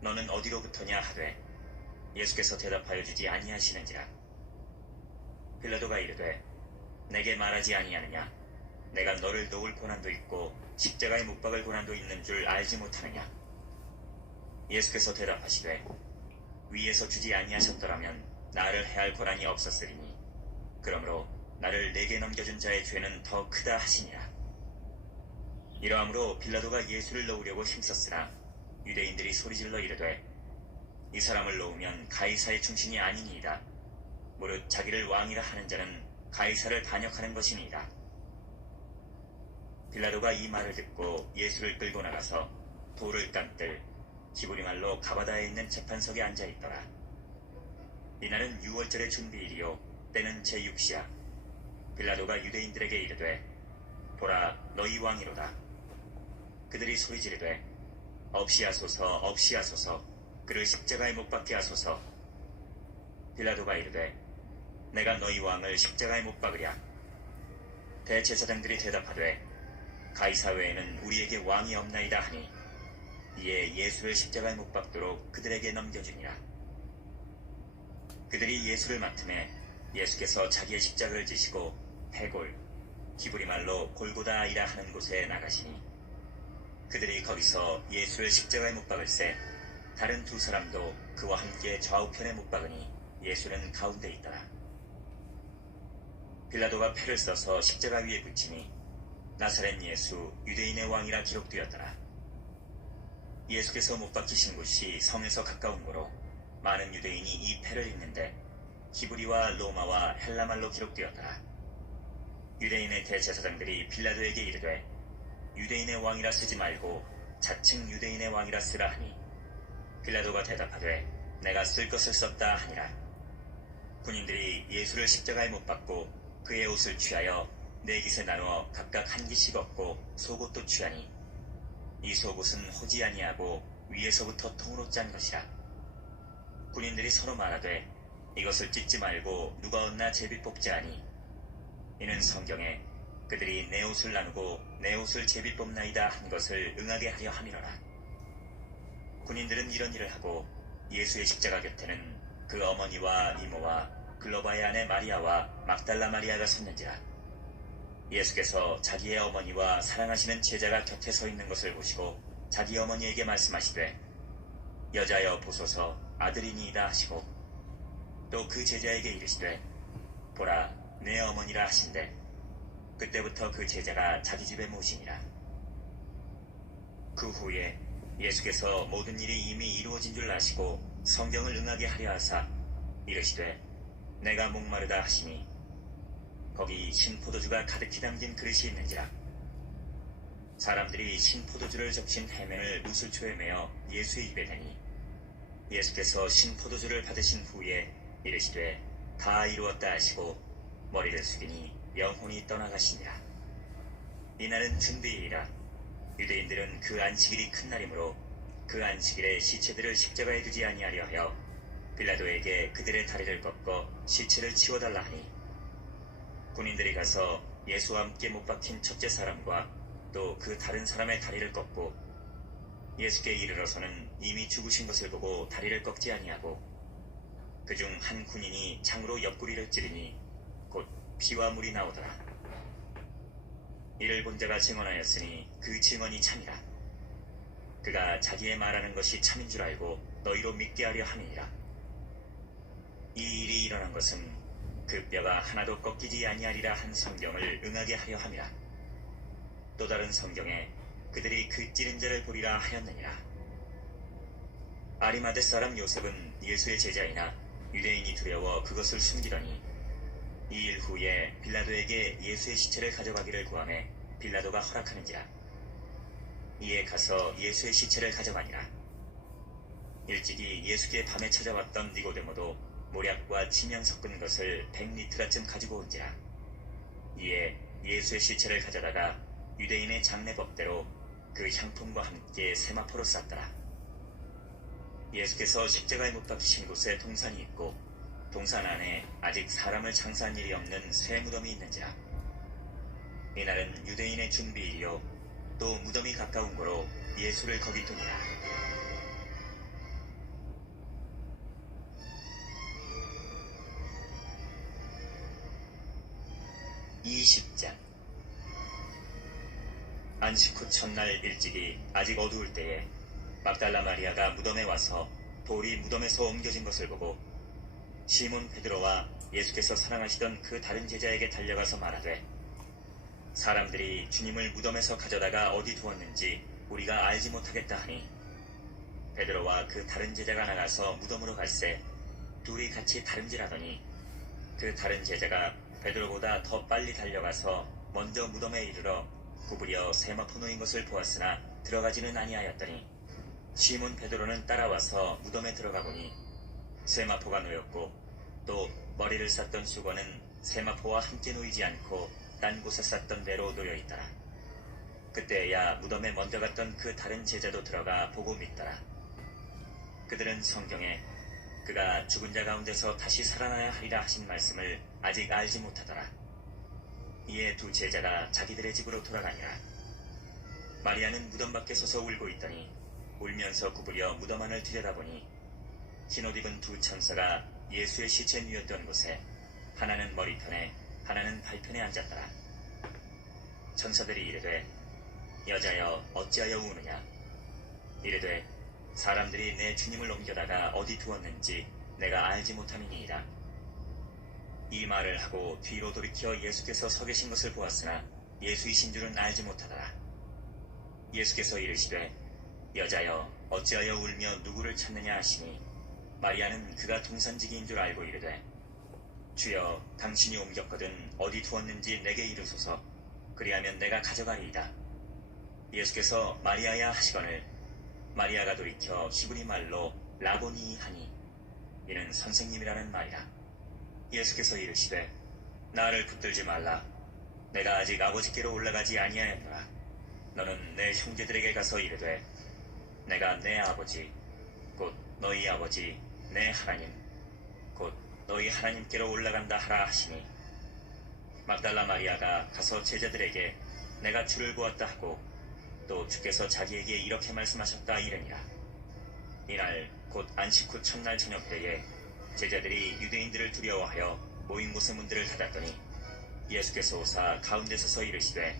너는 어디로부터냐 하되 예수께서 대답하여 주지 아니하시는지라. 빌라도가 이르되 내게 말하지 아니하느냐? 내가 너를 놓을 고난도 있고 십자가에 못 박을 고난도 있는 줄 알지 못하느냐? 예수께서 대답하시되 위에서 주지 아니하셨더라면 나를 해할 고난이 없었으리니 그러므로 나를 내게 넘겨준 자의 죄는 더 크다 하시니라. 이러함으로 빌라도가 예수를 놓으려고 힘썼으나 유대인들이 소리질러 이르되 이 사람을 놓으면 가이사의 충신이 아니니이다. 무릇 자기를 왕이라 하는 자는 가이사를 반역하는 것이니이다. 빌라도가 이 말을 듣고 예수를 끌고 나가서 돌을 깜들 히브리말로 가바다에 있는 재판석에 앉아있더라. 이날은 6월절의 준비일이요 때는 제6시야. 빌라도가 유대인들에게 이르되 보라, 너희 왕이로다. 그들이 소리지르되 없이 하소서, 없이 하소서, 그를 십자가에 못 박게 하소서. 빌라도가 이르되 내가 너희 왕을 십자가에 못 박으랴. 대제사장들이 대답하되 가이사 외에는 우리에게 왕이 없나이다 하니 이에 예수를 십자가에 못 박도록 그들에게 넘겨주니라. 그들이 예수를 맡음에 예수께서 자기의 십자가를 지시고 해골, 히브리말로 골고다이라 하는 곳에 나가시니 그들이 거기서 예수를 십자가에 못 박을새 다른 두 사람도 그와 함께 좌우편에 못 박으니 예수는 가운데 있더라. 빌라도가 패를 써서 십자가 위에 붙이니 나사렛 예수 유대인의 왕이라 기록되었더라. 예수께서 못 박히신 곳이 성에서 가까운 거로 많은 유대인이 이 패를 읽는데 히브리와 로마와 헬라말로 기록되었더라. 유대인의 대제사장들이 빌라도에게 이르되 유대인의 왕이라 쓰지 말고 자칭 유대인의 왕이라 쓰라 하니 빌라도가 대답하되 내가 쓸 것을 썼다 하니라. 군인들이 예수를 십자가에 못 박고 그의 옷을 취하여 네 깃에 나누어 각각 한 깃씩 얻고 속옷도 취하니 이 속옷은 호지 아니하고 위에서부터 통으로 짠 것이라. 군인들이 서로 말하되 이것을 찢지 말고 누가 얻나 제비 뽑자 하니 이는 성경에 그들이 내 옷을 나누고 내 옷을 제비 뽑나이다 한 것을 응하게 하려 함이로라. 군인들은 이런 일을 하고 예수의 십자가 곁에는 그 어머니와 이모와 글로바의 아내 마리아와 막달라 마리아가 섰는지라. 예수께서 자기의 어머니와 사랑하시는 제자가 곁에 서 있는 것을 보시고 자기 어머니에게 말씀하시되 여자여 보소서 아들이니이다 하시고 또 그 제자에게 이르시되 보라 내 어머니라 하신대 그때부터 그 제자가 자기 집에 모시니라. 그 후에 예수께서 모든 일이 이미 이루어진 줄 아시고 성경을 응하게 하려 하사 이르시되 내가 목마르다 하시니 거기 신포도주가 가득히 담긴 그릇이 있는지라. 사람들이 신포도주를 적신 해면을 무술초에 매어 예수의 입에 대니 예수께서 신포도주를 받으신 후에 이르시되 다 이루었다 하시고 머리를 숙이니 영혼이 떠나가시니라. 이날은 준비일이라. 유대인들은 그 안식일이 큰 날이므로 그 안식일에 시체들을 십자가에 두지 아니하려 하여 빌라도에게 그들의 다리를 꺾어 시체를 치워달라 하니 군인들이 가서 예수와 함께 못 박힌 첫째 사람과 또 그 다른 사람의 다리를 꺾고 예수께 이르러서는 이미 죽으신 것을 보고 다리를 꺾지 아니하고 그중 한 군인이 창으로 옆구리를 찌르니 곧 피와 물이 나오더라. 이를 본 자가 증언하였으니 그 증언이 참이라. 그가 자기의 말하는 것이 참인 줄 알고 너희로 믿게 하려 함이니라. 이 일이 일어난 것은 그 뼈가 하나도 꺾이지 아니하리라 한 성경을 응하게 하려 함이라. 또 다른 성경에 그들이 그 찌른 자를 보리라 하였느니라. 아리마대 사람 요셉은 예수의 제자이나 유대인이 두려워 그것을 숨기더니 이 일 후에 빌라도에게 예수의 시체를 가져가기를 구하매 빌라도가 허락하는지라. 이에 가서 예수의 시체를 가져가니라. 일찍이 예수께 밤에 찾아왔던 니고데모도 모략과 침향 섞은 것을 100리트라쯤 가지고 온지라. 이에 예수의 시체를 가져다가 유대인의 장례법대로 그 향품과 함께 세마포로 쌌더라. 예수께서 십자가에 못 박히신 곳에 동산이 있고 동산 안에 아직 사람을 장사한 일이 없는 새 무덤이 있는지라. 이날은 유대인의 준비일이요 또 무덤이 가까운 고로 예수를 거기 두니라. 20장. 안식 후 첫날 일찍이 아직 어두울 때에 막달라 마리아가 무덤에 와서 돌이 무덤에서 옮겨진 것을 보고 시몬 베드로와 예수께서 사랑하시던 그 다른 제자에게 달려가서 말하되 사람들이 주님을 무덤에서 가져다가 어디 두었는지 우리가 알지 못하겠다 하니 베드로와 그 다른 제자가 나가서 무덤으로 갈새 둘이 같이 다름질하더니 그 다른 제자가 베드로보다 더 빨리 달려가서 먼저 무덤에 이르러 구부려 세마포 놓인 것을 보았으나 들어가지는 아니하였더니 시몬 베드로는 따라와서 무덤에 들어가 보니 세마포가 놓였고 또 머리를 쌌던 수건은 세마포와 함께 놓이지 않고 딴 곳에 쌌던 대로 놓여 있더라. 그때야 무덤에 먼저 갔던 그 다른 제자도 들어가 보고 믿더라. 그들은 성경에 그가 죽은 자 가운데서 다시 살아나야 하리라 하신 말씀을 아직 알지 못하더라. 이에 두 제자가 자기들의 집으로 돌아가니라. 마리아는 무덤 밖에 서서 울고 있더니 울면서 구부려 무덤 안을 들여다보니 흰옷 입은 두 천사가 예수의 시체 누였던 곳에 하나는 머리편에 하나는 발편에 앉았더라. 천사들이 이르되 여자여 어찌하여 우느냐. 이르되 사람들이 내 주님을 옮겨다가 어디 두었는지 내가 알지 못함이니이다. 이 말을 하고 뒤로 돌이켜 예수께서 서 계신 것을 보았으나 예수이신 줄은 알지 못하더라. 예수께서 이르시되 여자여 어찌하여 울며 누구를 찾느냐 하시니 마리아는 그가 동산지기인 줄 알고 이르되 주여 당신이 옮겼거든 어디 두었는지 내게 이르소서. 그리하면 내가 가져가리이다. 예수께서 마리아야 하시거늘 마리아가 돌이켜 히브리 말로 라보니 하니 이는 선생님이라는 말이라. 예수께서 이르시되 나를 붙들지 말라. 내가 아직 아버지께로 올라가지 아니하였노라. 너는 내 형제들에게 가서 이르되 내가 내 아버지 곧 너희 아버지 내 하나님 곧 너희 하나님께로 올라간다 하라 하시니 막달라 마리아가 가서 제자들에게 내가 주를 보았다 하고 또 주께서 자기에게 이렇게 말씀하셨다 이르니라. 이날 곧 안식 후 첫날 저녁 때에 제자들이 유대인들을 두려워하여 모인 곳의 문들을 닫았더니 예수께서 오사 가운데 서서 이르시되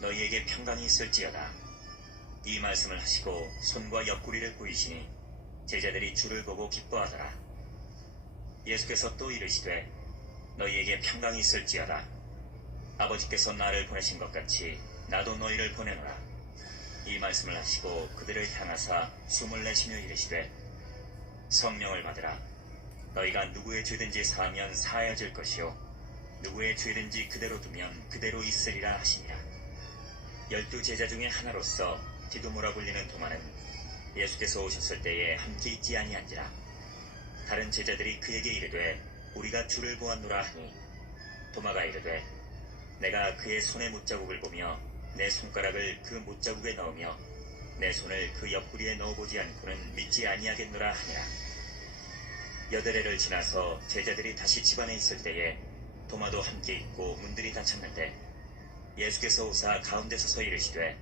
너희에게 평강이 있을지어다. 이 말씀을 하시고 손과 옆구리를 보이시니 제자들이 주를 보고 기뻐하더라. 예수께서 또 이르시되 너희에게 평강이 있을지어다. 아버지께서 나를 보내신 것 같이 나도 너희를 보내노라. 이 말씀을 하시고 그들을 향하사 숨을 내쉬며 이르시되 성령을 받으라. 너희가 누구의 죄든지 사하면 사하여질 것이요 누구의 죄든지 그대로 두면 그대로 있으리라 하시니라. 12 제자 중에 하나로서 디두모라 불리는 도마는 예수께서 오셨을 때에 함께 있지 아니한지라. 다른 제자들이 그에게 이르되 우리가 주를 보았노라 하니 도마가 이르되 내가 그의 손에 못자국을 보며 내 손가락을 그 못자국에 넣으며 내 손을 그 옆구리에 넣어보지 않고는 믿지 아니하겠노라 하니라. 8해를 지나서 제자들이 다시 집안에 있을 때에 도마도 함께 있고 문들이 닫혔는데 예수께서 오사 가운데 서서 이르시되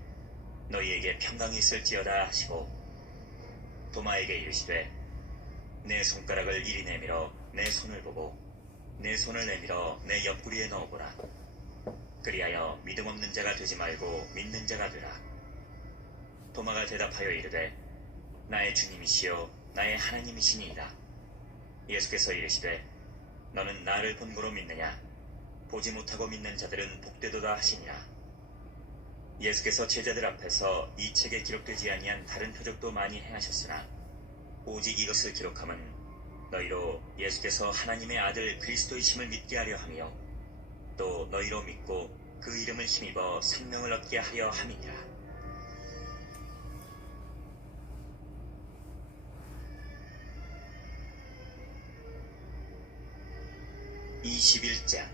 너희에게 평강이 있을지어다 하시고 도마에게 이르시되 내 손가락을 이리 내밀어 내 손을 보고 내 손을 내밀어 내 옆구리에 넣어보라. 그리하여 믿음 없는 자가 되지 말고 믿는 자가 되라. 도마가 대답하여 이르되 나의 주님이시여 나의 하나님이시니이다. 예수께서 이르시되 너는 나를 본고로 믿느냐? 보지 못하고 믿는 자들은 복되도다 하시니라. 예수께서 제자들 앞에서 이 책에 기록되지 아니한 다른 표적도 많이 행하셨으나 오직 이것을 기록함은 너희로 예수께서 하나님의 아들 그리스도이심을 믿게 하려 하며 또 너희로 믿고 그 이름을 힘입어 생명을 얻게 하려 함이니라. 21장.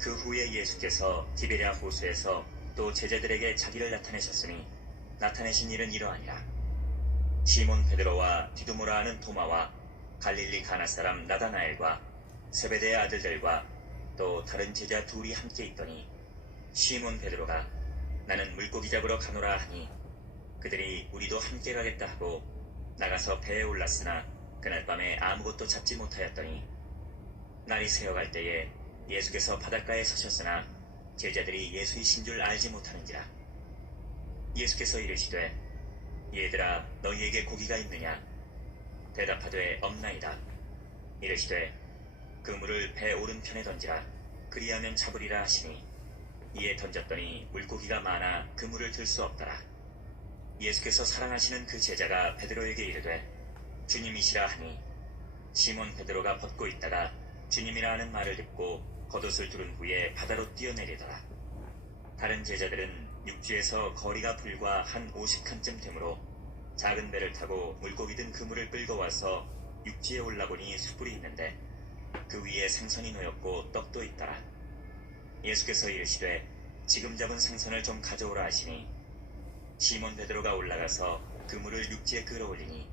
그 후에 예수께서 디베랴 호수에서 또 제자들에게 자기를 나타내셨으니 나타내신 일은 이러하니라. 시몬 베드로와 디두모라 하는 도마와 갈릴리 가나 사람 나다나엘과 세베대의 아들들과 또 다른 제자 둘이 함께 있더니 시몬 베드로가 나는 물고기 잡으러 가노라 하니 그들이 우리도 함께 가겠다 하고 나가서 배에 올랐으나 그날 밤에 아무것도 잡지 못하였더니 날이 새어갈 때에 예수께서 바닷가에 서셨으나 제자들이 예수이신 줄 알지 못하는지라. 예수께서 이르시되 얘들아 너희에게 고기가 있느냐? 대답하되 없나이다. 이르시되 그물을 배 오른편에 던지라. 그리하면 잡으리라 하시니 이에 던졌더니 물고기가 많아 그물을 들 수 없더라. 예수께서 사랑하시는 그 제자가 베드로에게 이르되 주님이시라 하니 시몬 베드로가 벗고 있다가 주님이라 하는 말을 듣고 겉옷을 두른 후에 바다로 뛰어내리더라. 다른 제자들은 육지에서 거리가 불과 한 50칸쯤 되므로 작은 배를 타고 물고기 든 그물을 끌고 와서 육지에 올라보니 숯불이 있는데 그 위에 생선이 놓였고 떡도 있더라. 예수께서 이르시되 지금 잡은 생선을 좀 가져오라 하시니 시몬 베드로가 올라가서 그물을 육지에 끌어올리니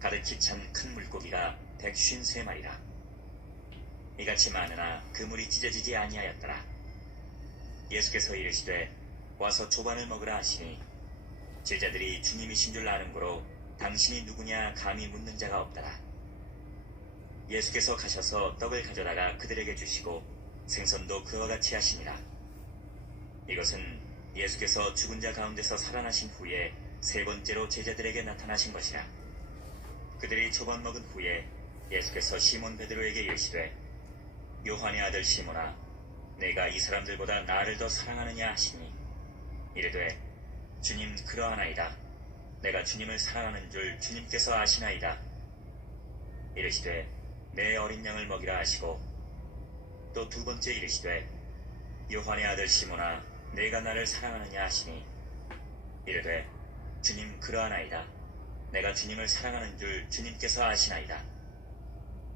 가득히 찬 큰 물고기가 153마리라. 이같이 많으나 그물이 찢어지지 아니하였더라. 예수께서 이르시되 와서 조반을 먹으라 하시니 제자들이 주님이신 줄 아는 고로 당신이 누구냐 감히 묻는 자가 없더라. 예수께서 가셔서 떡을 가져다가 그들에게 주시고 생선도 그와 같이 하시니라. 이것은 예수께서 죽은 자 가운데서 살아나신 후에 세 번째로 제자들에게 나타나신 것이라. 그들이 조반 먹은 후에 예수께서 시몬 베드로에게 이르시되 요한의 아들 시몬아 내가 이 사람들보다 나를 더 사랑하느냐 하시니 이르되 주님 그러하나이다. 내가 주님을 사랑하는 줄 주님께서 아시나이다. 이르시되 내 어린 양을 먹이라 하시고 또 두 번째 이르시되 요한의 아들 시몬아 내가 나를 사랑하느냐 하시니 이르되 주님 그러하나이다. 내가 주님을 사랑하는 줄 주님께서 아시나이다.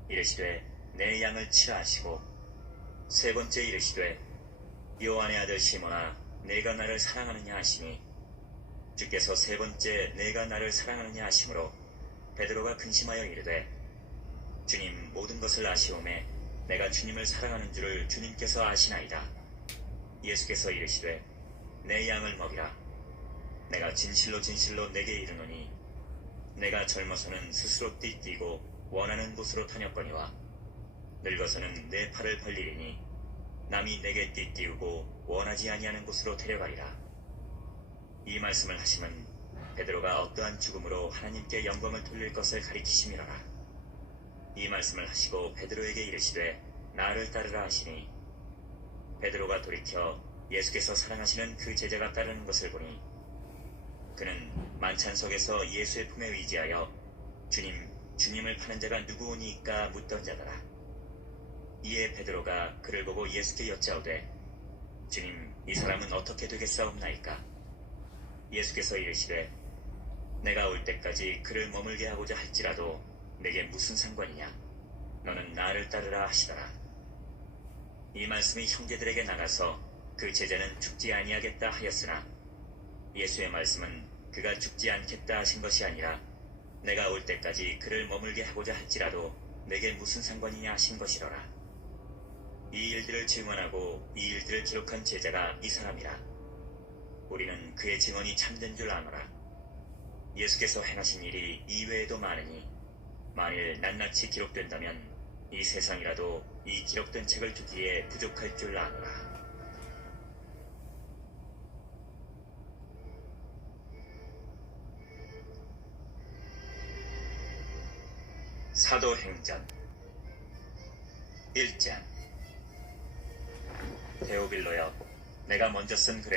이르시되 내 양을 치라 하시고 세 번째 이르시되 요한의 아들 시몬아 내가 나를 사랑하느냐 하시니 주께서 세 번째 내가 나를 사랑하느냐 하심으로 베드로가 근심하여 이르되 주님 모든 것을 아시오매 내가 주님을 사랑하는 줄을 주님께서 아시나이다. 예수께서 이르시되 내 양을 먹이라. 내가 진실로 진실로 내게 이르노니 내가 젊어서는 스스로 띠뛰고 원하는 곳으로 다녔거니와 늙어서는 내 팔을 벌리리니 남이 내게 띠띠우고 원하지 아니하는 곳으로 데려가리라. 이 말씀을 하심은 베드로가 어떠한 죽음으로 하나님께 영광을 돌릴 것을 가리키심이로라. 이 말씀을 하시고 베드로에게 이르시되 나를 따르라 하시니 베드로가 돌이켜 예수께서 사랑하시는 그 제자가 따르는 것을 보니 그는 만찬 속에서 예수의 품에 의지하여 주님을 파는 자가 누구오니까 묻던 자더라. 이에 베드로가 그를 보고 예수께 여짜오되 주님, 이 사람은 어떻게 되겠사옵나이까? 예수께서 이르시되 내가 올 때까지 그를 머물게 하고자 할지라도 내게 무슨 상관이냐? 너는 나를 따르라 하시더라. 이 말씀이 형제들에게 나가서 그 제자는 죽지 아니하겠다 하였으나 예수의 말씀은 그가 죽지 않겠다 하신 것이 아니라 내가 올 때까지 그를 머물게 하고자 할지라도 내게 무슨 상관이냐 하신 것이로라. 이 일들을 증언하고 이 일들을 기록한 제자가 이 사람이라. 우리는 그의 증언이 참된 줄 아노라. 예수께서 행하신 일이 이외에도 많으니 만일 낱낱이 기록된다면 이 세상이라도 이 기록된 책을 두기에 부족할 줄 아노라. 사도행전 1장. 데오빌로여, 내가 먼저 쓴 글에